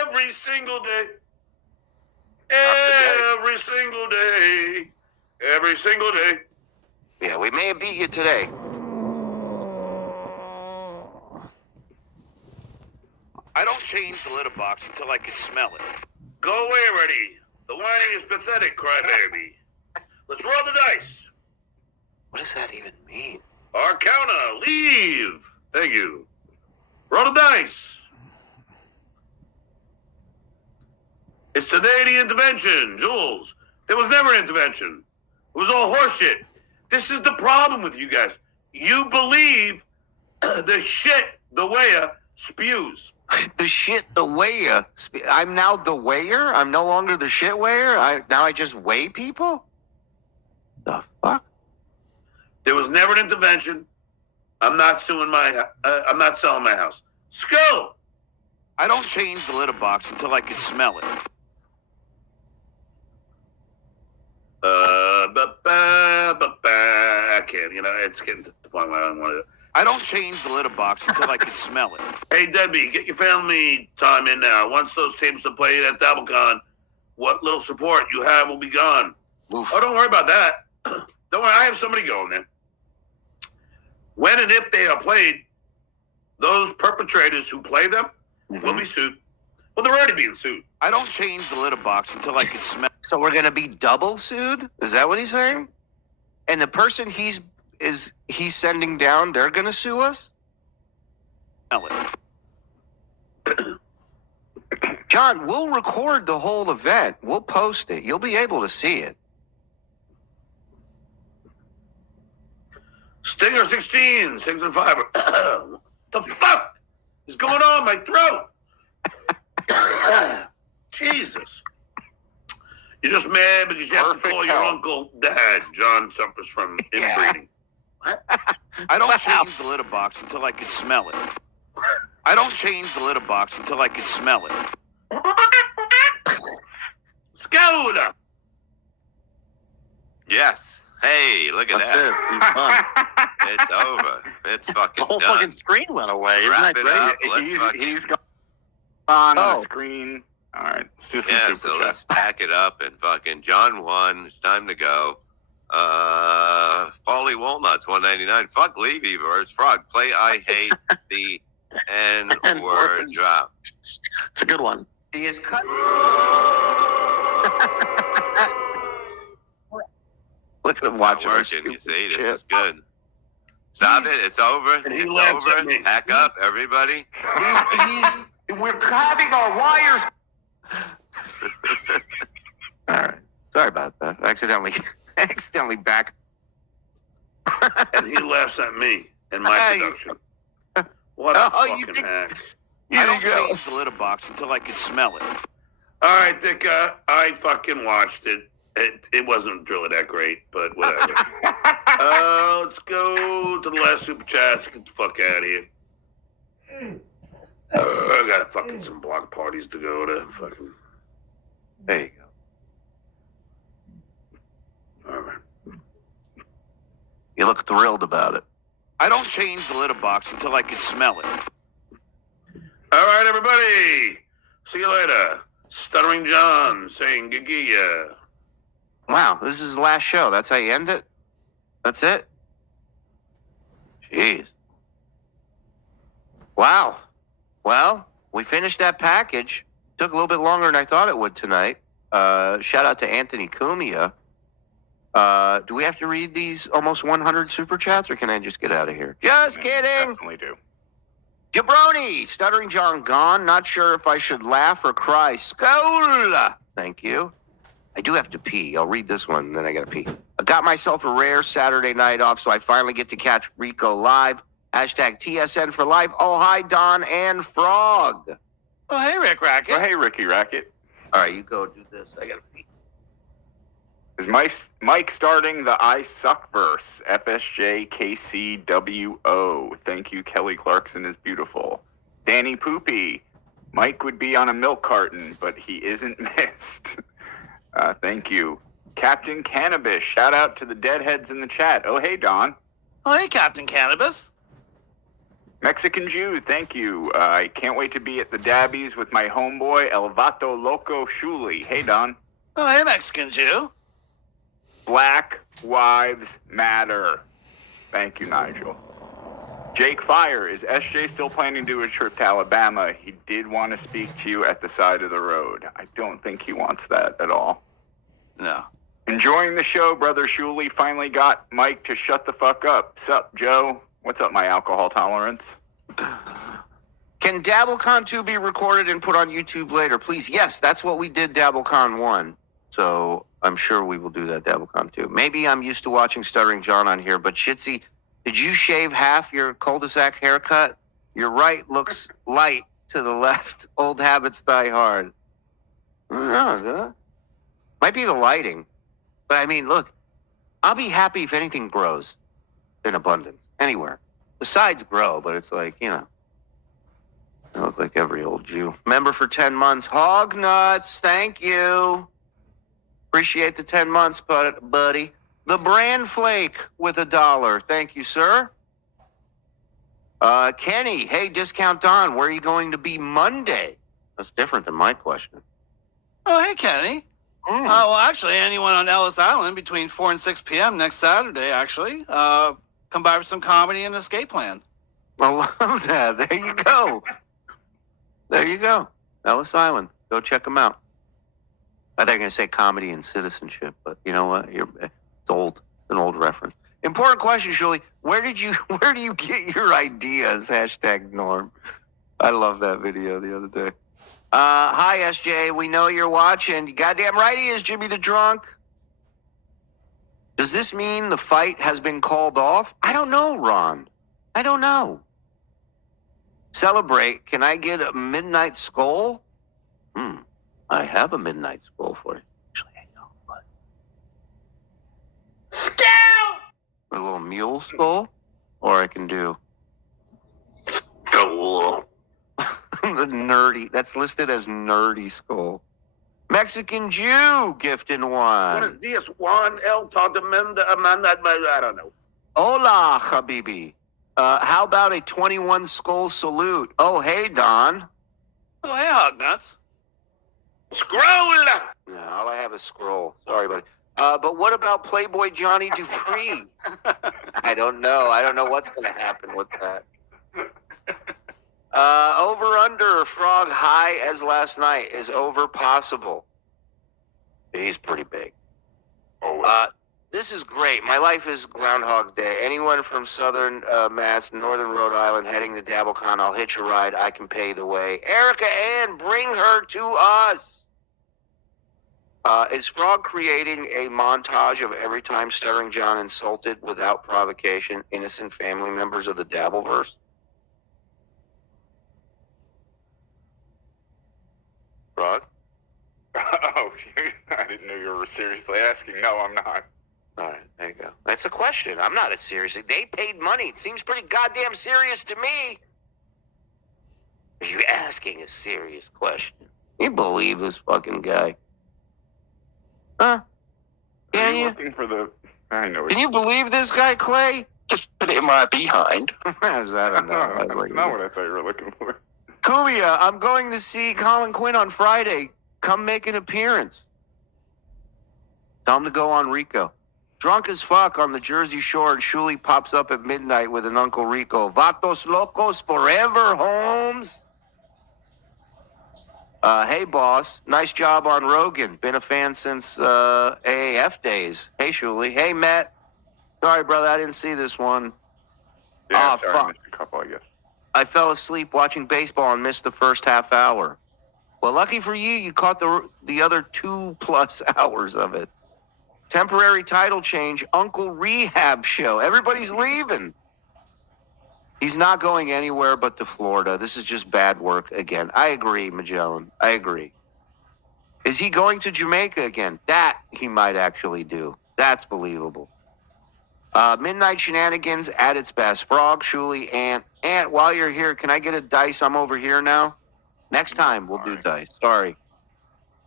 every single day. Every single day. Every single day. Yeah, we may have beat you today. I don't change the litter box until I can smell it. Go away already. The whining is pathetic, crybaby. Let's roll the dice. What does that even mean? Arcana, leave. Thank you. Roll the dice. It's today the intervention, Jules. There was never an intervention. It was all horseshit. This is the problem with you guys. You believe the shit the weigher spews. The shit the weigher. I'm now the weigher? I'm no longer the shit weigher? Now I just weigh people? The fuck? There was never an intervention. I'm not selling my house. Skull! I don't change the litter box until I can smell it. I can't, it's getting to the point where I don't want to. I don't change the litter box until I can smell it. Hey, Debbie, get your family time in now. Once those tapes are played at DabbleCon, what little support you have will be gone. Oof. Oh, don't worry about that. Don't worry, I have somebody going there. When and if they are played, those perpetrators who play them will be sued. Well, they're already being sued. I don't change the litter box until I can smell. So we're going to be double sued? Is that what he's saying? And the person he's sending down, they're going to sue us? John, we'll record the whole event. We'll post it. You'll be able to see it. Stinger 16, 6 and 5. What the fuck is going on in my throat? Jesus. You're just mad because you have to call your uncle Dad. John suffers from inbreeding. What? I don't change the litter box until I can smell it. I don't change the litter box until I can smell it. Scouter! Yes. Hey, look at That's that. it. He's done. It's over. It's fucking The whole done. fucking screen went away. Isn't Wrap that it great? up. He's gone on the screen. All right, let's do some super so chat. let's pack it up and fucking John won. It's time to go. Paulie Walnuts, $1.99. Fuck Levy verse Frog. Play I hate the N-word drop. It's a good one. He is cut. Look at him watching us. Working, you see, this is good. Stop it. It's over. And he It's laughs over. at me. Pack up, everybody. We're having our wires. All right. Sorry about that. Accidentally back. And he laughs at me and my production. What a fucking hack. I don't change the litter box until I can smell it. All right, Dick, I fucking watched it. It wasn't really that great, but whatever. Let's go to the last super chats. Get the fuck out of here. I got fucking some block parties to go to. Fucking. There you go. All right. You look thrilled about it. I don't change the litter box until I can smell it. All right, everybody. See you later. Stuttering John saying gigia. Wow, this is the last show. That's how you end it? That's it? Jeez. Wow. Well, we finished that package. Took a little bit longer than I thought it would tonight. Shout out to Anthony Cumia. Do we have to read these almost 100 super chats, or can I just get out of here? Just kidding. Definitely do. Jabroni, Stuttering John gone. Not sure if I should laugh or cry. Skola. Thank you. I do have to pee. I'll read this one, and then I gotta pee. I got myself a rare Saturday night off, so I finally get to catch Rico live. Hashtag TSN for life. Oh, hi, Don and Frog. Oh, hey, Rick Racket. Oh, hey, Ricky Racket. All right, you go do this. I gotta pee. Is Mike starting the I Suck verse? FSJKCWO. Thank you, Kelly Clarkson is beautiful. Danny Poopy. Mike would be on a milk carton, but he isn't missed. Thank you. Captain Cannabis. Shout out to the deadheads in the chat. Oh, hey, Don. Oh, hey, Captain Cannabis. Mexican Jew, thank you. I can't wait to be at the Dabbies with my homeboy, El Vato Loco Shuli. Hey, Don. Oh, hey, Mexican Jew. Black Wives Matter. Thank you, Nigel. Jake Fire, is SJ still planning to do a trip to Alabama? He did want to speak to you at the side of the road. I don't think he wants that at all. No. Enjoying the show, Brother Shuli. Finally got Mike to shut the fuck up. Sup, Joe? What's up, my alcohol tolerance? Can DabbleCon 2 be recorded and put on YouTube later? Please, yes, that's what we did DabbleCon 1. So I'm sure we will do that DabbleCon 2. Maybe I'm used to watching Stuttering John on here, but Shitzy, did you shave half your cul-de-sac haircut? Your right looks light to the left. Old habits die hard. I don't know. Might be the lighting. But I mean, look, I'll be happy if anything grows in abundance anywhere. The sides grow, but it's like, you know, I look like every old Jew. Member for 10 months. Hog nuts. Thank you. Appreciate the 10 months, buddy. The Bran Flake with $1. Thank you, sir. Kenny, hey, Discount Don, where are you going to be Monday? That's different than my question. Oh, hey, Kenny. Well, actually, anyone on Ellis Island between 4 and 6 p.m. next Saturday, actually. Come by for some comedy and escape plan. I love that. There you go. There you go. Ellis Island. Go check them out. I think I'm going to say comedy and citizenship, but you know what? It's old. It's an old reference. Important question, Shuli. Where do you get your ideas? # Norm. I love that video the other day. Hi, SJ. We know you're watching. You goddamn right he is, Jimmy the Drunk. Does this mean the fight has been called off? I don't know, Ron. I don't know. Celebrate. Can I get a midnight skull? I have a midnight skull for you. Actually, I don't, but... Scout! A little mule skull? Or I can do... Skull. The nerdy. That's listed as nerdy skull. Mexican Jew gifting one. Buenos dias, Juan El Todamenda Amanda. I don't know. Hola, Habibi. How about a 21 skull salute? Oh, hey, Don. Oh, hey, Hog Nuts. Scroll! No, all I have is scroll. Sorry, buddy. But what about Playboy Johnny Dupree? I don't know. I don't know what's going to happen with that. Over under Frog high as last night is over possible. He's pretty big. This is great. My life is Groundhog Day. Anyone from Southern Mass, Northern Rhode Island heading to DabbleCon, I'll hitch a ride. I can pay the way. Erica Ann, bring her to us. Is Frog creating a montage of every time Stuttering John insulted without provocation innocent family members of the dabbleverse? Frog? Oh, I didn't know you were seriously asking. No, I'm not. All right, there you go. That's a question. I'm not as serious. They paid money. It seems pretty goddamn serious to me. Are you asking a serious question? You believe this fucking guy? Huh? Can you? Looking for the... I know. Can you believe this guy, Clay? Just put it in my behind. I don't know. That's not what I thought you were looking for. Cumia, I'm going to see Colin Quinn on Friday. Come make an appearance. Tell him to go on Rico. Drunk as fuck on the Jersey Shore, and Shuli pops up at midnight with an Uncle Rico. Vatos locos forever, Holmes. Hey, boss. Nice job on Rogan. Been a fan since AAF days. Hey, Shuli. Hey, Matt. Sorry, brother. I didn't see this one. Yeah, sorry, I missed a couple, I guess. I fell asleep watching baseball and missed the first half hour. Well, lucky for you, you caught the other 2+ hours of it. Temporary title change, Uncle Rehab show. Everybody's leaving. He's not going anywhere but to Florida. This is just bad work again. I agree, Magellan. I agree. Is he going to Jamaica again? That he might actually do. That's believable. Midnight Shenanigans at its best. Frog, Shuli, Ant. Ant, while you're here, can I get a dice? I'm over here now. Next time, we'll do dice. Sorry.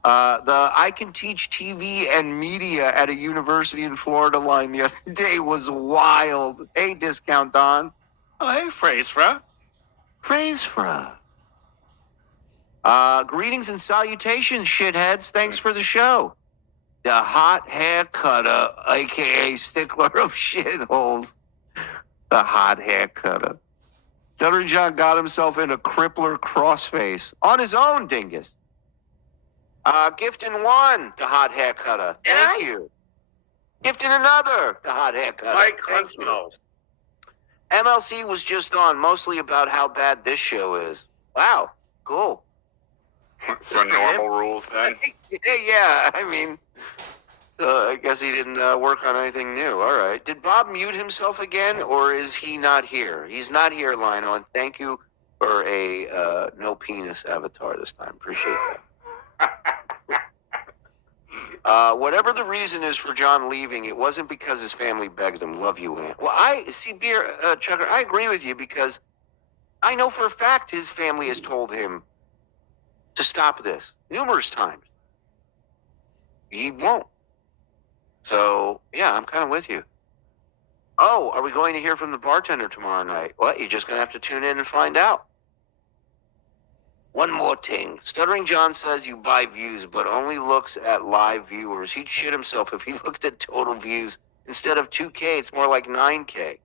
I can teach TV and media at a university in Florida line the other day was wild. Hey, Discount Don. Oh, hey, Phrasefra. Phrasefra. Greetings and salutations, shitheads. Thanks for the show. The hot hair cutter, a.k.a. stickler of shitholes. The hot hair cutter. Stuttering John got himself in a crippler crossface. On his own, dingus. Gifting one, the hot hair cutter. Thank you. Gifting another, the hot hair cutter. Mike Thank you. Huntsville. MLC was just on, mostly about how bad this show is. Wow, cool. So normal rules then? Yeah, I mean, I guess he didn't work on anything new. All right. Did Bob mute himself again, or is he not here? He's not here, Lionel, and thank you for a no penis avatar this time. Appreciate that. Whatever the reason is for John leaving, it wasn't because his family begged him. Love you, Aunt. Well, Chucker, I agree with you because I know for a fact his family has told him to stop this numerous times. He won't. So, yeah, I'm kind of with you. Oh, are we going to hear from the bartender tomorrow night? Well, you're just going to have to tune in and find out. One more thing. Stuttering John says you buy views, but only looks at live viewers. He'd shit himself if he looked at total views. Instead of 2K, it's more like 9K.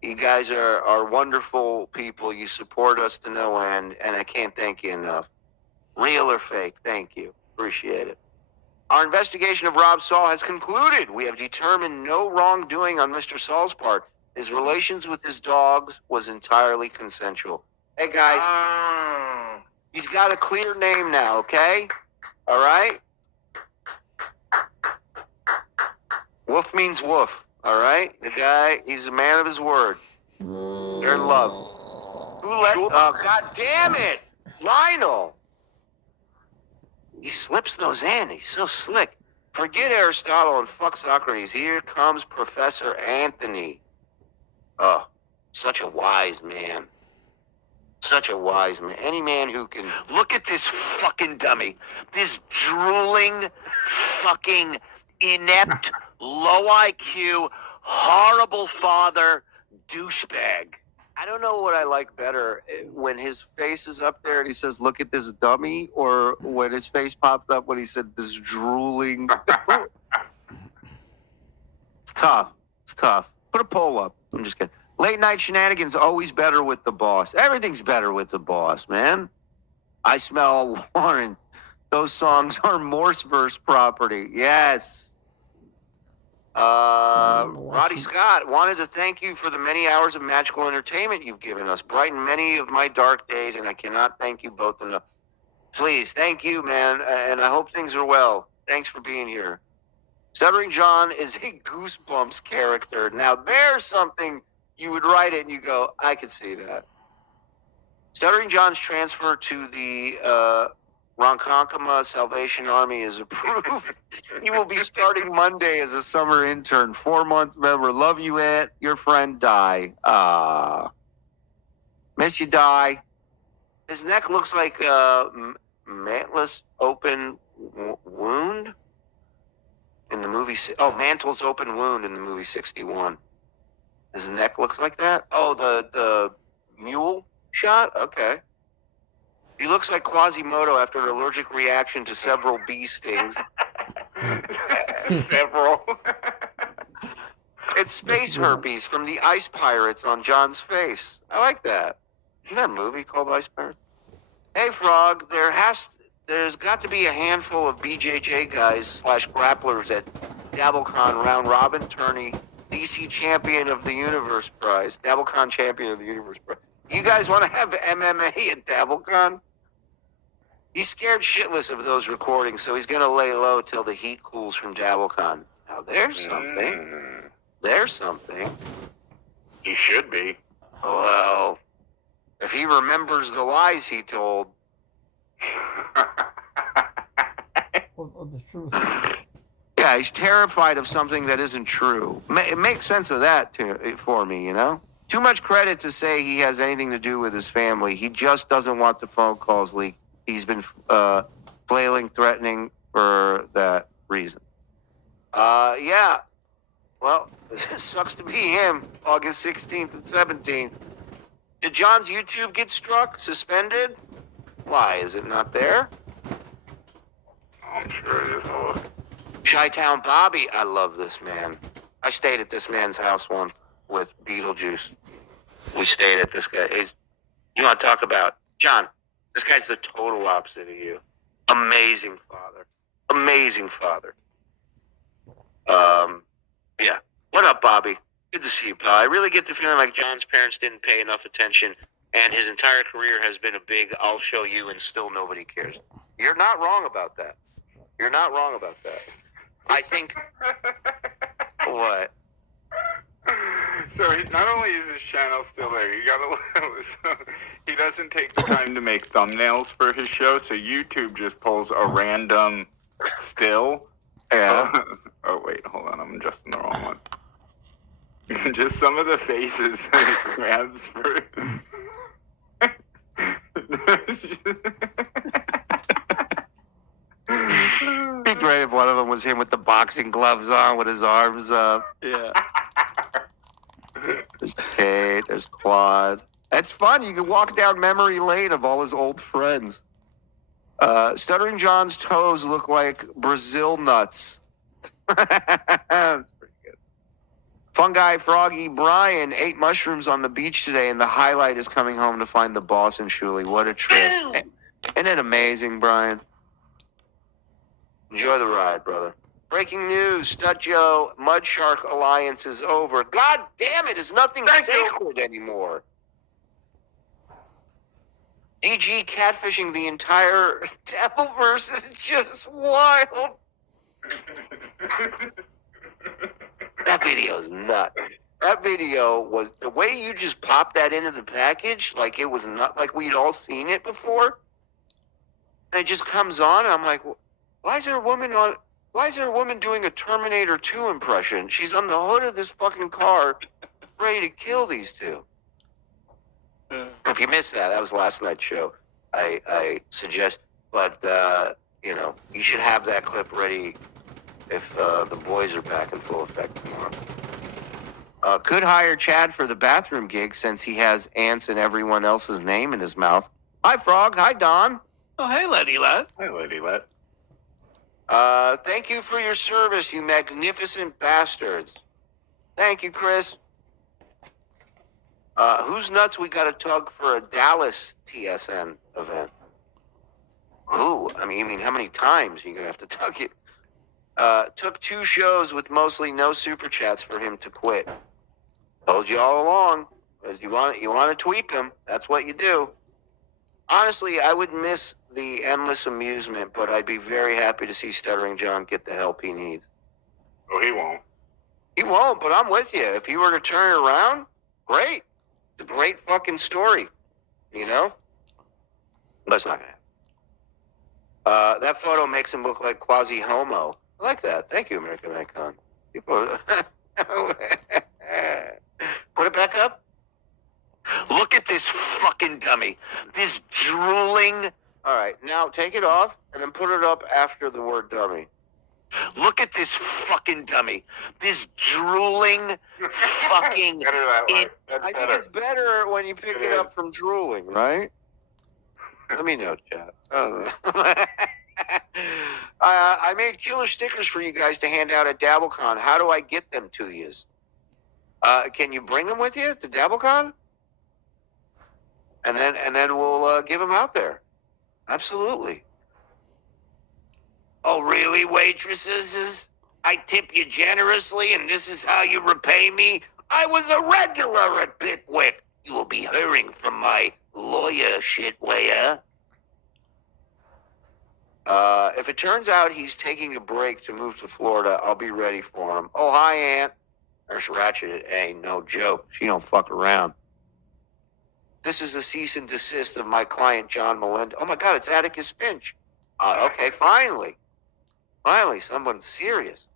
You guys are wonderful people. You support us to no end, and I can't thank you enough. Real or fake, thank you. Appreciate it. Our investigation of Rob Saul has concluded. We have determined no wrongdoing on Mr. Saul's part. His relations with his dogs was entirely consensual. Hey, guys. He's got a clear name now, okay? All right? Wolf means woof. All right, the guy, he's a man of his word. They're in love. Who let? Oh, God damn it, Lionel! He slips those in. He's so slick. Forget Aristotle and fuck Socrates. Here comes Professor Anthony. Oh, such a wise man. Such a wise man. Any man who can Look at this fucking dummy. This drooling, fucking inept, low IQ, horrible father, douchebag. I don't know what I like better, when his face is up there and he says, "Look at this dummy," or when his face popped up when he said, "This drooling." It's tough. It's tough. Put a poll up. I'm just kidding. Late night shenanigans always better with the boss. Everything's better with the boss, man. I smell Warren. Those songs are Morseverse property. Yes. Roddy Scott wanted to thank you for the many hours of magical entertainment you've given us. Brighten many of my dark days, and I cannot thank you both enough. Please, thank you, man, and I hope things are well. Thanks for being here. Stuttering John is a Goosebumps character. Now, there's something you would write it and you go, I could see that. Stuttering John's transfer to the Ronkonkoma Salvation Army is approved. He will be starting Monday as a summer intern. 4-month member. Love you, Aunt. Your friend, Die. Miss you, Die. His neck looks like a mantless open wound in the movie. Mantle's open wound in the movie 61. His neck looks like that? Oh, the mule shot? Okay. He looks like Quasimodo after an allergic reaction to several bee stings. Several. It's space herpes from the Ice Pirates on John's face. I like that. Isn't there a movie called Ice Pirates? Hey, Frog, there's got to be a handful of BJJ guys / grapplers at DabbleCon round robin tourney DC Champion of the Universe prize. DabbleCon Champion of the Universe prize. You guys want to have MMA at DabbleCon? He's scared shitless of those recordings, so he's going to lay low till the heat cools from DabbleCon. Now, there's something. There's something. He should be. Well, if he remembers the lies he told. The truth. Yeah, he's terrified of something that isn't true. It makes sense of that for me, you know? Too much credit to say he has anything to do with his family. He just doesn't want the phone calls leaked. He's been flailing, threatening for that reason. Yeah. Well, it sucks to be him. August 16th and 17th. Did John's YouTube get struck? Suspended? Why? Is it not there? I'm sure it is. Chi-Town Bobby. I love this man. I stayed at this man's house once with Beetlejuice. We stayed at this guy. You want to talk about John? This guy's the total opposite of you. Amazing father. Amazing father. Yeah. What up, Bobby? Good to see you, pal. I really get the feeling like John's parents didn't pay enough attention And his entire career has been a big, I'll show you, and still nobody cares. You're not wrong about that. You're not wrong about that. I think... What? So not only is his channel still there, he doesn't take the time to make thumbnails for his show, so YouTube just pulls a random still. Yeah. Oh, wait, hold on, I'm adjusting the wrong one. Just some of the faces that it grabs for... It'd be great if one of them was him with the boxing gloves on, with his arms up. Yeah. There's Kate, there's Quad. It's fun. You can walk down memory lane of all his old friends. Stuttering John's toes look like Brazil nuts. That's pretty good. Fungi Froggy Brian ate mushrooms on the beach today, and the highlight is coming home to find the boss and Shuli. What a trip. Isn't it amazing, Brian? Enjoy the ride, brother. Breaking news, Stut Joe, Mud Shark Alliance is over. God damn it, is nothing sacred anymore. DG catfishing the entire dabbleverse is just wild. That video is nuts. That video was, the way you just popped that into the package, like it was not, like we'd all seen it before. And it just comes on, and I'm like, why is there a woman doing a Terminator 2 impression? She's on the hood of this fucking car, ready to kill these two. If you missed that, that was last night's show. I suggest, but you know, you should have that clip ready if the boys are back in full effect tomorrow. Could hire Chad for the bathroom gig since he has ants and everyone else's name in his mouth. Hi, Frog. Hi, Don. Oh, hey, Letty Let. Hi, Lady Let. Thank you for your service, you magnificent bastards. Thank you, Chris. Who's nuts we got to tug for a Dallas TSN event? Who? I mean, you mean how many times you're going to have to tug it? Took 2 shows with mostly no super chats for him to quit. Told you all along. As you want to tweak him. That's what you do. Honestly, I would miss the endless amusement, but I'd be very happy to see Stuttering John get the help he needs. Oh, he won't. He won't, but I'm with you. If he were to turn it around, great. It's a great fucking story, you know? But it's not going to happen. That photo makes him look like quasi-homo. I like that. Thank you, American Icon. People... Put it back up. Look at this fucking dummy. This drooling... All right, now take it off and then put it up after the word dummy. Look at this fucking dummy. This drooling fucking... I think it's better when you pick it up from drooling, right? Let me know, chat. I don't know. I made killer stickers for you guys to hand out at DabbleCon. How do I get them to you? Can you bring them with you to DabbleCon? And then we'll give them out there. Absolutely. Oh, really, waitresses? I tip you generously, and this is how you repay me? I was a regular at Bitwick. You will be hearing from my lawyer, shitwaya. If it turns out he's taking a break to move to Florida, I'll be ready for him. Oh, hi, Aunt. There's Ratchet. Hey, no joke. She don't fuck around. This is a cease and desist of my client, John Melinda. Oh, my God, it's Atticus Finch. Okay, finally. Finally, someone serious.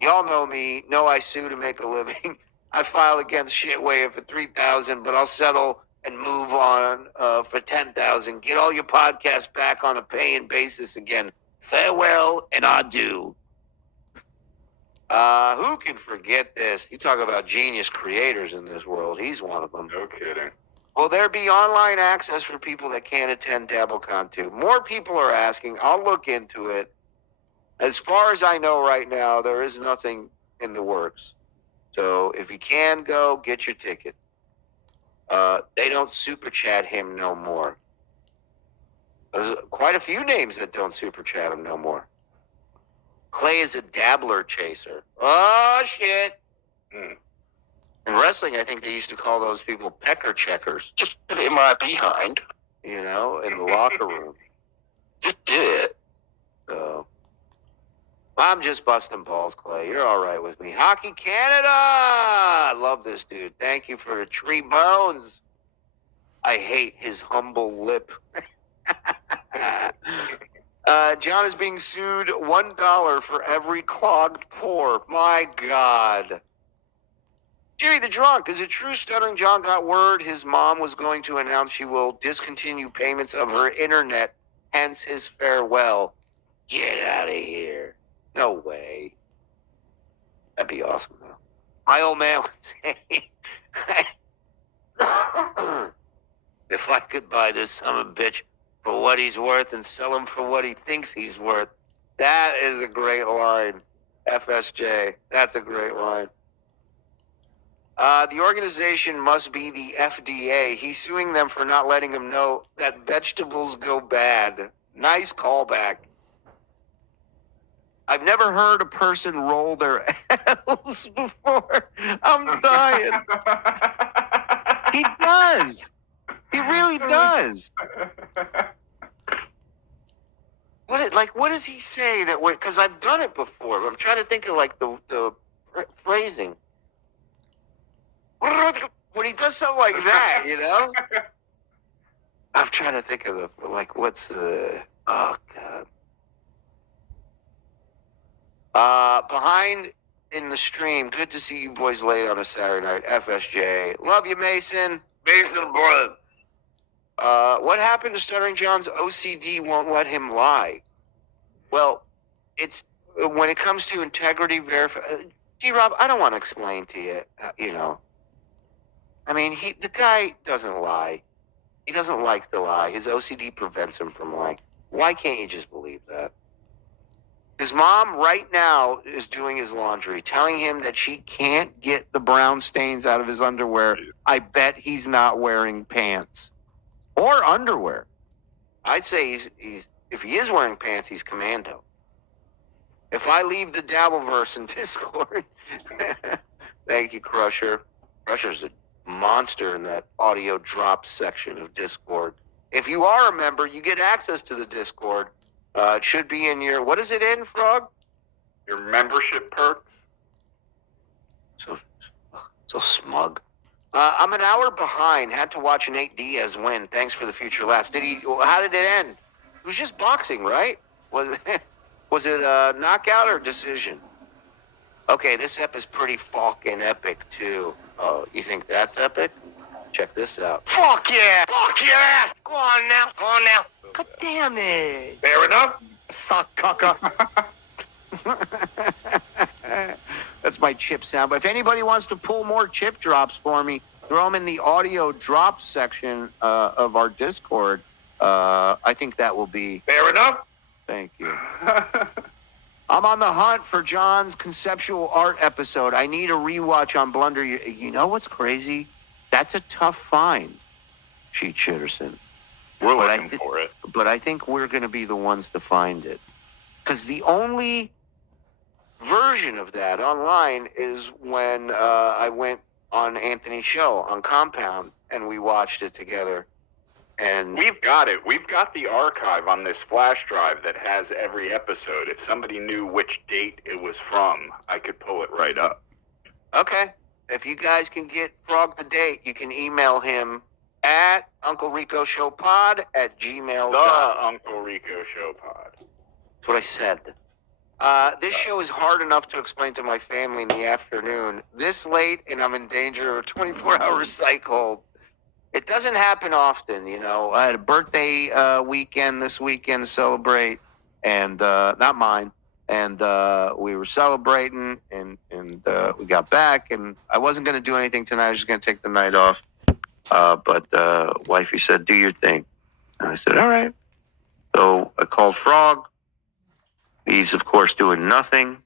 Y'all know me. Know I sue to make a living. I file against Shitway for $3,000, but I'll settle and move on for $10,000. Get all your podcasts back on a paying basis again. Farewell and adieu. Who can forget this? You talk about genius creators in this world. He's one of them. No kidding. Will there be online access for people that can't attend DabbleCon too? More people are asking. I'll look into it. As far as I know right now, there is nothing in the works. So if you can go, get your ticket. They don't super chat him no more. There's quite a few names that don't super chat him no more. Clay is a dabbler chaser. Oh, shit. In wrestling, I think they used to call those people pecker checkers. Just put it in my behind. You know, in the locker room. Just did it. So, I'm just busting balls, Clay. You're all right with me. Hockey Canada! I love this dude. Thank you for the tree bones. I hate his humble lip. John is being sued $1 for every clogged pore. My God. Jimmy the Drunk, is it true Stuttering John got word his mom was going to announce she will discontinue payments of her internet, hence his farewell? Get out of here. No way. That'd be awesome, though. My old man would say, if I could buy this son of a bitch for what he's worth and sell him for what he thinks he's worth. That is a great line. FSJ. That's a great line. The organization must be the FDA. He's suing them for not letting him know that vegetables go bad. Nice callback. I've never heard a person roll their L's before. I'm dying. He does. He really does. What does he say that way? Because I've done it before. But I'm trying to think of like the phrasing. When he does something like that, you know? I'm trying to think of what's the, oh God. Behind in the stream, good to see you boys late on a Saturday night. FSJ. Love you, Mason. Mason, brother. What happened to Stuttering John's OCD won't let him lie? Well, it's when it comes to integrity verification. G-Rob, I don't want to explain to you, you know. I mean, the guy doesn't lie. He doesn't like to lie. His OCD prevents him from lying. Why can't you just believe that? His mom right now is doing his laundry, telling him that she can't get the brown stains out of his underwear. I bet he's not wearing pants or underwear. I'd say he's if he is wearing pants, he's commando. If I leave the dabbleverse in Discord, thank you, Crusher. Crusher's a monster in that audio drop section of Discord. If you are a member, you get access to the Discord. It should be in your, what is it in, Frog? Your membership perks. So smug. I'm an hour behind. Had to watch Nate Diaz win. Thanks for the future laughs. How did it end? It was just boxing, right? Was it a knockout or decision? Okay, this ep is pretty fucking epic, too. Oh, you think that's epic? Check this out. Fuck yeah! Fuck yeah! Go on now, go on now. God damn it. Fair enough. Suck, cucka. That's my chip sound. But if anybody wants to pull more chip drops for me, throw them in the audio drop section of our Discord. I think that will be... Fair enough. Thank you. I'm on the hunt for John's conceptual art episode. I need a rewatch on Blunder. You know what's crazy? That's a tough find, Sheet Shitterson. We're looking for it. But I think we're going to be the ones to find it. Because the only version of that online is when I went on Anthony's show on Compound and we watched it together. And we've got it. We've got the archive on this flash drive that has every episode. If somebody knew which date it was from, I could pull it right up. Okay. If you guys can get Frog the date, you can email him at UncleRicoShowPod@gmail.com. The Uncle Rico Show Pod. That's what I said. This show is hard enough to explain to my family in the afternoon. This late, and I'm in danger of a 24-hour cycle. It doesn't happen often, you know. I had a birthday weekend this weekend to celebrate, and not mine. And we were celebrating, and we got back, and I wasn't going to do anything tonight. I was just going to take the night off. But wifey said, do your thing. And I said, all right. So I called Frog. He's, of course, doing nothing.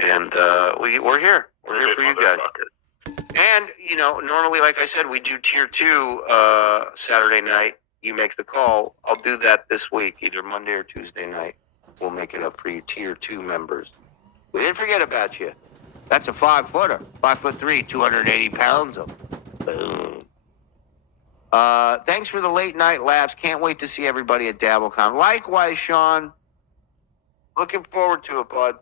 And we're here. We're here for you guys. And, you know, normally, like I said, we do tier 2 Saturday night. You make the call. I'll do that this week, either Monday or Tuesday night. We'll make it up for you tier 2 members. We didn't forget about you. That's a 5-footer. 5'3", 280 pounds of. Boom. Thanks for the late night laughs. Can't wait to see everybody at DabbleCon. Likewise, Sean. Looking forward to it, bud.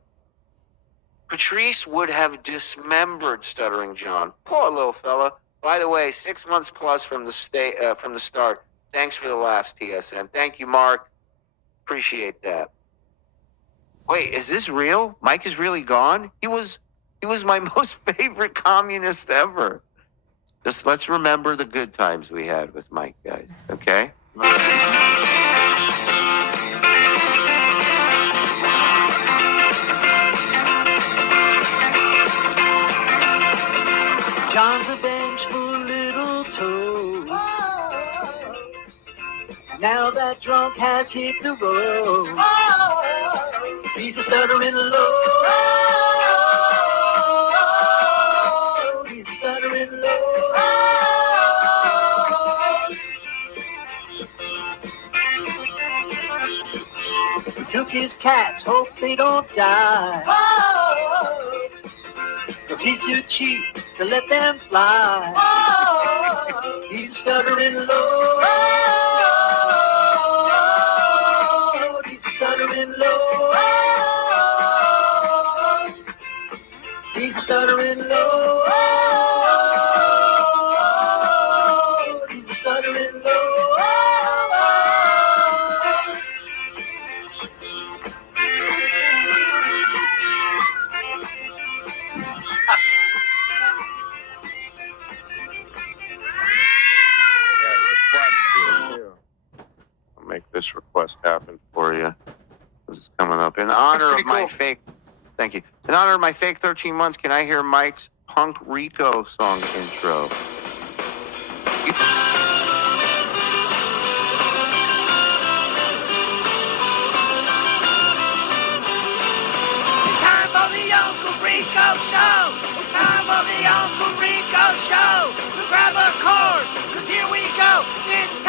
Patrice would have dismembered Stuttering John. Poor little fella. By the way, 6 months plus from the start. Thanks for the laughs, TSN. Thank you, Mark. Appreciate that. Wait, is this real? Mike is really gone? He was my most favorite communist ever. Just let's remember the good times we had with Mike, guys. Okay? John's a vengeful little toad. Now that drunk has hit the road. He's a stuttering low. He's a stuttering low. He took his cats, hope they don't die. 'Cause he's too cheap to let them fly. He's a stuttering low. He's a stuttering low. He's a stuttering low. He's a stuttering low. I'll make this request happen for you. This is coming up. In honor of my fake... Thank you. In honor of my fake 13 months, can I hear Mike's Punk Rico song intro? It's time for the Uncle Rico Show. It's time for the Uncle Rico Show. So grab a course, 'cause here we go. It's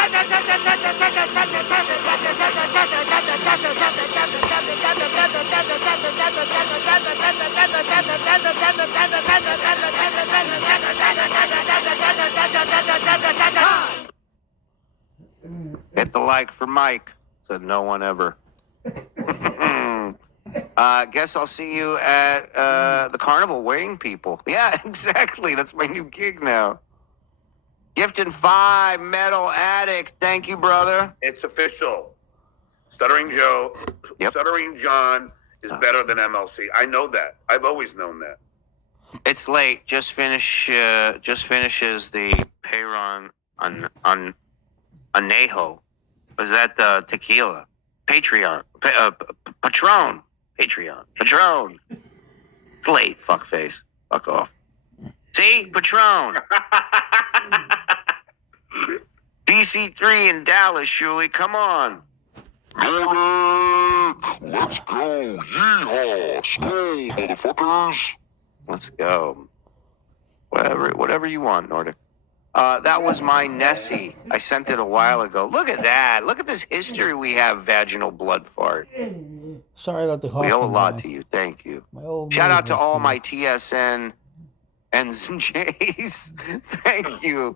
Hit the like for Mike, said no one ever. Guess I'll see you at the carnival weighing people. Yeah, exactly. That's my new gig now. Gifted 5, Metal Addict. Thank you, brother. It's official. Stuttering John is better than MLC. I know that. I've always known that. It's late. Just finishes the pay run on Anejo. Was that the tequila? Patreon. Patron. Patreon. Patron. It's late, fuckface. Fuck off. See? Patron. DC3 in Dallas, Shuli. Come on. Let's go. Yeehaw. Skull, motherfuckers. Let's go. Whatever you want, Nordic. That was my Nessie. I sent it a while ago. Look at that. Look at this history we have, vaginal blood fart. Sorry about the We owe a lot to you. Thank you. Shout out to all my TSN N's and J's. Thank you.